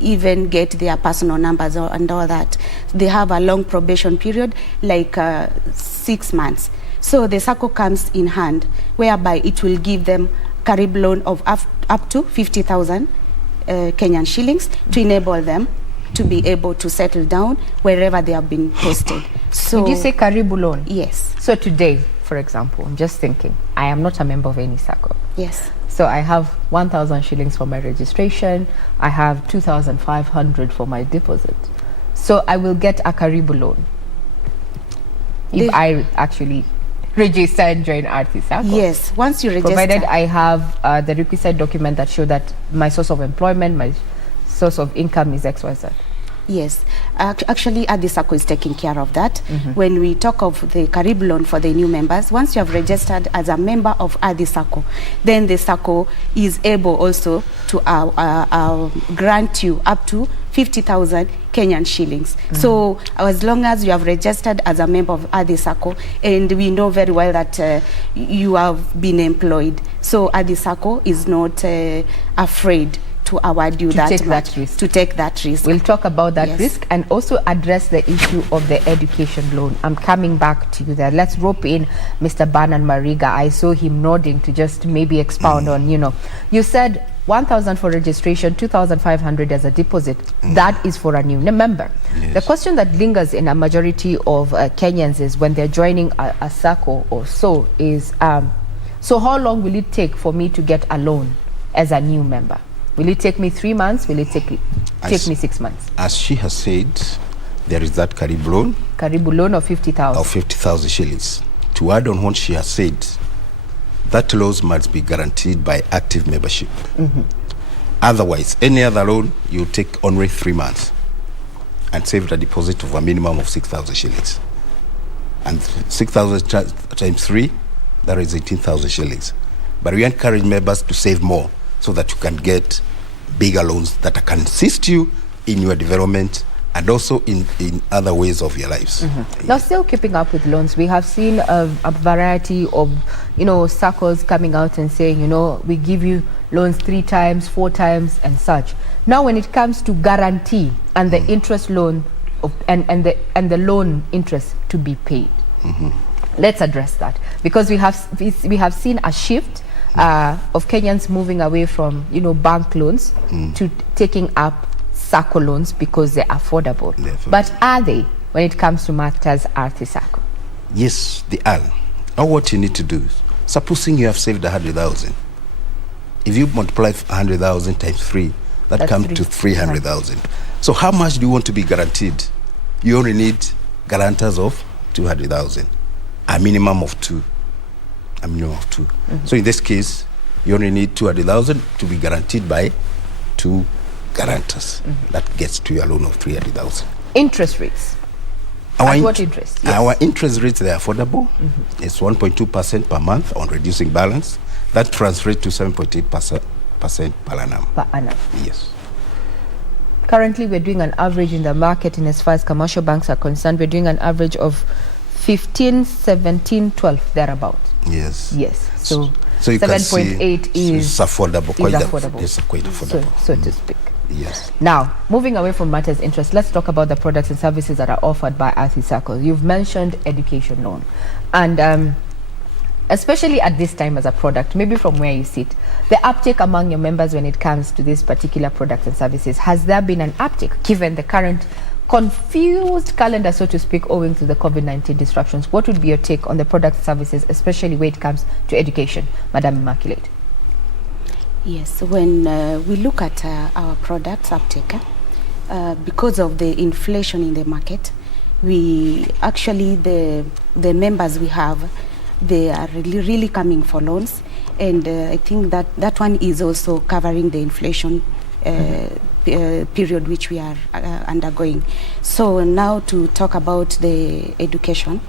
even get their personal numbers and all that. They have a long probation period, like 6 months. So the SACCO comes in hand, whereby it will give them Carib loan of up to 50,000 Kenyan shillings to enable them to be able to settle down wherever they have been posted. So, did you say Karibu loan? Yes. So today, for example, I'm just thinking, I am not a member of any SACCO. Yes. So I have 1,000 shillings for my registration. I have 2,500 for my deposit. So I will get a Karibu loan if I actually register and join RT SACCO. Yes, once you register. Provided I have the requisite document that show that my source of employment, my source of income is XYZ. Yes, actually Adisako is taking care of that. When we talk of the Carib loan for the new members, once you have registered as a member of Adisako, then the SACCO is able also to grant you up to 50,000 Kenyan shillings. So as long as you have registered as a member of Adisako, and we know very well that you have been employed, so Adisako is not afraid to award you that risk. To take that risk. We'll talk about that risk and also address the issue of the education loan. I'm coming back to you there. Let's rope in Mr. Banan Mariga. I saw him nodding to just maybe expound on, you said 1,000 for registration, 2,500 as a deposit. That is for a new member. Yes. The question that lingers in a majority of Kenyans is when they're joining a SACCO or so is, so how long will it take for me to get a loan as a new member? Will it take me 3 months? Will it take me 6 months? As she has said, there is that Karibu loan. Karibu loan of 50,000. Of 50,000 shillings. To add on what she has said, that loan must be guaranteed by active membership. Otherwise, any other loan, you take only 3 months and save the deposit of a minimum of 6,000 shillings. And 6,000 times 3, that is 18,000 shillings. But we encourage members to save more, so that you can get bigger loans that can assist you in your development and also in other ways of your lives. Now, still keeping up with loans, we have seen a variety of, SACCOs coming out and saying, we give you loans 3 times, 4 times, and such. Now, when it comes to guarantee and the interest loan and the loan interest to be paid, let's address that, because we have seen a shift of Kenyans moving away from bank loans to taking up SACCO loans because they're affordable. But are they when it comes to matters RT SACCO? Yes, they are. Now what you need to do, supposing you have saved 100,000, If you multiply 100,000 times 3, that That's comes to 300,000. So how much do you want to be guaranteed? You only need guarantors of 200,000, a minimum of 2. A minimum of 2. So in this case, you only need 200,000 to be guaranteed by 2 guarantors. That gets to your loan of 300,000. Interest rates. At what interest? Yes. Our interest rates, they are affordable. It's 1.2% per month on reducing balance. That translates to 7.8% per annum. Per annum. Yes. Currently, we're doing an average in the market, and as far as commercial banks are concerned, we're doing an average of 15, 17, 12, thereabout. Yes. Yes. So you can see 7.8 is affordable. affordable. It's quite affordable. So to speak. Yes. Now, moving away from matters interest, let's talk about the products and services that are offered by RC Circle. You've mentioned education loan, and especially at this time as a product, maybe from where you sit, the uptake among your members when it comes to this particular products and services, has there been an uptake given the current confused calendar, so to speak, owing to the COVID-19 disruptions? What would be your take on the products and services, especially when it comes to education, Madam Immaculate? Yes, when we look at our products uptake, because of the inflation in the market, we actually, the members we have, they are really coming for loans, and I think that one is also covering the inflation period which we are undergoing. So now to talk about the education,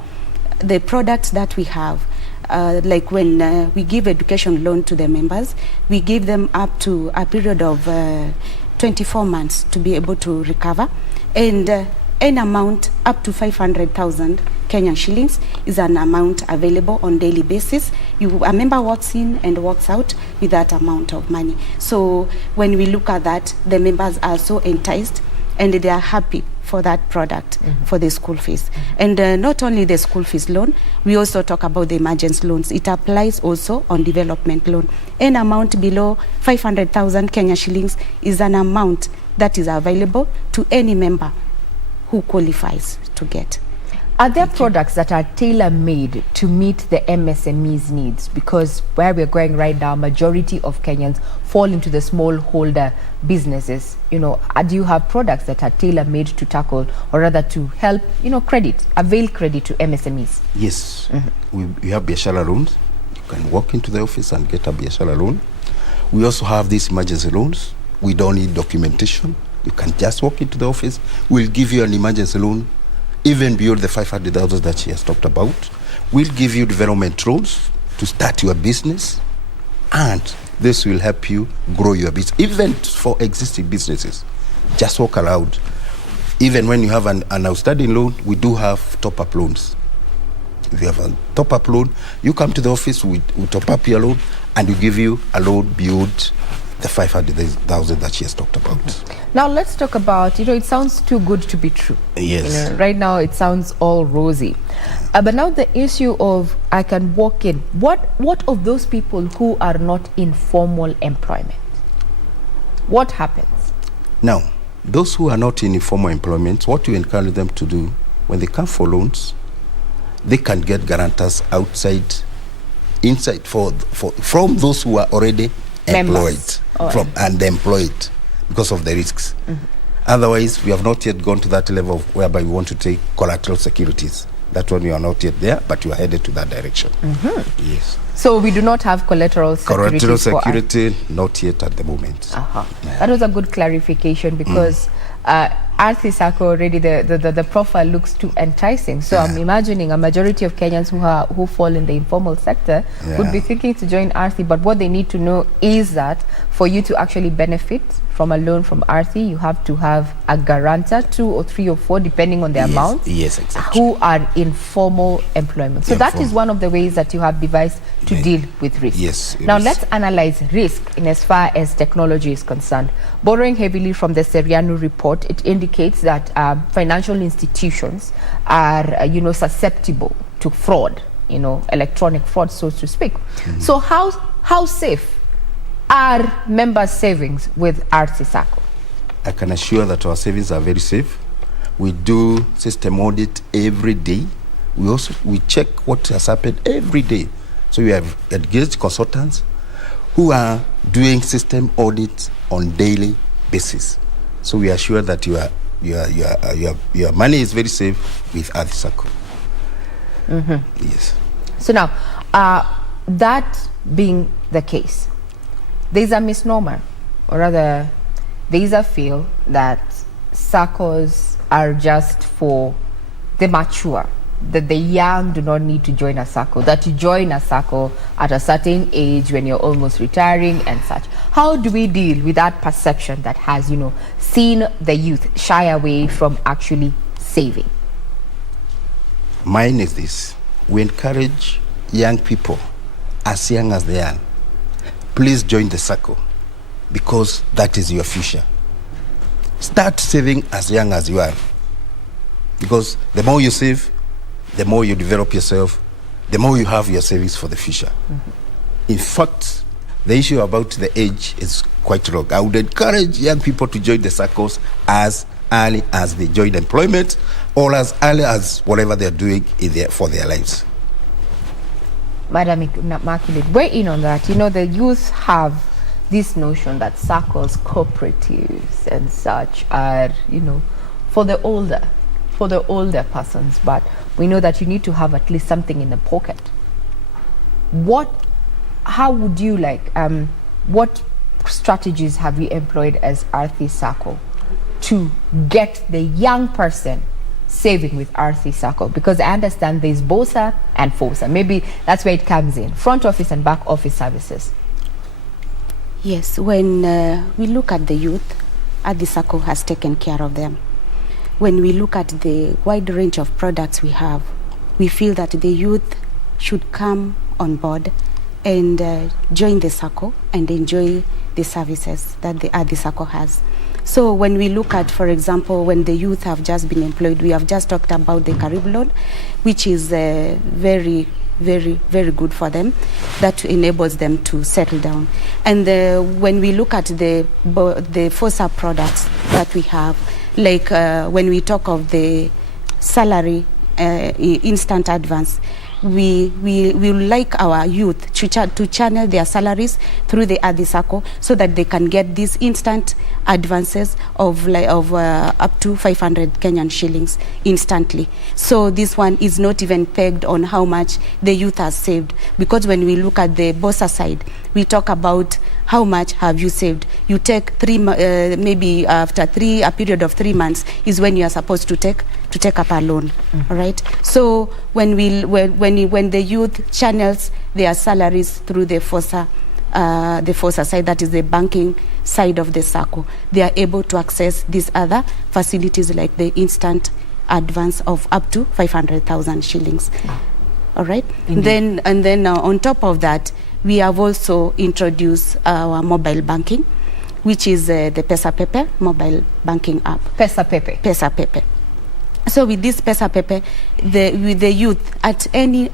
the products that we have, like when we give education loan to the members, we give them up to a period of 24 months to be able to recover, and an amount up to 500,000 Kenyan shillings is an amount available on daily basis. A member walks in and walks out with that amount of money. So when we look at that, the members are so enticed and they are happy for that product, for the school fees. And not only the school fees loan, we also talk about the emergency loans. It applies also on development loan. An amount below 500,000 Kenya shillings is an amount that is available to any member who qualifies to get. Are there products that are tailor-made to meet the MSME's needs? Because where we're going right now, majority of Kenyans fall into the smallholder businesses. You know, do you have products that are tailor-made to tackle, or rather to help, avail credit to MSMEs? Yes, we have biashara loans. You can walk into the office and get a biashara loan. We also have these emergency loans. We don't need documentation. You can just walk into the office. We'll give you an emergency loan even beyond the 500,000 that she has talked about. We'll give you development loans to start your business, and this will help you grow your business, even for existing businesses. Just walk around. Even when you have an outstanding loan, we do have top-up loans. If you have a top-up loan, you come to the office, we top up your loan, and we give you a loan beyond the 500,000 that she has talked about. Now let's talk about, it sounds too good to be true. Yes. Right now it sounds all rosy. But now the issue of I can walk in, what of those people who are not in formal employment? What happens? Now, those who are not in informal employment, what you encourage them to do, when they come for loans, they can get guarantors inside from those who are already employed, and employed, because of the risks. Otherwise, we have not yet gone to that level whereby we want to take collateral securities. That one we are not yet there, but we are headed to that direction. Yes. So we do not have collateral security. Collateral security, not yet at the moment. That was a good clarification, because RC Circle already, the profile looks too enticing. So I'm imagining a majority of Kenyans who fall in the informal sector would be thinking to join RC, but what they need to know is that for you to actually benefit from a loan from RC, you have to have a guarantor, 2 or 3 or 4, depending on the amount, yes, exactly, who are in formal employment. So that is one of the ways that you have devised to deal with risk. Yes. Now let's analyze risk in as far as technology is concerned. Borrowing heavily from the Seriano report, it indicates that financial institutions are, susceptible to fraud, electronic fraud, so to speak. So how safe are members' savings with RC Circle? I can assure that our savings are very safe. We do system audit every day. We check what has happened every day. So we have engaged consultants who are doing system audits on daily basis. So we are sure that your money is very safe with Ardhi Sacco. Yes. So now, that being the case, there's a misnomer, or rather, there's a feel that SACCOs are just for the mature, that the young do not need to join a SACCO, that you join a SACCO at a certain age when you're almost retiring and such. How do we deal with that perception that has, seen the youth shy away from actually saving? Mine is this. We encourage young people, as young as they are, please join the SACCO, because that is your future. Start saving as young as you are, because the more you save, the more you develop yourself, the more you have your savings for the future. In fact, the issue about the age is quite wrong. I would encourage young people to join the SACCOs as early as they join employment, or as early as whatever they're doing for their lives. Madam Immaculate, weigh in on that. The youth have this notion that SACCOs, cooperatives and such are, for the older persons, but we know that you need to have at least something in the pocket. How would you what strategies have you employed as Ardhi Sacco to get the young person saving with Ardhi Sacco? Because I understand there's BOSA and FOSA. Maybe that's where it comes in, front office and back office services. Yes, when we look at the youth, Ardhi Sacco has taken care of them. When we look at the wide range of products we have, we feel that the youth should come on board and join the SACCO and enjoy the services that the Ardhi Sacco has. So when we look at, for example, when the youth have just been employed, we have just talked about the Karibu loan, which is very, very, very good for them. That enables them to settle down. And when we look at the FOSA products that we have, like when we talk of the salary instant advance, we like our youth to channel their salaries through the Ardhi Sacco so that they can get these instant advances of up to 500 Kenyan shillings instantly. So this one is not even pegged on how much the youth has saved, because when we look at the BOSA side, we talk about how much have you saved. You take maybe after a period of 3 months is when you are supposed to take up a loan. All right. So when the youth channels their salaries through the FOSA side, that is the banking side of the SACCO, they are able to access these other facilities like the instant advance of up to 500,000 shillings. All right. And then on top of that, we have also introduced our mobile banking, which is the Pesa Pepe mobile banking app. Pesa Pepe. Pesa Pepe. So with this Pesa Pepe, with the youth at any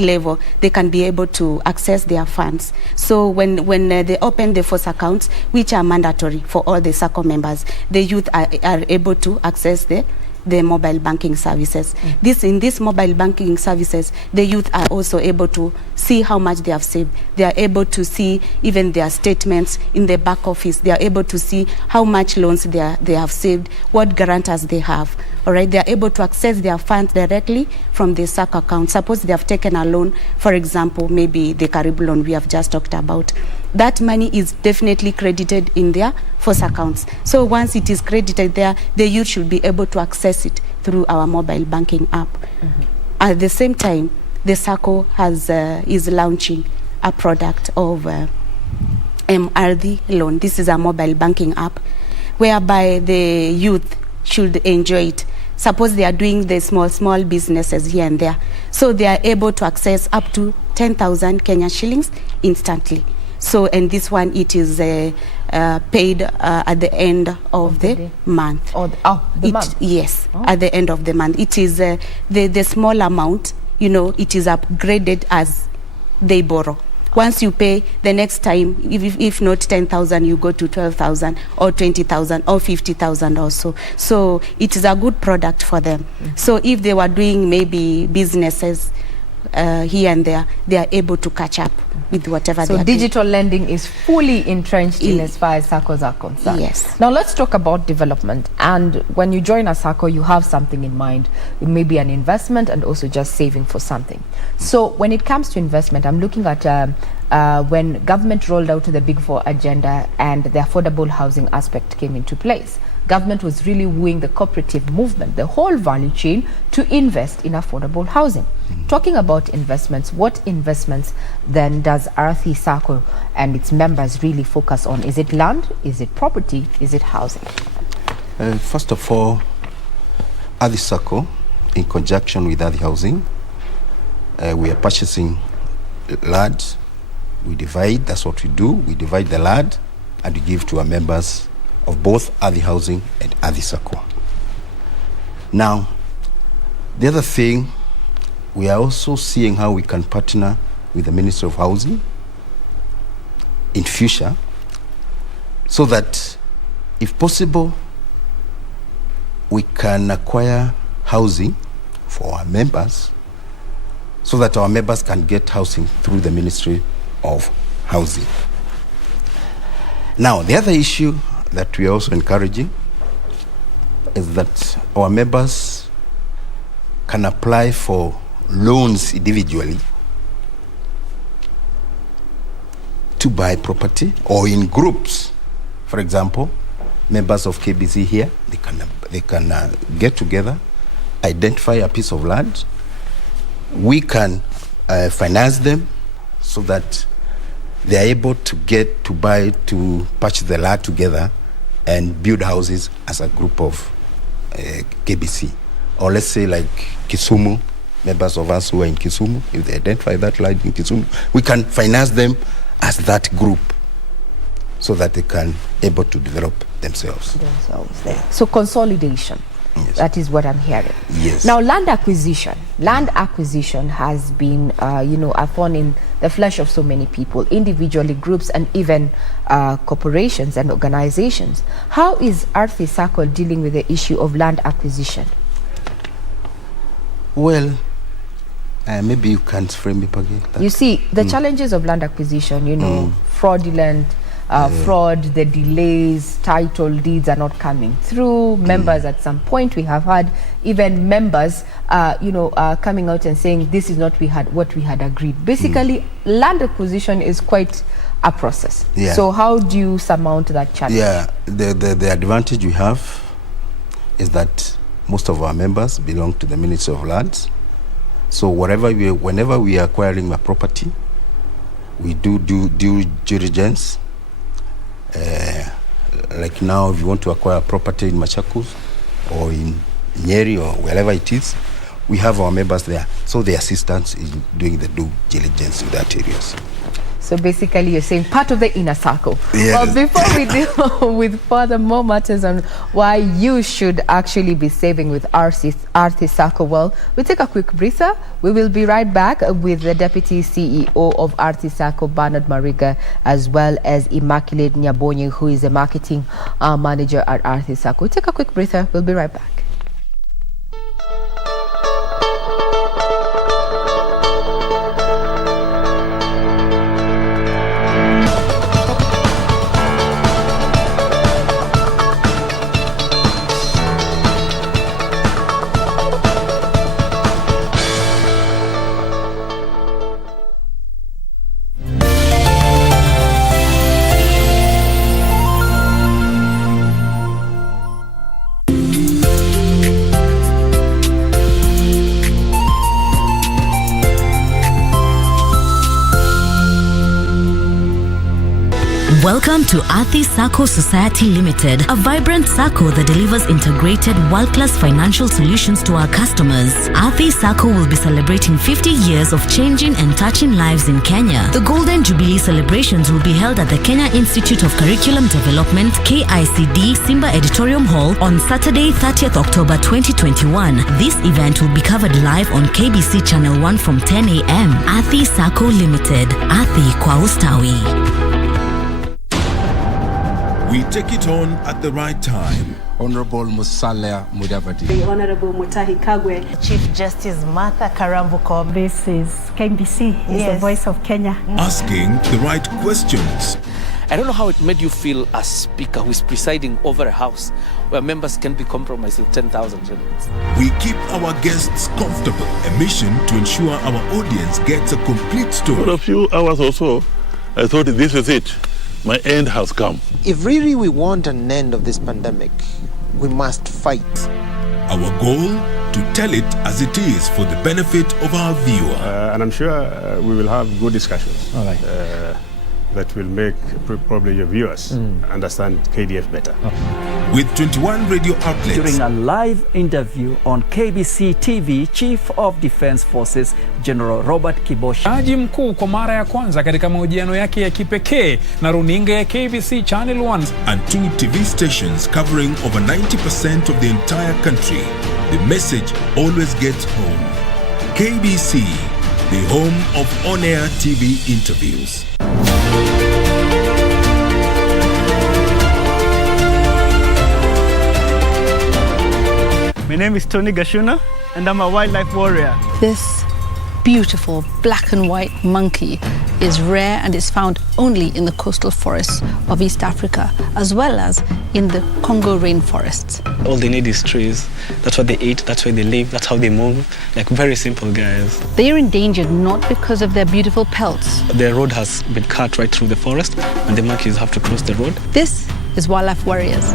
level, they can be able to access their funds. So when they open the FOSA accounts, which are mandatory for all the SACCO members, the youth are able to access the mobile banking services. In this mobile banking services, the youth are also able to see how much they have saved. They are able to see even their statements in the back office. They are able to see how much loans they have saved, what guarantors they have. All right, they are able to access their funds directly from the SACCO account. Suppose they have taken a loan, for example, maybe the Karibu loan we have just talked about. That money is definitely credited in their FOSA accounts. So once it is credited there, the youth should be able to access it through our mobile banking app. At the same time, the SACCO is launching a product of Ardhi loan. This is a mobile banking app whereby the youth should enjoy it. Suppose they are doing the small businesses here and there, so they are able to access up to 10,000 Kenyan shillings instantly. So, and this one, it is paid at the end of the month. Month? Yes, at the end of the month. It is the small amount, it is upgraded as they borrow. Once you pay, the next time, if not 10,000, you go to 12,000 or 20,000 or 50,000 also. So it is a good product for them. So if they were doing maybe businesses, here and there, they are able to catch up with whatever they So are digital lending is fully entrenched in as far as SACCOs are concerned. Yes. Now let's talk about development. And when you join a SACCO, you have something in mind. It may be an investment and also just saving for something. So when it comes to investment, I'm looking at when government rolled out the Big Four agenda and the affordable housing aspect came into place. Government was really wooing the cooperative movement, the whole value chain, to invest in affordable housing. Talking about investments, what investments then does Aarti SACCO and its members really focus on? Is it land? Is it property? Is it housing? First of all, Aarti SACCO, in conjunction with Aarti Housing, we are purchasing land. We divide, that's what we do. We divide the land and we give to our members of both Aarti Housing and Aarti SACCO. Now, the other thing, we are also seeing how we can partner with the Ministry of Housing in future, so that, if possible, we can acquire housing for our members, so that our members can get housing through the Ministry of Housing. Now, the other issue that we are also encouraging is that our members can apply for loans individually to buy property, or in groups. For example, members of KBC here, they can get together, identify a piece of land. We can finance them so that they are able to get to purchase the land together and build houses as a group of KBC. Or let's say like Kisumu, members of us who are in Kisumu, if they identify that land in Kisumu, we can finance them as that group so that they can able to develop themselves. There. So consolidation. Yes. That is what I'm hearing. Yes. Now, land acquisition. Land acquisition has been, a thorn in the flesh of so many people, individually, groups, and even corporations and organizations. How is Aarti SACCO dealing with the issue of land acquisition? Well, maybe you can frame it again. You see, the challenges of land acquisition, fraudulent, fraud, the delays, title deeds are not coming through. Members at some point, we have had even members, coming out and saying this is not what we had agreed. Basically, land acquisition is quite a process. Yeah. So how do you surmount that challenge? Yeah, the advantage we have is that most of our members belong to the Ministry of Lands. So whenever we are acquiring a property, we do due diligence. Like now, if you want to acquire a property in Machakos or in Nyeri or wherever it is, we have our members there. So the assistance is doing the due diligence in that areas. So basically, you're saying part of the inner circle. Yes. Well, before we deal with further more matters on why you should actually be saving with Aarti SACCO, well, we'll take a quick breather. We will be right back with the Deputy CEO of Aarti SACCO, Bernard Mariga, as well as Immaculate Nyabonyi, who is the Marketing Manager at Aarti SACCO. We'll take a quick breather. We'll be right back. Welcome to Aarti SACCO Society Limited, a vibrant SACCO that delivers integrated world-class financial solutions to our customers. Aarti SACCO will be celebrating 50 years of changing and touching lives in Kenya. The Golden Jubilee celebrations will be held at the Kenya Institute of Curriculum Development, KICD, Simba Editorium Hall on Saturday, 30th October 2021. This event will be covered live on KBC Channel 1 from 10 a.m. Aarti SACCO Limited. Aarti kwa ustawi. We take it on at the right time Honorable Musalia Mudavadi. The Honorable Mutahi Kagwe. Chief Justice Martha Karambu Kombe. This is KBC, is the voice of Kenya. Asking the right questions. I don't know how it made you feel as speaker who is presiding over a house where members can be compromised with 10,000 shillings. We keep our guests comfortable. A mission to ensure our audience gets a complete story. For a few hours or so, I thought this is it. My end has come. If really we want an end of this pandemic, we must fight. Our goal, to tell it as it is for the benefit of our viewer. And I'm sure we will have good discussions. All right. That will make probably your viewers understand KDF better. With 21 radio outlets. During a live interview on KBC TV, Chief of Defense Forces General Robert Kibosha. Jaji mkuu kwa mara ya kwanza katika mahojiano yake ya kipekee na runinga ya KBC Channel 1 and 2 TV stations covering over 90% of the entire country. The message always gets home. KBC, the home of on-air TV interviews. My name is Tony Gashuna, and I'm a wildlife warrior. This beautiful black and white monkey is rare and is found only in the coastal forests of East Africa, as well as in the Congo rainforests. All they need is trees. That's what they eat, that's where they live, that's how they move. Like very simple guys. They are endangered not because of their beautiful pelts. The road has been cut right through the forest, and the monkeys have to cross the road. This is Wildlife Warriors.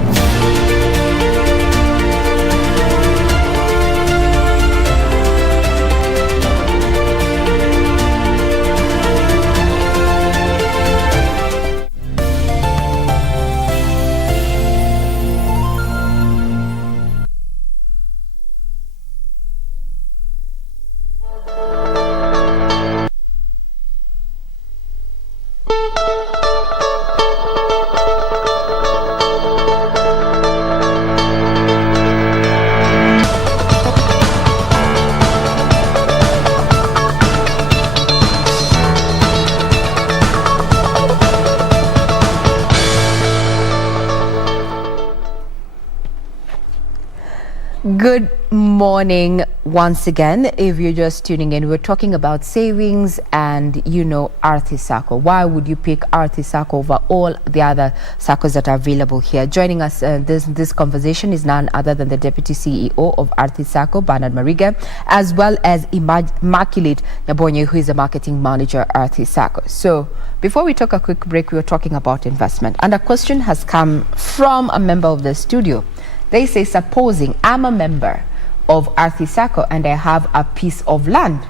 Good morning once again. If you're just tuning in, we're talking about savings and, Aarti Sacco. Why would you pick Aarti Sacco over all the other SACCOs that are available here? Joining us this conversation is none other than the Deputy CEO of Aarti Sacco, Bernard Mariga, as well as Immaculate Nyabonye, who is the Marketing Manager at Aarti Sacco. So before we took a quick break, we were talking about investment. And a question has come from a member of the studio. They say, supposing I'm a member of Aarti Sacco and I have a piece of land,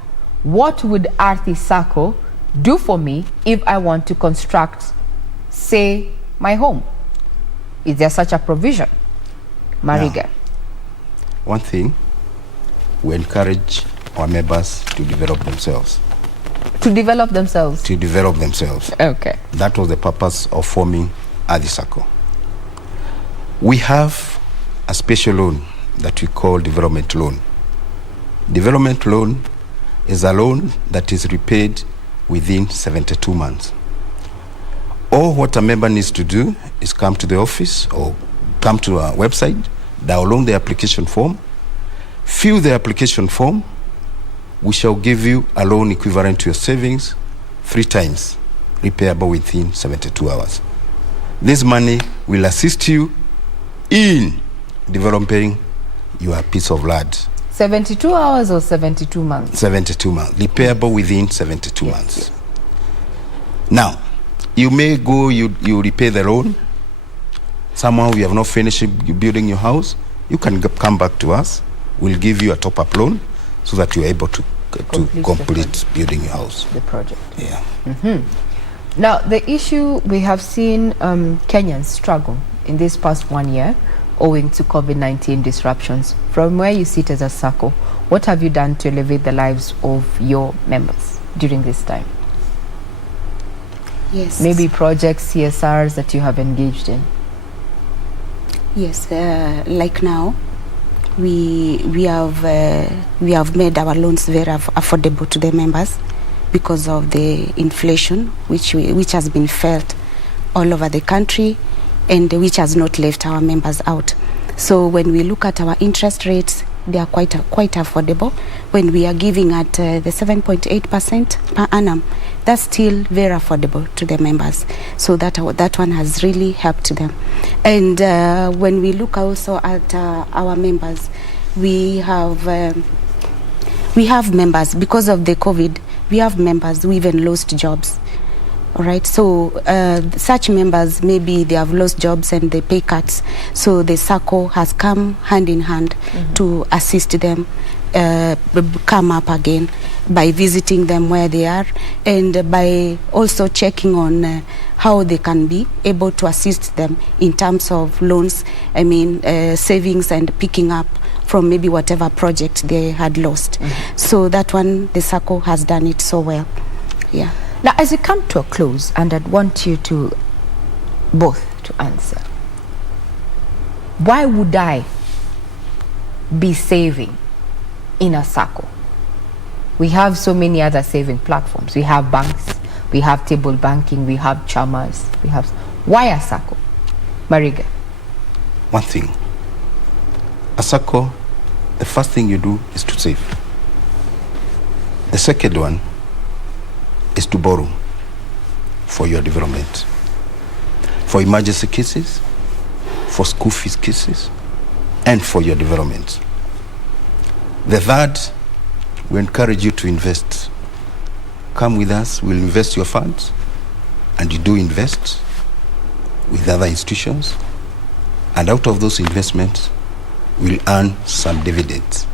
what would Aarti Sacco do for me if I want to construct, say, my home? Is there such a provision? Mariga. Yeah. One thing, we encourage our members to develop themselves. To develop themselves? To develop themselves. Okay. That was the purpose of forming Aarti Sacco. We have a special loan that we call development loan. Development loan is a loan that is repaid within 72 months. All what a member needs to do is come to the office or come to our website, download the application form, fill the application form. We shall give you a loan equivalent to your savings 3 times, repayable within 72 hours. This money will assist you in developing your piece of land. 72 hours or 72 months? 72 months, repayable within 72 months. Now, you may go, you repay the loan. Somehow you have not finished building your house. You can come back to us. We'll give you a top-up loan so that you're able to complete building your house. The project. Yeah. Mm-hmm. Now, the issue, we have seen Kenyans struggle in this past 1 year owing to COVID-19 disruptions. From where you sit as a SACCO, what have you done to elevate the lives of your members during this time? Yes. Maybe projects, CSRs that you have engaged in? Yes, like now, we have made our loans very affordable to the members because of the inflation which has been felt all over the country and which has not left our members out. So when we look at our interest rates, they are quite affordable. When we are giving at the 7.8% per annum, that's still very affordable to the members. So that one has really helped them. And when we look also at our members, we have members, because of the COVID, we have members who even lost jobs. All right, so such members, maybe they have lost jobs and they pay cuts. So the SACCO has come hand in hand to assist them come up again by visiting them where they are, and by also checking on how they can be able to assist them in terms of loans, savings, and picking up from maybe whatever project they had lost. So that one, the SACCO has done it so well. Yeah. Now, as we come to a close, and I'd want you to both to answer, why would I be saving in a SACCO? We have so many other saving platforms. We have banks, we have table banking, we have chamas, why a SACCO? Mariga. One thing, a SACCO, the first thing you do is to save. The second one is to borrow for your development, for emergency cases, for school fees cases, and for your development. The third, we encourage you to invest. Come with us, we'll invest your funds, and you do invest with other institutions, and out of those investments, we'll earn some dividends.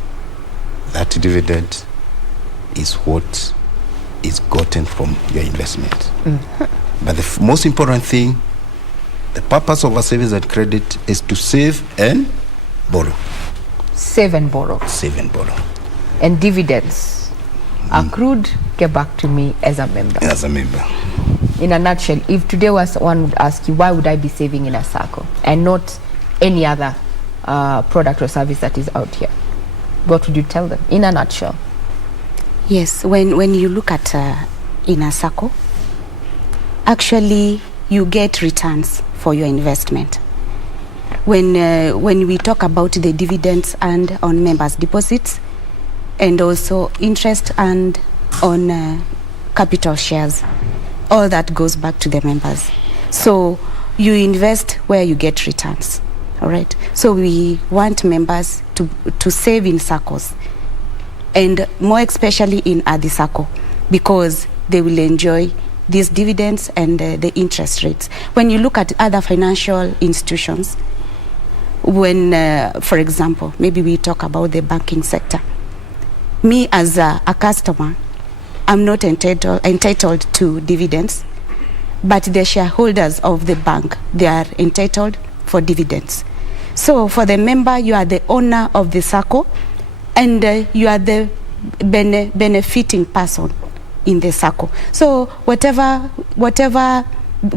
That dividend is what is gotten from your investment. But the most important thing, the purpose of our savings and credit is to save and borrow. Save and borrow. Save and borrow. And dividends accrued get back to me as a member. As a member. In a nutshell, if today one would ask you, why would I be saving in a SACCO and not any other product or service that is out here, what would you tell them in a nutshell? Yes, when you look at in a SACCO, actually you get returns for your investment. When we talk about the dividends and on members' deposits, and also interest and on capital shares, all that goes back to the members. So you invest where you get returns. All right. So we want members to save in SACCOs, and more especially in Adi SACCO, because they will enjoy these dividends and the interest rates. When you look at other financial institutions, when, for example, maybe we talk about the banking sector, me as a customer, I'm not entitled to dividends, but the shareholders of the bank, they are entitled for dividends. So for the member, you are the owner of the SACCO, and you are the benefiting person in the SACCO. So whatever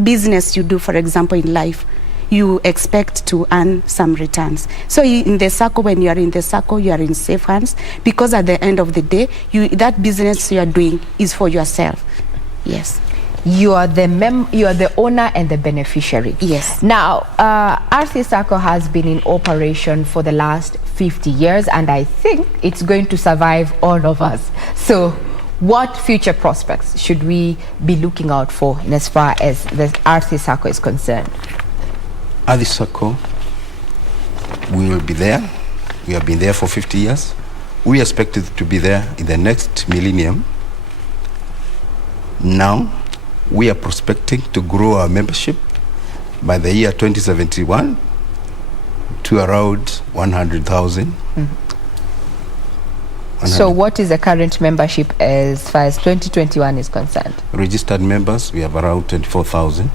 business you do, for example, in life, you expect to earn some returns. So in the SACCO, when you are in the SACCO, you are in safe hands, because at the end of the day, that business you are doing is for yourself. Yes. You are the owner and the beneficiary. Yes. Now, RC SACCO has been in operation for the last 50 years, and I think it's going to survive all of us. So what future prospects should we be looking out for in as far as the RC SACCO is concerned? Adi SACCO, we will be there. We have been there for 50 years. We expect it to be there in the next millennium. Now, we are prospecting to grow our membership by the year 2071 to around 100,000. So what is the current membership as far as 2021 is concerned? Registered members, we have around 24,000,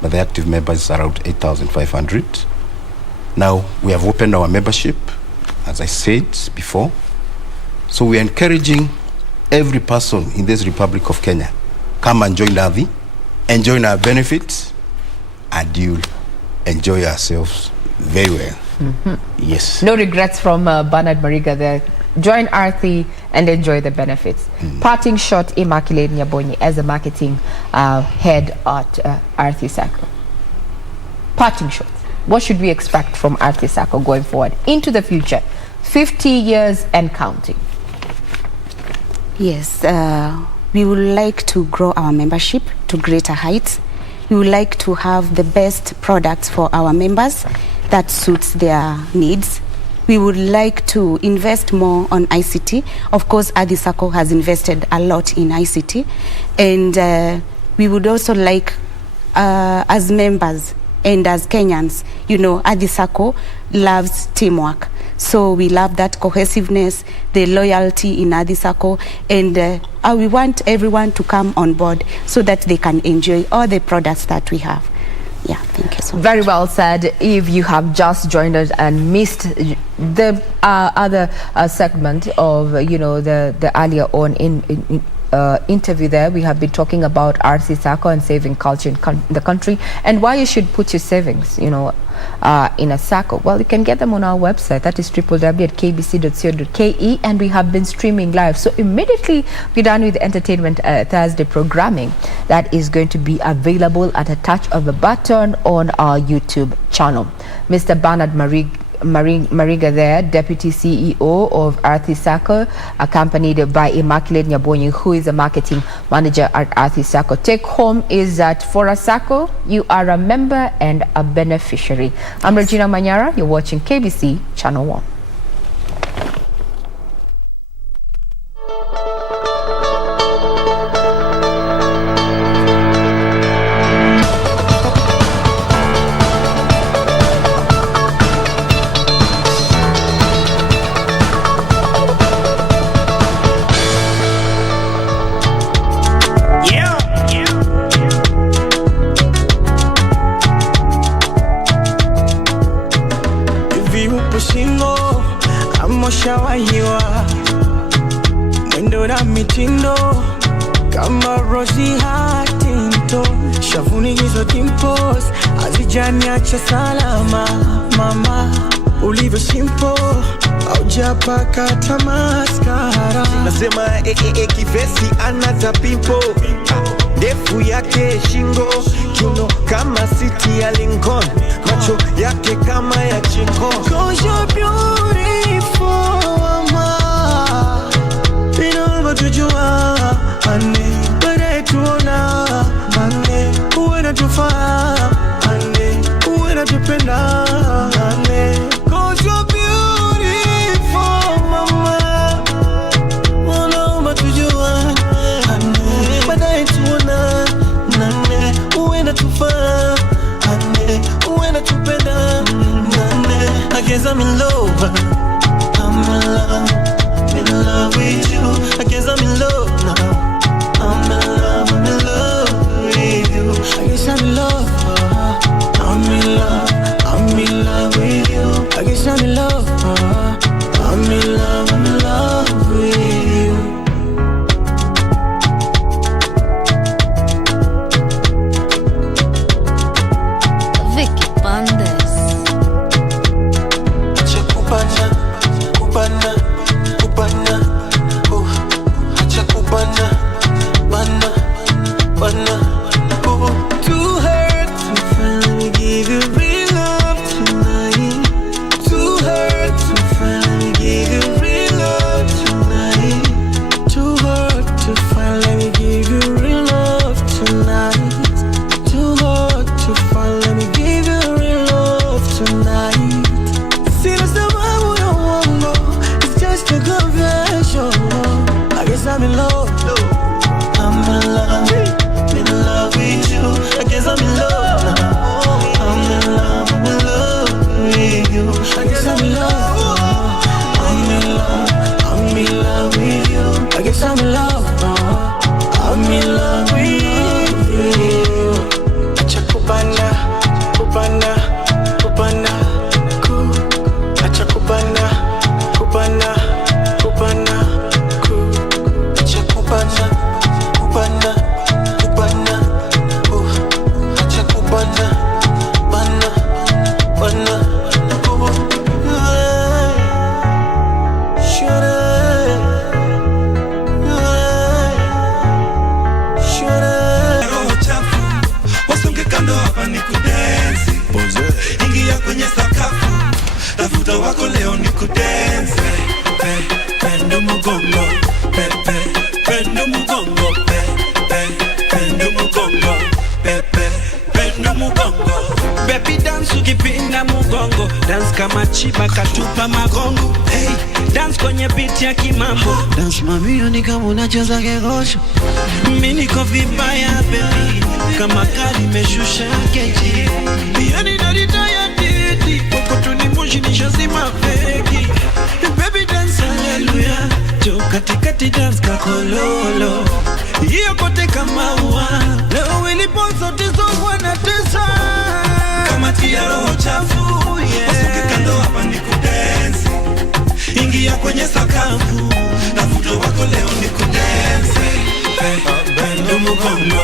but the active members is around 8,500. Now, we have opened our membership, as I said before. So we are encouraging every person in this Republic of Kenya, come and join Adi, enjoy our benefits, and you'll enjoy yourselves very well. Yes. No regrets from Bernard Mariga there. Join RC and enjoy the benefits. Parting shot, Immaculate Nyabonyi as the marketing head at RC SACCO. Parting shot. what should we expect from Athi Sacco going forward into the future, 50 years and counting? Yes, we would like to grow our membership to greater heights. We would like to have the best products for our members that suits their needs. We would like to invest more on ICT. Of course, Athi Sacco has invested a lot in ICT. And we would also like, as members and as Kenyans, you know, Athi Sacco loves teamwork. So we love that cohesiveness, the loyalty in Athi Sacco, and we want everyone to come on board so that they can enjoy all the products that we have. Yeah, thank you so much. Very well said. If you have just joined us and missed the other segment of, you know, the earlier on interview there, we have been talking about Athi Sacco and saving culture in the country and why you should put your savings, you know, in a Sacco. Well, you can get them on our website, that is www.kbc.co.ke, and we have been streaming live. So immediately we're done with the Entertainment Thursday programming that is going to be available at a touch of a button on our YouTube channel. Mr. Bernard Mariga there, Deputy CEO of Athi Sacco, accompanied by Immaculate Nyabonyi, who is a marketing manager at Athi Sacco. Take home is that for a Sacco, you are a member and a beneficiary. I'm Regina Manyara. You're watching KBC Channel 1. Mwendo na mitindo kama Rosie Huntington, shavuni hizo dimples hazijaniacha salama. Mama ulivyo simple haujapaka hata mascara. Nasema kivesi anaza pimpo, ndefu yake shingo, kiuno kama City ya Lincoln, macho yake kama ya chingo. 'Cause you're beautiful, mama. Binongo tujua, ane bere tuona, ane uwe na tufaa, ane uwe na tupenda, ane 'cause you're beautiful, mama. Binongo tujua, ane bere tuona, ane uwe na tufaa, ane uwe na tupenda, ane. I guess I'm in love, I'm in love with you. I guess I'm in love now, I'm Chiba katupa magongo. Hey, dance kwenye beat ya kimambo. Dance mamio ni kama unacheza kegosho. Mimi niko vibaya baby, kama gari meshusha keji. Yani narita ya didi, poko tunimushi nishazima feki. Baby dance hallelujah, jo katikati dance kakololo. Hiyo kote kama ua, leo iliponzo tizo wana tesa. Kama tia roho chafu, wasuke kando hapa ni kudensi. Ingia kwenye sakafu, na futo wako leo ni kudensi. Bendo mugongo,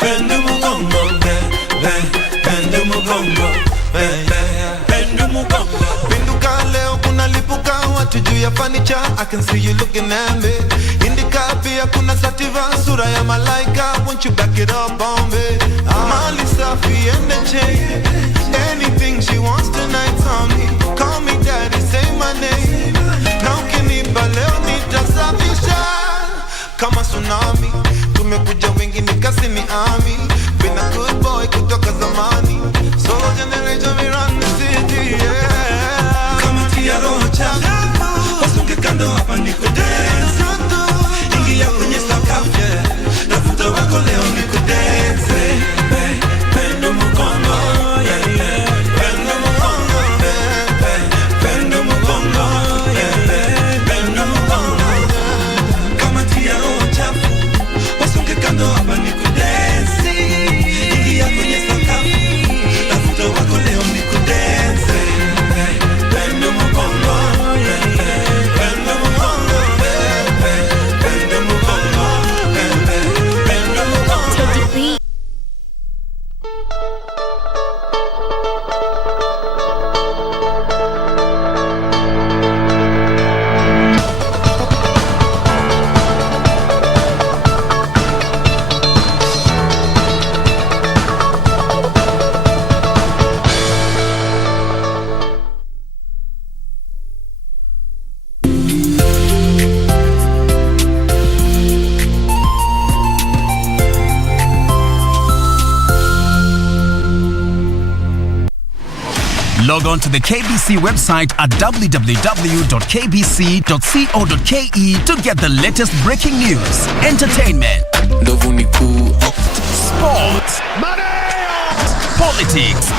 bendo mugongo, bendo mugongo, bendo mugongo. Pinduka leo kuna lipuka watu juu ya furniture. I can see you looking at me. Indika pia kuna sativa sura ya malaika. Won't you back it up on me? Mali safi and the chain. Anything she wants tonight on me. Call me daddy, say my name. Now ukinipa leo nitasafisha kama tsunami. Tumekuja wengi nikasi ni army. Been a good boy kutoka zamani. So generation we run the city, yeah. Kama tia roho chafu, wasuke kando hapa ni kudensi. Ingia kwenye sakafu, yeah. Na futa wako leo ni kudensi. Bendo mugongo, yeah, yeah. Bendo mugongo, bendo mugongo, yeah, bendo mugongo. Kama tia roho chafu, wasuke kando hapa ni kudensi. Ingia kwenye sakafu, na futa wako leo ni kudensi. Bendo mugongo, yeah, yeah. Bendo mugongo, bendo mugongo, bendo mugongo. Log on to the KBC website at www.kbc.co.ke to get the latest breaking news, entertainment, sports, politics,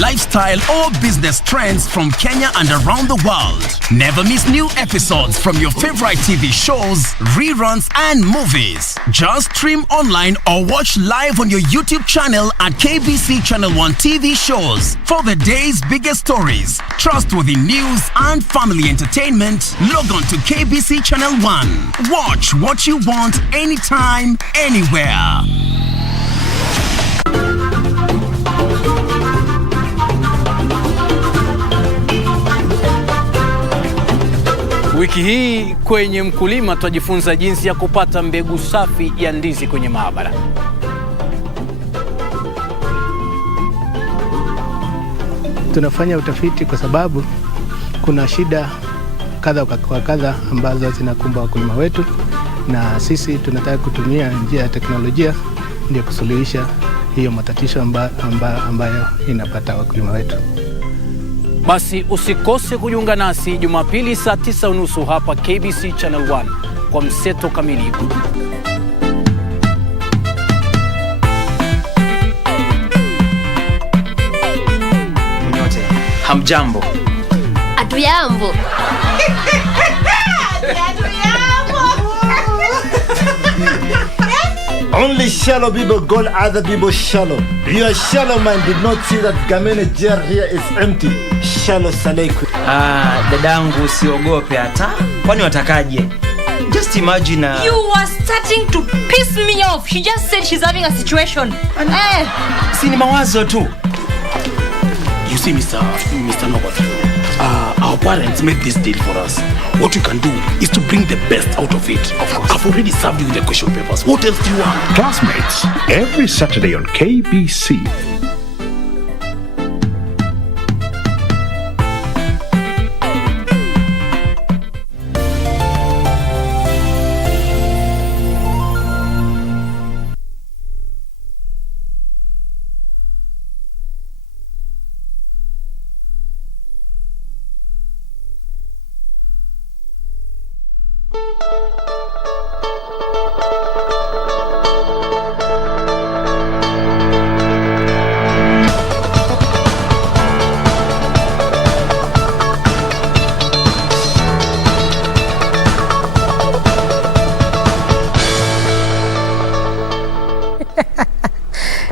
lifestyle or business trends from Kenya and around the world. Never miss new episodes from your favorite TV shows, reruns and movies. Just stream online or watch live on your YouTube channel at KBC Channel 1 TV shows. For the day's biggest stories, trustworthy news and family entertainment, log on to KBC Channel 1. Watch what you want anytime, anywhere. Wiki hii kwenye Mkulima tutajifunza jinsi ya kupata mbegu safi ya ndizi kwenye maabara. Tunafanya utafiti kwa sababu kuna shida kadha kwa kadha ambazo zinakumba wakulima wetu, na sisi tunataka kutumia njia ya teknolojia ndio kusuluhisha hiyo matatizo ambayo inapata wakulima wetu. Basi usikose kujiunga nasi Jumapili saa 9:30 hapa KBC Channel 1 kwa mseto kamili. Nyote hamjambo. Atujambo. Only shallow people go, other people shallow. Your shallow mind did not see that Gamene jar here is empty. Shallow Saleku. Dadangu usiogope hata. Kwani watakaje? Just imagine You were starting to piss me off. She just said she's having a situation. Si ni mawazo tu. You see, Mr. Nobody, our parents made this deal for us. What we can do is to bring the best out of it. I've already served you with the question papers. What else do you want? Classmates, every Saturday on KBC.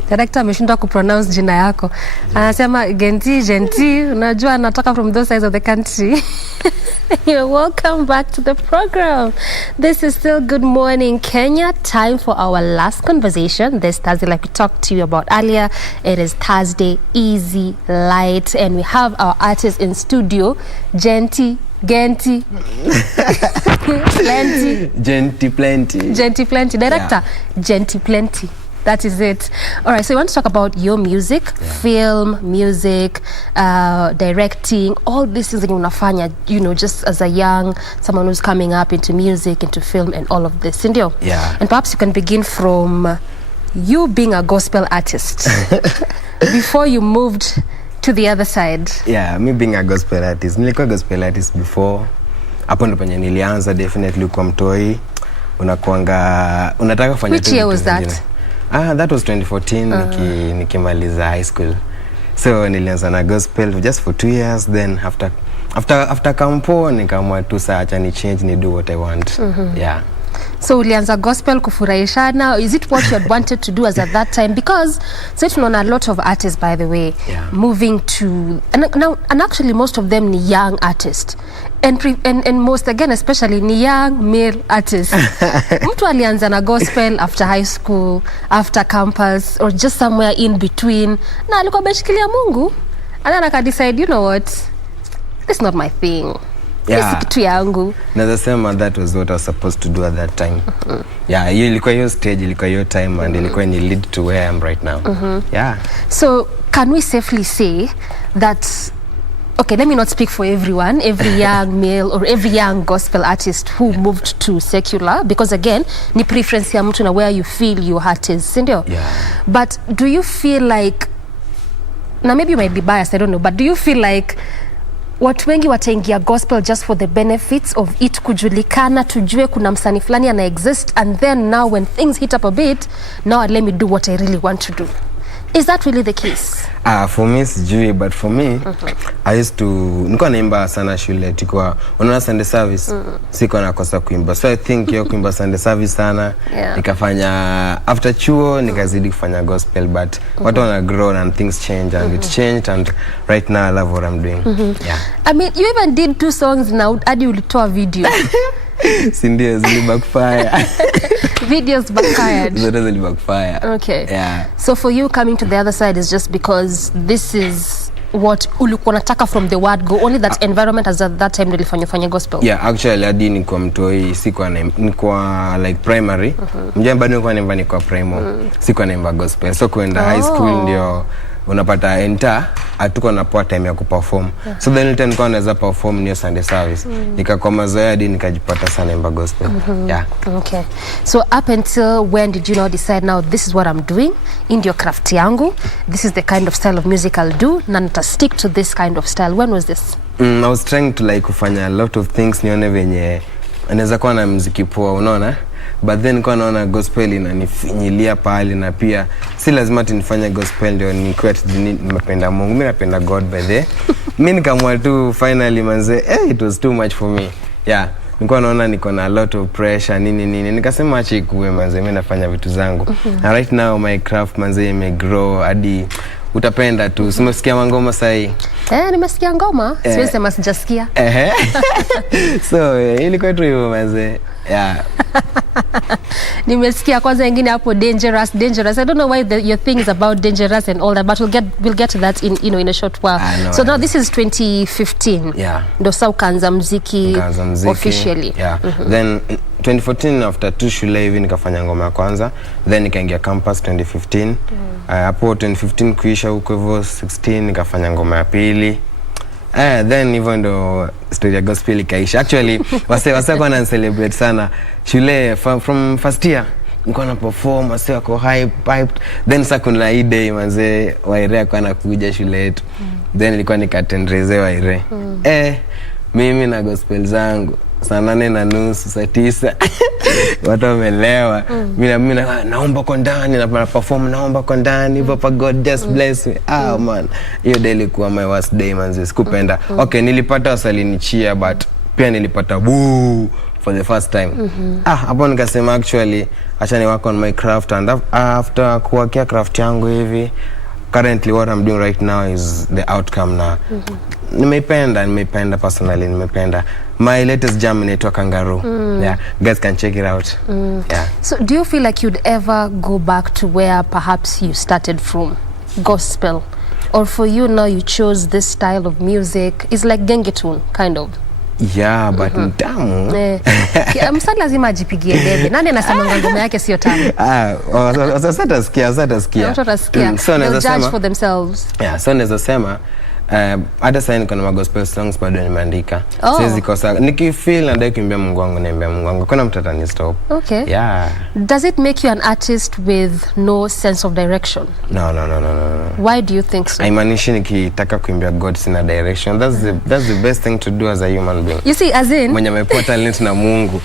Director ameshindwa kupronounce jina yako. Anasema Genti, unajua anatoka from those sides of the country. You're welcome back to the program. This is still Good Morning Kenya. Time for our last conversation this Thursday, like we talked to you about earlier. It is Thursday, easy, light, and we have our artist in studio, Genti, plenty. Director, yeah. Genti, plenty. That is it. All right, so you want to talk about your music, film, music, directing, all these things that you unafanya, you know, just as a young, someone who's coming up into music, into film, and all of this. Sindio? Yeah. And perhaps you can begin from you being a gospel artist before you moved to the other side. Yeah, me being a gospel artist. Nilikuwa gospel artist before. Hapo ndo penye nilianza, definitely kwa mtoi. Unataka kufanya. Which year was that? That was 2014 nikimaliza high school. So nilianza na gospel just for 2 years, then after kampo nikaamua tu acha ni change, ni do what I want. Yeah. So ulianza gospel kufurahishana. Is it what you had wanted to do as at that time? Because so it's known a lot of artists, by the way, moving to and actually most of them ni young artists. And most again, especially ni young male artists. Mtu alianza na gospel after high school, after campus, or just somewhere in between. Na alikuwa ameshikilia Mungu. And then I decide, you know what? This is not my thing. Yeah. Kitu yangu. Naweza sema that was what I was supposed to do at that time. Yeah, ilikuwa hiyo stage, ilikuwa hiyo time, and ilikuwa ni lead to where I am right now. Yeah. So can we safely say that, okay, let me not speak for everyone, every young male or every young gospel artist who moved to secular, because again, ni preference ya mtu na where you feel your heart is, sindio? Yeah. But do you feel like, now maybe you might be biased, I don't know, but do you feel like watu wengi wataingia gospel just for the benefits of it kujulikana, tujue kuna msanii fulani ana exist, and then now when things hit up a bit, now let me do what I really want to do? Is that really the case? For me sijui, but for me I used to nilikuwa naimba sana shule, tulikuwa unaona Sunday service, siko nakosa kuimba, so I think yo kuimba Sunday service sana, nikafanya after chuo nikazidi kufanya gospel, but watu wana grow and things change, and it changed, and right now I love what I'm doing. Yeah. I mean, you even did 2 songs now, hadi ulitoa video. Sindio, zili backfire. Videos backfired. Zote zili backfire. Okay. Yeah. So for you, coming to the other side is just because this is what ulikuwa nataka from the word go, only that environment as at that time nilifanya gospel? Yeah, actually hadi nilikuwa mtoi, sikuwa nilikuwa like primary. Mjambo bado nilikuwa primary. Sikuwa naimba gospel. So kwenda high school ndio unapata enter, hatuko na poa time ya kuperform. So then time nilikuwa naweza perform ni Sunday service. Nikakuwa mazoea hadi nikajipata sana naimba gospel. Yeah. Okay. So up until when did you now decide, now this is what I'm doing in your craft yangu, this is the kind of style of music I'll do, na nita stick to this kind of style? When was this? I was trying to like kufanya a lot of things, nione venye anaweza kuwa na muziki poa, unaona? But then kwa naona gospel inanifinyilia pale, na pia si lazima nifanye gospel ndio nikuwe nimependa Mungu. Mimi napenda God by the. Mimi nikamwa tu finally manze, it was too much for me. Yeah. Nilikuwa naona niko na a lot of pressure nini. Nikasema acha ikuwe manze, mimi nafanya vitu zangu. And right now my craft manze imegrow hadi utapenda tu. Simesikia ngoma sahi. Nimesikia ngoma. Siwezi sema sijasikia. So, ilikuwa tu hivyo manze. Yeah. Nimesikia kwanza wengine hapo dangerous. I don't know why your thing is about dangerous and all that, but we'll get to that in a short while. So now this is 2015. Yeah. Ndo sasa ukaanza muziki officially. Yeah. Then 2014 after 2 shule hivi nikafanya ngoma ya kwanza, then nikaingia campus 2015. Hapo 2015 kuisha huko hivyo 16 nikafanya ngoma ya pili. Then hivyo ndo story ya gospel ikaisha. Actually wase kwa celebrate sana shule from first year. Nilikuwa na perform, wase wako hyped. Then sasa kuna hii day manze Waire kwa anakuja shule yetu. Then nilikuwa nikatendreze Waire. Mimi na gospel zangu saa 8:30 saa 9 watu wamelewa. Mimi naomba kwa ndani, na perform naomba kwa ndani, Papa God just bless me. Man, hiyo day ilikuwa my worst day manze, sikupenda. Okay, nilipata wasalinichia, but pia nilipata boo for the first time. Hapo nikasema actually acha ni work on my craft, and after kuwakia craft yangu hivi, currently what I'm doing right now is the outcome na nimeipenda personally, nimeipenda. My latest jam inaitwa Kangaroo. Yeah, guys can check it out. Yeah. So do you feel like you'd ever go back to where perhaps you started from, gospel, or for you now you chose this style of music? It's like gengetune kind of. Yeah, but tamu. Msanii lazima ajipigie debe. Nani anasema ngoma yake sio tamu? Sasa tasikia. So they'll judge for themselves. Yeah, so naweza sema hata sasa niko na gospel songs bado nimeandika. Siwezi kosa. Nikifeel na dai kuimbia Mungu wangu naambia Mungu wangu. Kuna mtu atani stop. Okay. Yeah. Does it make you an artist with no sense of direction? No. Why do you think so? Haimanishi nikitaka kuimbia God sina direction. That's the best thing to do as a human being. You see, as in mwenye amepewa talent na Mungu.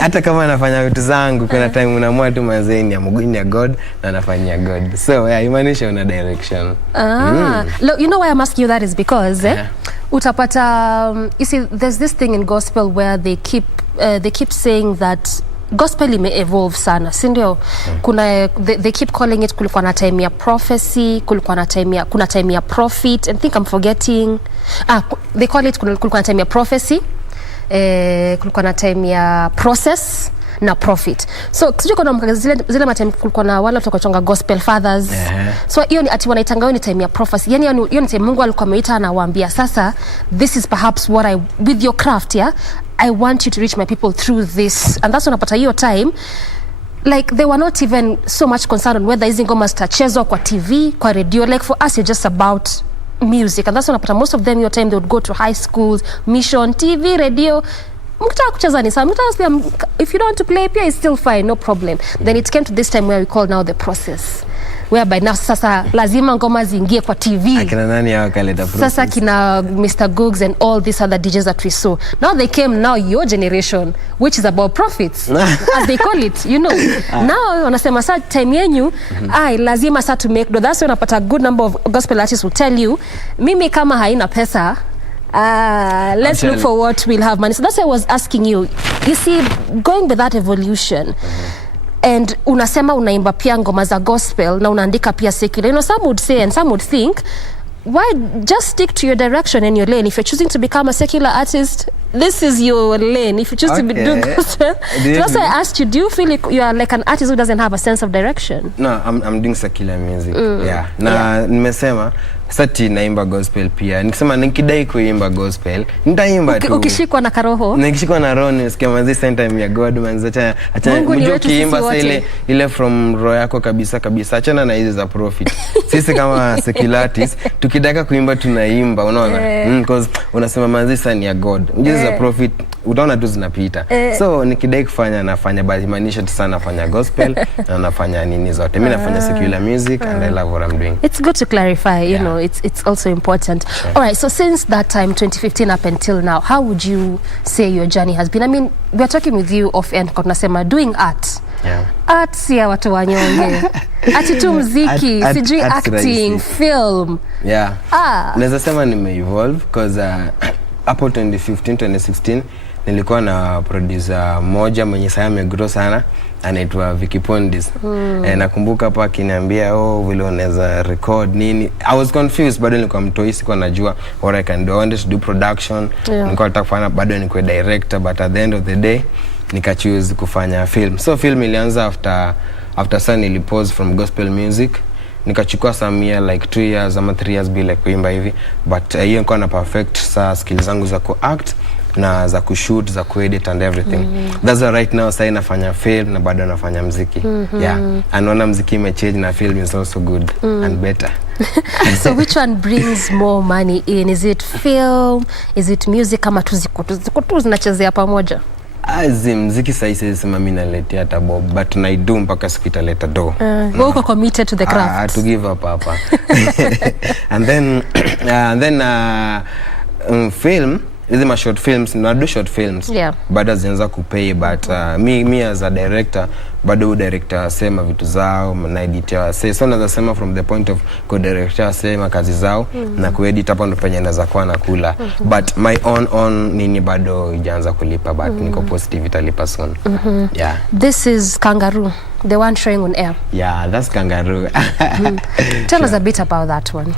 Hata kama anafanya vitu zangu, kuna time unaamua tu mazeni ya Mungu ya God na anafanyia God. So haimanishi una direction. Look, you know why I'm asking you that is because utapata you see there's this thing in gospel where they keep saying that gospel may evolve sana, si ndio? Kuna they keep calling it kulikuwa na time ya prophecy, kuna time ya prophet, and think I'm forgetting. They call it kulikuwa na time ya prophecy, kulikuwa na time ya process na profit. So kisije kuna zile matime kulikuwa na wale tukochonga gospel fathers. So hiyo ni ati wanaitanga ni time ya prophecy. Yani hiyo ni time Mungu alikuwa ameita anawaambia sasa, this is perhaps what with your craft, I want you to reach my people through this. And that's when unapata hiyo time like they were not even so much concerned on whether hizi ngoma zitachezwa kwa TV, kwa radio. Like for us it's just about music. And that's when unapata most of them your time they would go to high schools, mission, TV, radio. Kucheza ni sawa. If you don't want to play pia, it's still fine, no problem. Then it came to this time where we call now the process, whereby now sasa lazima ngoma ziingie kwa TV. Akina nani hawakaleta process? Sasa kina Mr. Googs and all these other DJs that we saw. Now they came, now your generation, which is about profits, as they call it, you know. Now wanasema sa time yenyu, lazima sa to make. That's when unapata a good number of gospel artists will tell you, mimi kama haina pesa, let's look for what we'll have money. So that's why I was asking you. You see, going with that evolution, and unasema unaimba pia ngoma za gospel na unaandika pia secular. You know, some would say and some would think, why just stick to your direction and your lane? If you're choosing to become a secular artist, this is your lane. If you choose to do gospel, that's why I asked you, do you feel like you are like an artist who doesn't have a sense of direction? No, I'm doing secular music. Yeah. Na nimesema sati naimba gospel pia. Nikisema nikidai kuimba gospel, nitaimba tu. Ukishikwa na karoho. Nikishikwa na roho nisikia manzi time ya God manzi acha ukiimba ile from roho yako kabisa achana na hizo za profit. Sisi kama secular artists tukidaka kuimba tunaimba, unaona? Because unasema manzi sana ya God. Hizo za profit utaona tu zinapita. So nikidai kufanya nafanya bali maanisha tu sana nafanya gospel na nafanya nini zote. Mimi nafanya secular music and I love what I'm doing. It's good to clarify, you know, it's also important. All right, so since that time 2015 up until now, how would you say your journey has been? I mean, we're talking with you off end tunasema doing art. Art si ya watu wanyonge. Ati tu muziki, sijui acting, film. Naweza sema nime-evolve because hapo 2015-2016 nilikuwa na producer moja mwenye sasa amegrow sana, anaitwa Vicky Pondis. Nakumbuka hapa akiniambia vile unaweza record nini. I was confused, bado nilikuwa mtoi, sikuwa najua what I can do. I wanted to do production. Nilikuwa nataka kufanya bado nikuwe director, but at the end of the day nika choose kufanya film. So film ilianza after sana nilipause from gospel music. Nikachukua some year like 2 years ama 3 years bila kuimba hivi, but hiyo nilikuwa na perfect sa skills zangu za ku-act na za kushoot, za kuedit and everything. That's why right now sasa nafanya film na bado nafanya muziki. Anaona muziki imechange na film is also good and better. So which one brings more money in? Is it film? Is it music? Kama tu zinachezea pamoja? Muziki sasa sema mimi naletea hata bob, but I do mpaka siku italeta do. Wewe uko committed to the craft. To give up hapa. And then film hizi ma short films, na do short films. Yeah. Bado zianza kupay, but me as a director, bado director sema vitu zao, na editor say, so naweza sema from the point of co-director sema kazi zao, na ku-edit hapo ndo penye naweza kuwa nakula. But my own nini bado ijaanza kulipa, but niko positive italipa soon. Yeah. This is Kangaroo, the one showing on air. Yeah, that's Kangaroo. Tell us a bit about that one.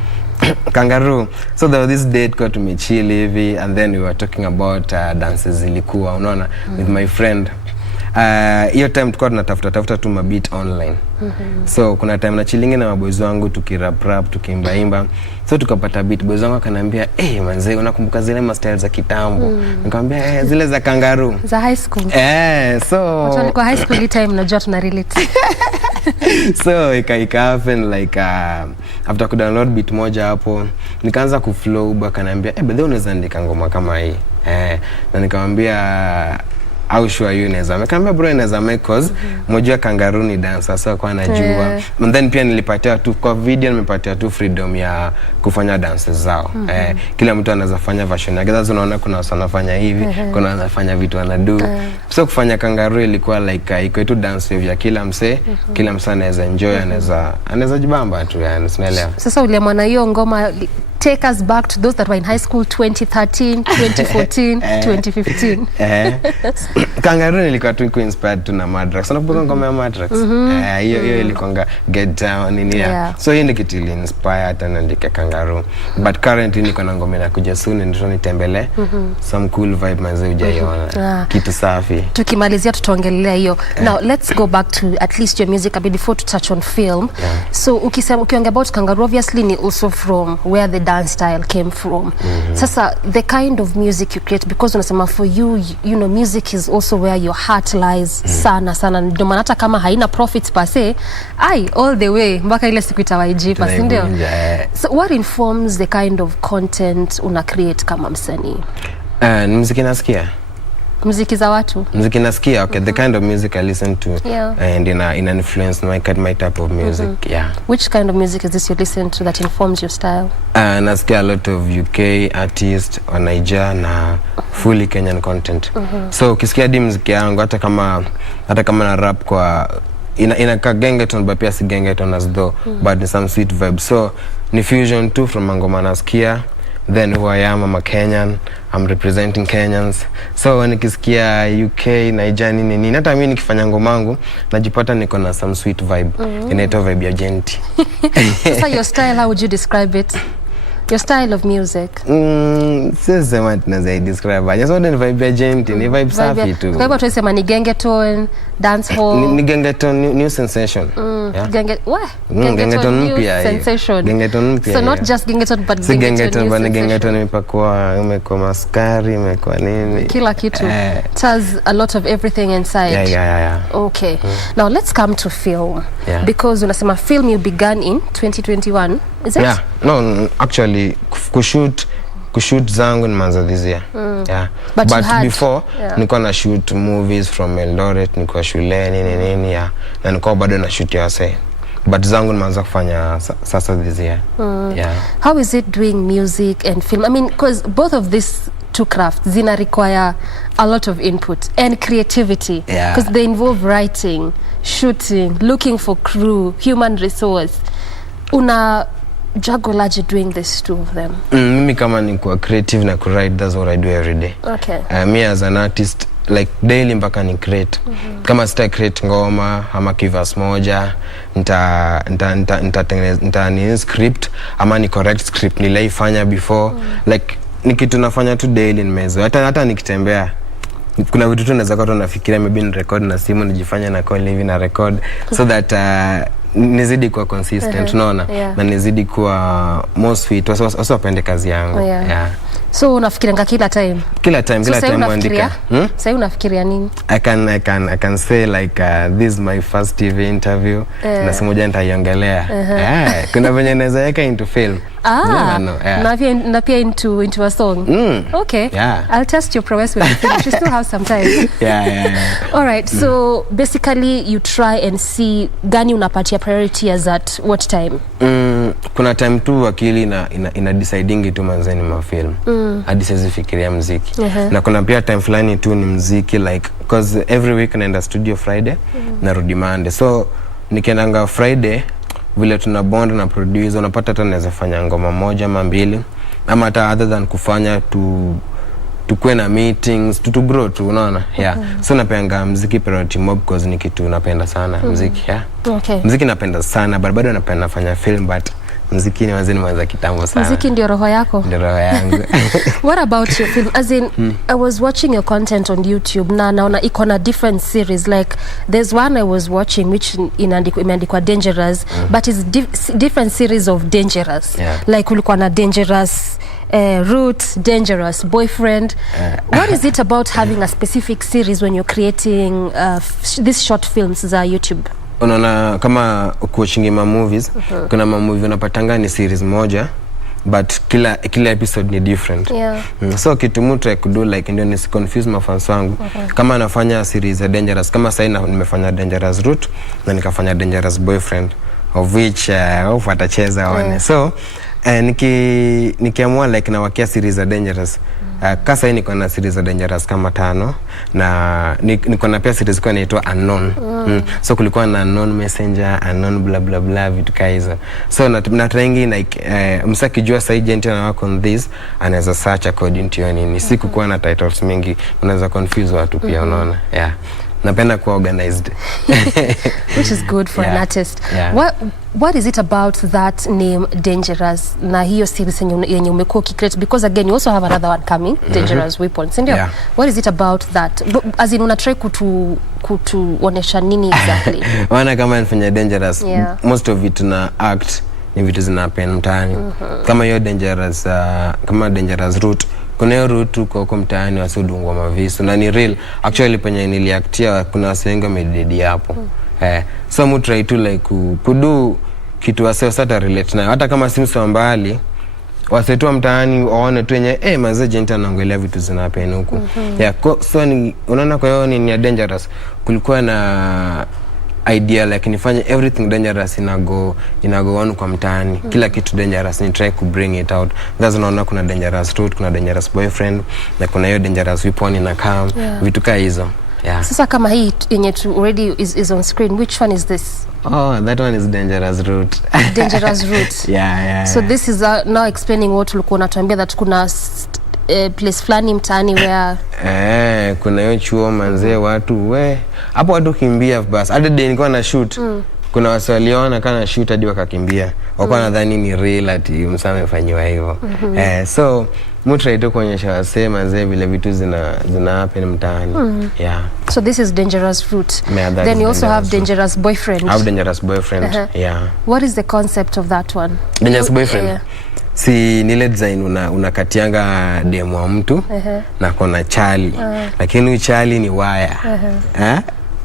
Kangaroo. So there was this date kwa tumechill hivi, and then we were talking about dances zilikuwa, unaona, with my friend. Hiyo time tulikuwa tunatafuta tu mabit online. So kuna time na chillingi na maboys wangu tukirap tukiimba. So tukapata beat, boys wangu akaniambia, manze unakumbuka zile styles za kitambo? Nikamwambia zile za Kangaroo. Za high school. So watu walikuwa high school time najua tuna relate. So ika happen like after ku download beat moja hapo nikaanza ku flow, bakaniambia but unaweza andika ngoma kama hii. Na nikamwambia how sure you naweza. Nikamwambia bro naweza make cause mmoja Kangaroo ni dancer, so kwa najua. And then pia nilipatia tu kwa video, nimepatia tu freedom ya kufanya dances zao. Kila mtu anaweza fanya version yake. Sasa unaona kuna watu wanafanya hivi, kuna wanafanya vitu wanadu. So kufanya Kangaroo ilikuwa like iko tu dance wave ya kila msee, kila msee anaweza enjoy, anaweza jibamba tu, yani unaelewa. Sasa uliamua na hiyo ngoma, take us back to those that were in high school 2013, 2014, 2015. Kangaroo nilikuwa tu inspired tu na Madrax. Unakumbuka ngoma ya Madrax? Hiyo ilikuwa Get Down nini ya. So hiyo ndio kitu inspired na ndike Kangaroo. But currently niko na ngoma inakuja soon, ndio nitembele. Some cool vibe manze ujaiona. Kitu safi. Tukimalizia tutaongelea hiyo. Now let's go back to at least your music a bit before to touch on film. So ukiongea about Kangaroo, obviously ni also from where the dance style came from. Sasa the kind of music you create, because unasema for you, you know, music is also where your heart lies sana. Ndio maana hata kama haina profits per se, all the way mpaka ile siku itawaijipa, si ndio? So what informs the kind of content una create kama msanii? Muziki nasikia. Muziki za watu? Muziki nasikia, okay. The kind of music I listen to, and in influence my type of music, Which kind of music is this you listen to that informs your style? Nasikia a lot of UK artists wa Niger na fully Kenyan content. So ukisikia di muziki yangu, hata kama na rap kwa inaka gengeton, but pia si gengeton as though, but some sweet vibe. So ni fusion too from ngoma nasikia. Then who I am, I'm a Kenyan, I'm representing Kenyans. So nikisikia UK, Nigeria nini, hata mimi nikifanya ngoma yangu najipata niko na some sweet vibe. Inaitwa vibe ya genti. So your style, how would you describe it? Your style of music? Sasa what naweza describe? Just what vibe ya genti, ni vibe safi tu. Kwa hivyo tunasema ni gengeton, dance hall. Ni gengeton new sensation. Gengeton mpya hiyo. Sensation. Gengeton mpya. So not just gengeton but si gengeton, but gengeton imekuwa maskari, imekuwa nini. Kila kitu. It has a lot of everything inside. Yeah. Okay. Now let's come to film. Because unasema film you began in 2021, is it? Yeah. No, actually kushoot zangu nimeanza this year. But before nilikuwa na shoot movies from Eldoret, nilikuwa shuleni nini na nilikuwa bado na shoot yase. But zangu nimeanza kufanya sasa this year. How is it doing music and film? I mean, because both of these two crafts zina require a lot of input and creativity, because they involve writing, shooting, looking for crew, human resource. Una juggle aje doing this, two of them? Mimi kama ni kuwa creative na ku write, that's what I do every day. Okay. Me as an artist, like daily mpaka ni create. Kama sita create ngoma ama kivas moja, nita ni script ama ni correct script niliifanya before. Like ni kitu nafanya tu daily nimezo. Hata nikitembea kuna vitu tu naweza kwa nafikiria maybe ni record na simu nijifanya na call hivi na record, so that nizidi kuwa consistent, unaona, na nizidi kuwa more sweet, wasa wapende kazi yangu. So unafikiria kila time? Kila time unaandika. Sasa unafikiria nini? I can say like this is my first TV interview, na simu moja nitaiongelea. Kuna venye naweza weka into film. Na pia into a song. Okay. I'll test your prowess when you finish. You still have some time. All right. So basically you try and see gani unapatia priority as at what time? Kuna time tu akili ina deciding tu manzeni mafilm. Hadi siwezi fikiria muziki. Na kuna pia time fulani tu ni muziki like because every week naenda studio Friday narudi Monday. So nikiendanga Friday vile tuna bond na producer unapata hata naweza fanya ngoma moja ama mbili ama hata other than kufanya tukue na meetings to grow tu unaona. So napenda muziki priority mob because ni kitu napenda sana muziki. Muziki napenda sana bado napenda nafanya film but muziki ni mwanzo kitambo sana. Muziki ndio roho yako? Ndio roho yangu. What about your film? As in, I was watching your content on YouTube na naona iko na different series. Like there's one I was watching which imeandikwa Dangerous, but it's different series of Dangerous. Like ulikuwa na Dangerous Root, Dangerous Boyfriend. What is it about having a specific series when you're creating these short films za YouTube? Unaona kama watching movies, kuna movie unapatanga ni series moja but kila episode ni different. So kitu mtu I could do like ndio ni confuse mafans wangu. Kama nafanya series ya Dangerous, kama sasa nimefanya Dangerous Root na nikafanya Dangerous Boyfriend of which watacheza one. So nikiamua like na wakia series za Dangerous. Kasa niko na series za Dangerous kama 5 na niko na pia series kwa inaitwa Unknown. So kulikuwa na Unknown Messenger, Unknown blah blah blah vitu kaiza. So na trying like msakijua sasa agent na wako on this anaweza search according to your nini. Sikukuwa na titles mingi unaweza confuse watu pia unaona. Napenda kuwa organized. Which is good for an artist. What is it about that name Dangerous na hiyo series yenye umekuwa ukicreate, because again you also have another one coming, Dangerous Weapons, ndio? What is it about that? As in una try kutuonesha nini exactly? Wana kama nifanya Dangerous, most of it na act ni vitu zinapen mtaani. Kama hiyo Dangerous, kama Dangerous Root, kuna hiyo route huko mtaani wasudungwa mavisu na ni real. Actually penye niliactia kuna wasenga mededi hapo. So mu try to like kudu kitu wasio sata relate nayo. Hata kama simso mbali wasetua mtaani waone tu yenye mazee jenta anaongelea vitu zinapen huko. So ni unaona kwa hiyo ni Dangerous kulikuwa na idea like nifanye everything Dangerous inago on kwa mtaani. Kila kitu Dangerous ni try to bring it out. That's unaona kuna Dangerous Root, kuna Dangerous Boyfriend na kuna hiyo Dangerous Weapon ina come vitu kama hizo. Sasa kama hii yenye already is on screen, which one is this? That one is Dangerous Root. Dangerous Root. So this is now explaining what ulikuwa unatuambia that kuna place flani mtaani where kuna hiyo chuo manzee watu hapo watu kimbia basi. Hadi day nilikuwa na shoot. Kuna watu waliona kana shoot hadi wakakimbia. Wakawa nadhani ni real ati msame amefanywa hivyo. So mtu aito kuonyesha wasee manzee vile vitu zina happen mtaani. So this is Dangerous Root. Then you also have Dangerous Boyfriend. I have Dangerous Boyfriend. What is the concept of that one? Dangerous Boyfriend. Si nile design unakatianga demo wa mtu na kona chali. Lakini chali ni waya.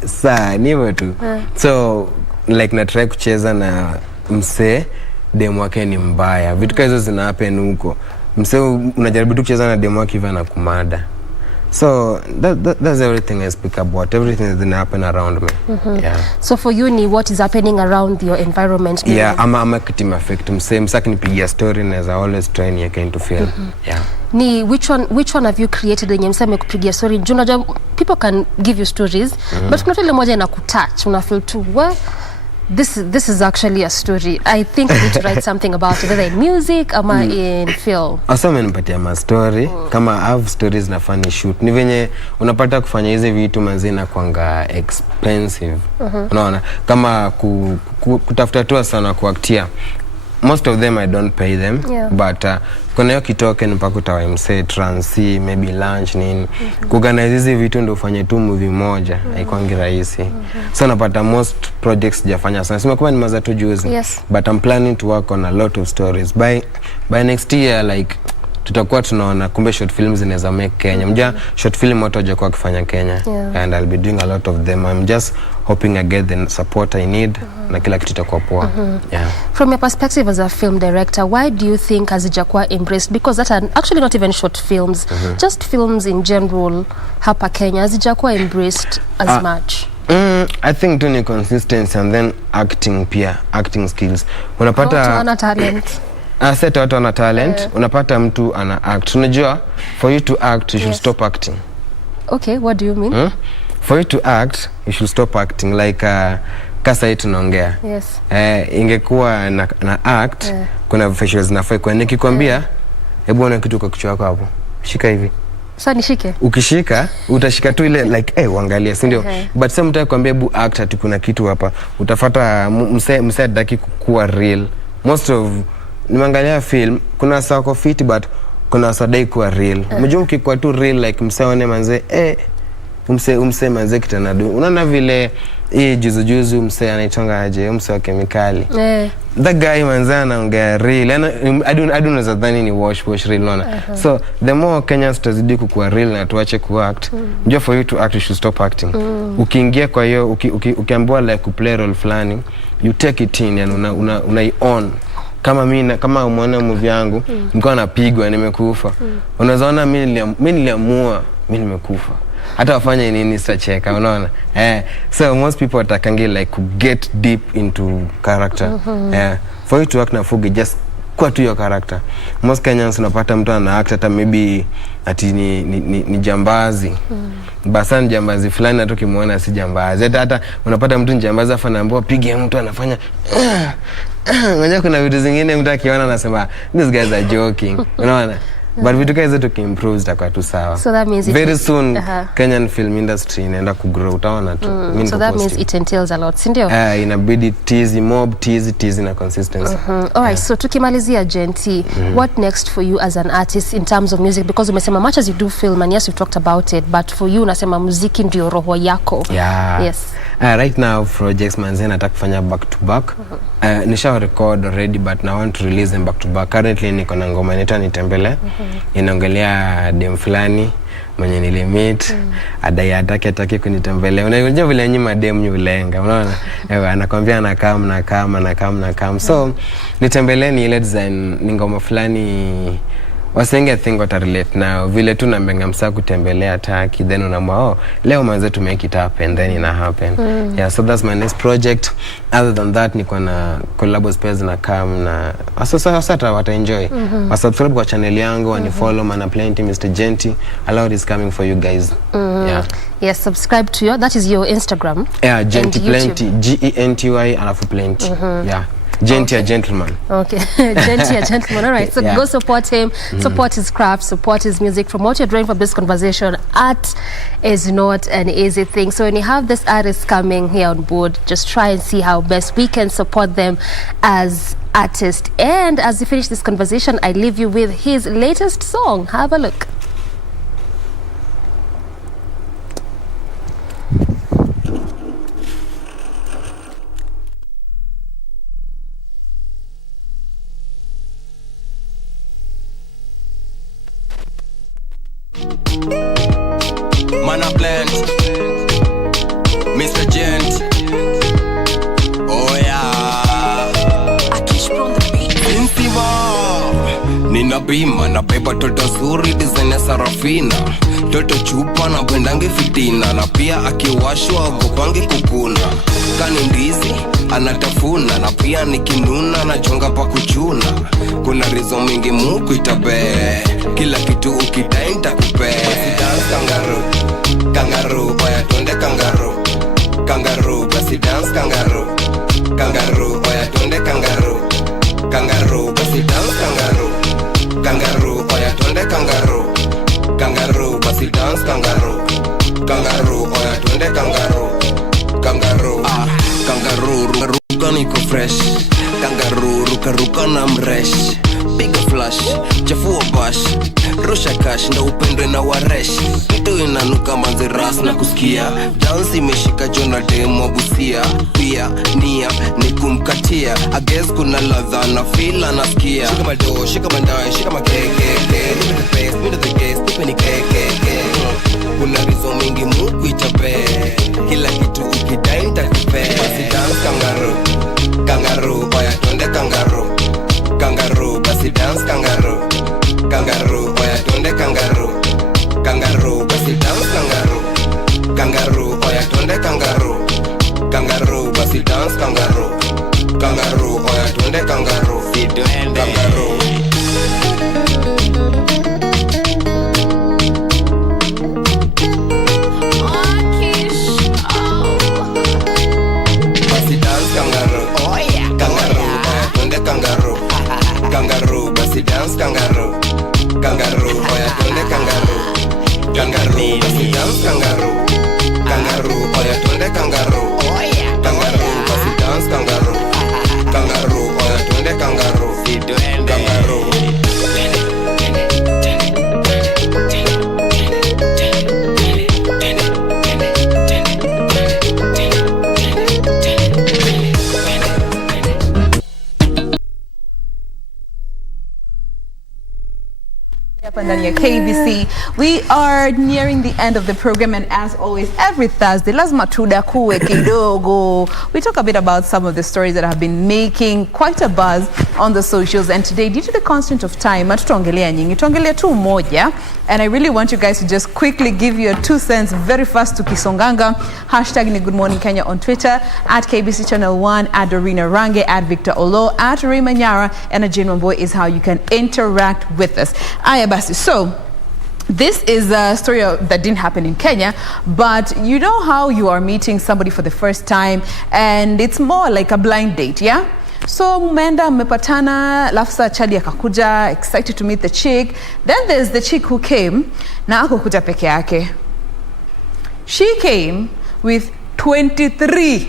Saa niwe tu. So like na try kucheza na mse demo wake ni mbaya. Vitu kama hizo zina happen huko. Mse unajaribu tu kucheza na demo wake hivi na kumada. So that's everything I speak about. Everything is going to happen around me. So for you, what is happening around your environment? I'm a team effect. Msaki nipigia story na I always try ni again to feel. Ni which one have you created yenye msame kupigia story? Unajua people can give you stories, but kuna ile moja inakutouch, una feel too this is actually a story. I think we need to write something about it, whether in music or in film. Asa menipatia ma story kama I have stories na funny shoot. Ni venye unapata kufanya hizi vitu mazina kwanga expensive. Unaona kama kutafuta tu sana kuactia. Most of them I don't pay them, but kuna hiyo kitoke mpaka utawa mse transi maybe lunch nini kuorganize hizi vitu ndio ufanye tu movie moja haikwangi rahisi. So napata most projects sijafanya sana, sema kama ni maza tu juzi, but I'm planning to work on a lot of stories by next year. Like tutakuwa tunaona kumbe short films zinaweza make Kenya. Mja short film watu waje kwa kufanya Kenya, and I'll be doing a lot of them. I'm just hoping I get the support I need na kila kitu itakuwa poa. From your perspective as a film director, why do you think hazijakuwa embraced? Because that are actually not even short films, just films in general hapa Kenya hazijakuwa embraced as much. I think tu ni consistency and then acting pia, acting skills. Unapata watu wana talent. Set watu wana talent, unapata mtu ana act. Unajua for you to act you should stop acting. Okay, what do you mean? For you to act you should stop acting, like kasa hii tunaongea. Yes. Ingekuwa na act kuna facials zinafaa kwa nikikwambia hebu ona kitu kwa kichwa chako hapo. Shika hivi. Sasa nishike. Ukishika utashika tu ile like uangalia, si ndio? But sasa mtaka kwambia hebu act ati kuna kitu hapa. Utafuata mse daki kuwa real. Most of nimeangalia film kuna sako fit but kuna sadai kuwa real. Unajua ukikuwa tu real like mseone manze umse manze kitanadu. Unaona vile hii juzu mse anaitonga aje mse wa kemikali. That guy manze anaongea real. I don't know zadhani ni wash real unaona. So the more Kenyans tazidi kuwa real na tuache kuact. Unajua for you to act you should stop acting. Ukiingia kwa hiyo ukiambiwa like play role fulani you take it in and una own. Kama mimi kama umeona movie yangu nilikuwa napigwa nimekufa. Unazaona mimi niliamua mimi nimekufa. Hata wafanye nini sitacheka unaona. So most people atakangi like get deep into character. For you to act na fuge just kwa tu your character. Most Kenyans unapata mtu ana act hata maybe ati ni jambazi. Basa jambazi fulani hata ukimuona si jambazi. Hata unapata mtu jambazi afa anaambiwa pige mtu anafanya ngoja kuna vitu zingine mtu akiona anasema these guys are joking. Unaona? But vitu kama hizo tukiimprove zitakuwa tu sawa. So that means very soon Kenyan film industry inaenda kugrow utaona tu. So that means it entails a lot, si ndio? Inabidi tease na consistency. Alright, so tukimalizia Genti, what next for you as an artist in terms of music, because umesema much as you do film and yes you talked about it, but for you unasema muziki ndio roho yako. Yes. Right now projects manze nataka kufanya back to back. Nisha record already but I want to release them back to back. Currently niko na ngoma inaitwa Nitembele. Inaongelea dem fulani mwenye nilimit adai atake kunitembelea. Unajua vile nyima dem nyulenga unaona. Anakwambia anakam. So Nitembele ni ile design ni ngoma fulani wasenge think what relate now vile tu nambenga msa kutembelea Turkey then unamwa leo manze to make it happen then ina happen. So that's my next project. Other than that niko na collabs pairs na come na sasa wata enjoy. Subscribe kwa channel yangu and follow man plenty Mr. Genti. A lot is coming for you guys. Yes, subscribe to that is your Instagram. Genti plenty Genty alafu plenty. Genti a gentleman. Okay, Genti a gentleman. All right, so go support him, support his craft, support his music. From what you're doing for this conversation, art is not an easy thing. So when you have this artist coming here on board, just try and see how best we can support them as artists. And as we finish this conversation, I leave you with his latest song. Have a look. Man a blend, Mr. Gent. Oh yeah, Akish from the beat. Nina bima na beba toto zuri design ya Sarafina. Toto chupa na bwendange fitina na pia akiwashwa gopange kukuna. Kani ndizi anatafuna na pia nikinuna na chonga pa kuchuna. Kuna rizo mingi muku itabe, kila kitu ukidai nitakupe. Dance kangaroo, oya twende kangaroo, basi dance kangaroo, oya twende kangaroo, basi dance kangaroo, oya twende kangaroo, basi dance kangaroo, oya twende kangaroo, ruka niko fresh, kangaroo ruka na mresh, piga flash, chafua bash, rusha cash ndo upendwe na waresh, mtu inanuka manze ras na kusikia, dance imeshika jona demo busia, pia nia ni kumkatia, I guess kuna ladha na feel anasikia, shika mado, shika mandai, shika makeke, me the best, nipe ni keke, kuna rizo mingi muku itape, kila kitu ukidai nitakupe, basi dance kangaroo, oya twende kangaroo, basi dance kangaroo, oya twende kangaroo, basi dance kangaroo, oya twende kangaroo. Hapa ndani ya KBC. We are nearing the end of the program, and as always, every Thursday, lazima tudakue kidogo. We talk a bit about some of the stories that have been making quite a buzz on the socials, and today, due to the constraint of time, hatutaongelea nyingi, tuongelea tu moja, and I really want you guys to just quickly give your 2 cents very fast to Kisonganga. Hashtag ni Good Morning Kenya on Twitter, at KBC Channel 1, at Dorina Range, at Victor Olo, at Rima Nyara, and at Jane Wamboy is how you can interact with us. Aya basi, so this is a story that didn't happen in Kenya, but you know how you are meeting somebody for the first time and it's more like a blind date, yeah? So mmenda mmepatana, lafsa chadi akakuja, excited to meet the chick. Then there's the chick who came na hakukuja peke yake. She came with 23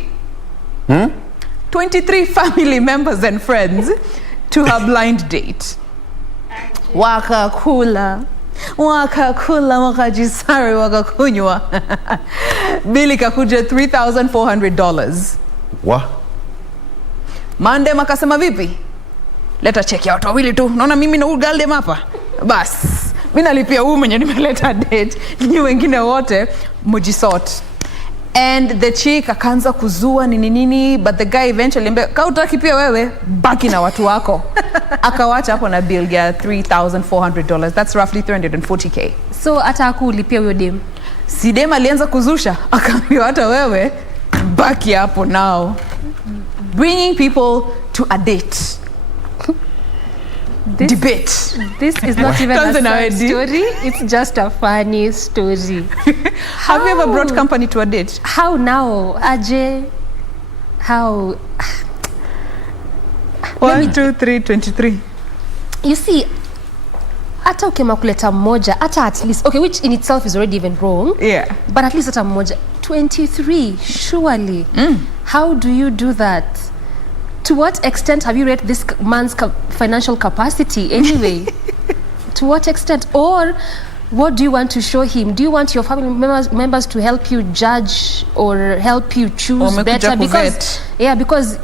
family members and friends to her blind date. Wakakula, wakajisari, wakakunywa. Bili kakuja $3,400. What? Mande makasema vipi? Leta cheki ya watu wawili tu. Naona mimi na ugalde mapa. Bas. Mimi nalipia huyu mwenye nimeleta date. Ni wengine wote mujisort. And the chick akaanza kuzua nini, but the guy eventually kautaki pia wewe, baki na watu wako. Akawacha hapo na bill ya $3,400. That's roughly 340k. So hata hakulipia huyo dem. Si dem alianza kuzusha, akaambia hata wewe baki hapo now. Bringing people to a date. Debate. This is not even a sad story. It's just a funny story. Have you ever brought company to a date? How now, Ajay? How? 1, 2, 3, 23. You see, hata ukema kuleta mmoja, hata at least, okay, which in itself is already even wrong. Yeah. But at least hata mmoja, 23, surely. How do you do that? To what extent have you read this man's financial capacity anyway? To what extent? Or what do you want to show him? Do you want your family members to help you judge or help you choose better? Because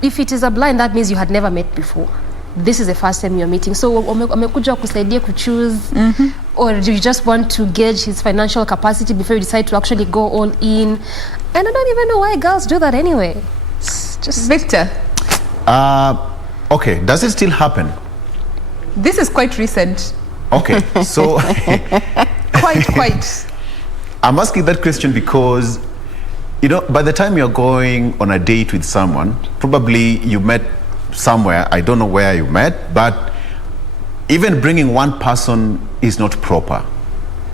if it is a blind, that means you had never met before. This is the first time you're meeting. So amekuja kusaidia kuchoose, or do you just want to gauge his financial capacity before you decide to actually go all in? And I don't even know why girls do that anyway. Just Victor. Okay, does it still happen? This is quite recent. Okay, so quite. I'm asking that question because, you know, by the time you're going on a date with someone, probably you met somewhere, I don't know where you met, but even bringing one person is not proper.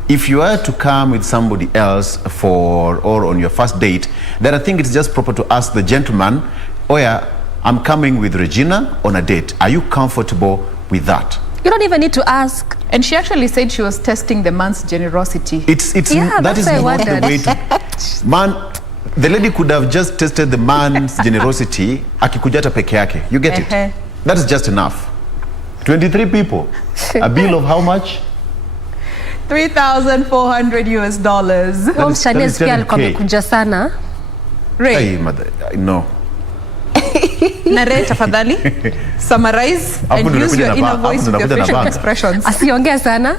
If you are to come with somebody else or on your first date, then I think it's just proper to ask the gentleman, oh yeah, I'm coming with Regina on a date. Are you comfortable with that? You don't even need to ask. And she actually said she was testing the man's generosity. That is not the way to... Man, the lady could have just tested the man's generosity, akikujata peke yake. You get it? That is just enough. 23 people. A bill of how much? $3,400. Mshanezi pia alikuwa amekuja sana. Ray. No. Nare, tafadhali. Summarize and use your inner voice with your facial expressions. Asiongea sana.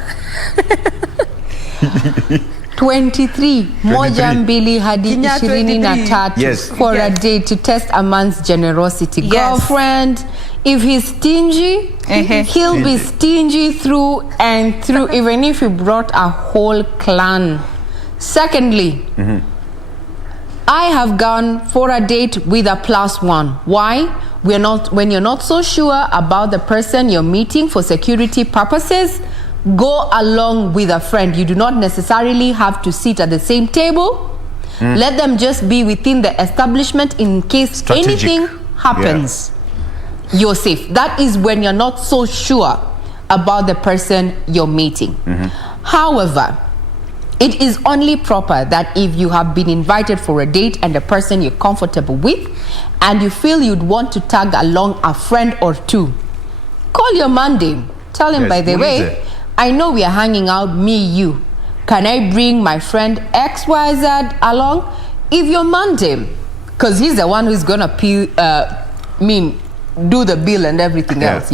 23. Moja mbili hadi 23 for a date to test a man's generosity. Girlfriend, if he's stingy, he'll be stingy through and through, even if you brought a whole clan. Secondly, I have gone for a date with a +1. Why? When you're not so sure about the person you're meeting for security purposes, go along with a friend. You do not necessarily have to sit at the same table. Let them just be within the establishment in case anything happens. You're safe. That is when you're not so sure about the person you're meeting. However, it is only proper that if you have been invited for a date and a person you're comfortable with, and you feel you'd want to tag along a friend or two, call your Monday. Tell him, by the way, I know we are hanging out, me, you. Can I bring my friend XYZ along? If you're Monday, because he's the one who's gonna do the bill and everything else,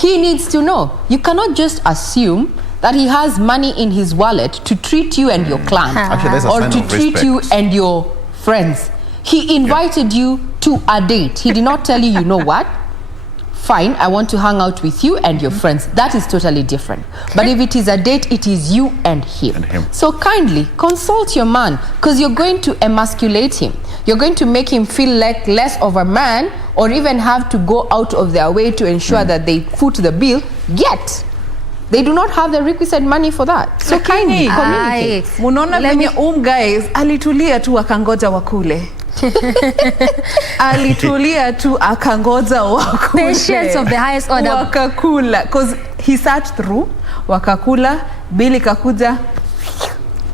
he needs to know. You cannot just assume that he has money in his wallet to treat you and your clan, Actually, that's a or sign to of treat respect. you and your friends. He invited you to a date. He did not tell you, you know what? Fine, I want to hang out with you and your friends. That is totally different. But if it is a date, it is you and him. So kindly consult your man, because you're going to emasculate him. You're going to make him feel like less of a man, or even have to go out of their way to ensure that they foot the bill. Yet they do not have the requisite money for that. So kindly communicate. Munaona venye guys alitulia tu akangoja wakule. Alitulia tu akangoja wakule. Patience of the highest order. Wakakula, because he sat through, wakakula, bili kakuja.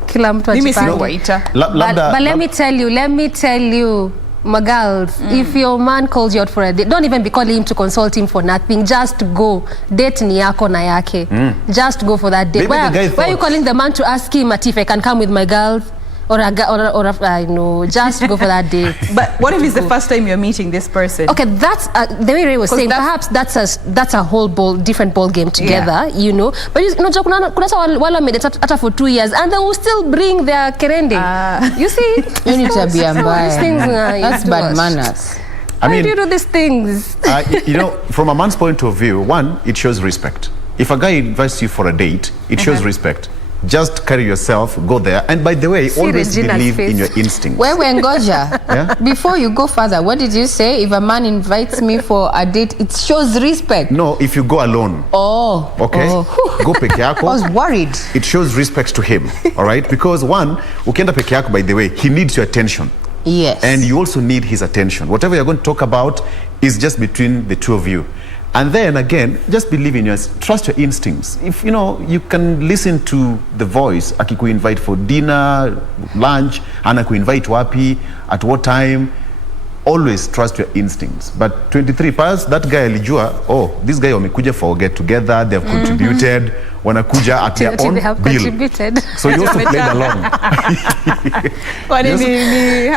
Kila mtu ajipange. But let me tell you, my girls, if your man calls you out for a date, don't even be calling him to consult him for nothing. Just go. Date ni yako na yake. Just go for that date. Why are you calling the man to ask him if I can come with my girls? Or I know, just go for that date. But what if it's the first time you're meeting this person? Okay, that's the way Ray was saying. Perhaps that's a whole different ball game together, you know. But you know, kuna wala made it after for 2 years, and they will still bring their kerende. You see, you need to be That's bad manners. I mean, why do you do these things? You know, from a man's point of view, one, it shows respect. If a guy invites you for a date, it shows respect. Just carry yourself, go there. And by the way, always believe in your instincts. Ngoja, before you go further, what did you say? If a man invites me for a date, it shows respect. No, if you go alone. Oh. Okay. Go peke yako. I was worried. It shows respect to him. All right? Because one, ukienda peke yako, by the way, he needs your attention. Yes. And you also need his attention. Whatever you're going to talk about is just between the two of you. And then again, just believe in yours. Trust your instincts. If you know, you can listen to the voice. Akiku invite for dinner, lunch, anaku invite wapi, at what time. Always trust your instincts. But 23 past, that guy alijua, oh, this guy wamekuja for get together, they have contributed, wanakuja at their own They have bill. contributed. So you also played along. But you see,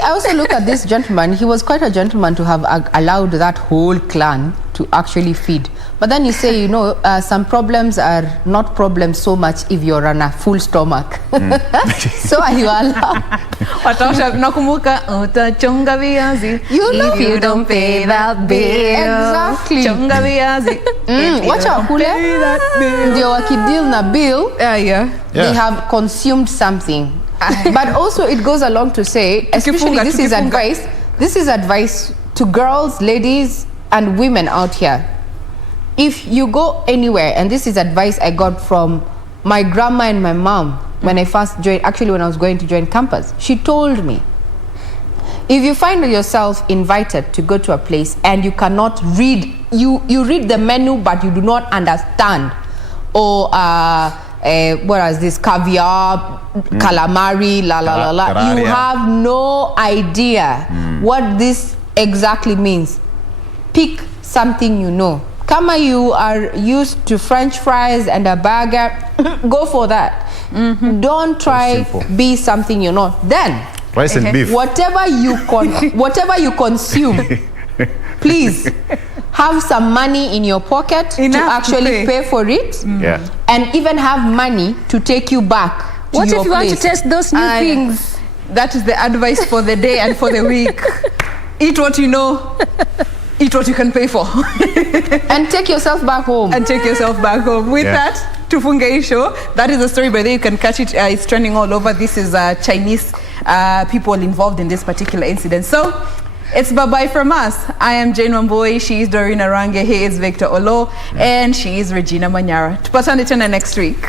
I also look at this gentleman. He was quite a gentleman to have allowed that whole clan to actually feed. But then you say, you know, some problems are not problems so much if you're on a full stomach. So are you allowed? Nakumbuka utachonga viazi if you don't pay that bill. Exactly. Chonga viazi. Wacha wakule ndio wakideal na bill. They have consumed something. But also it goes along to say, especially this is advice to girls, ladies and women out here. If you go anywhere, and this is advice I got from my grandma and my mom when I first joined, actually when I was going to join campus, she told me, if you find yourself invited to go to a place and you cannot read, you read the menu but you do not understand, or what is this, caviar, calamari, you have no idea what this exactly means. Pick something you know. Kama you are used to French fries and a burger, go for that. Don't try be something you're not. Then rice and beef. Whatever you consume, please have some money in your pocket to actually pay for it. And even have money to take you back to what your if you place. want to test those new things? That is the advice for the day and for the week. Eat what you know. Eat what you can pay for. And take yourself back home. With that, tufunge show. That is the story, by the way, you can catch it. It's trending all over. This is Chinese people involved in this particular incident. So it's bye-bye from us. I am Jane Wamboi. She is Doreen Arange. He is Victor Olo. And she is Regina Manyara. Tupatane tena next week.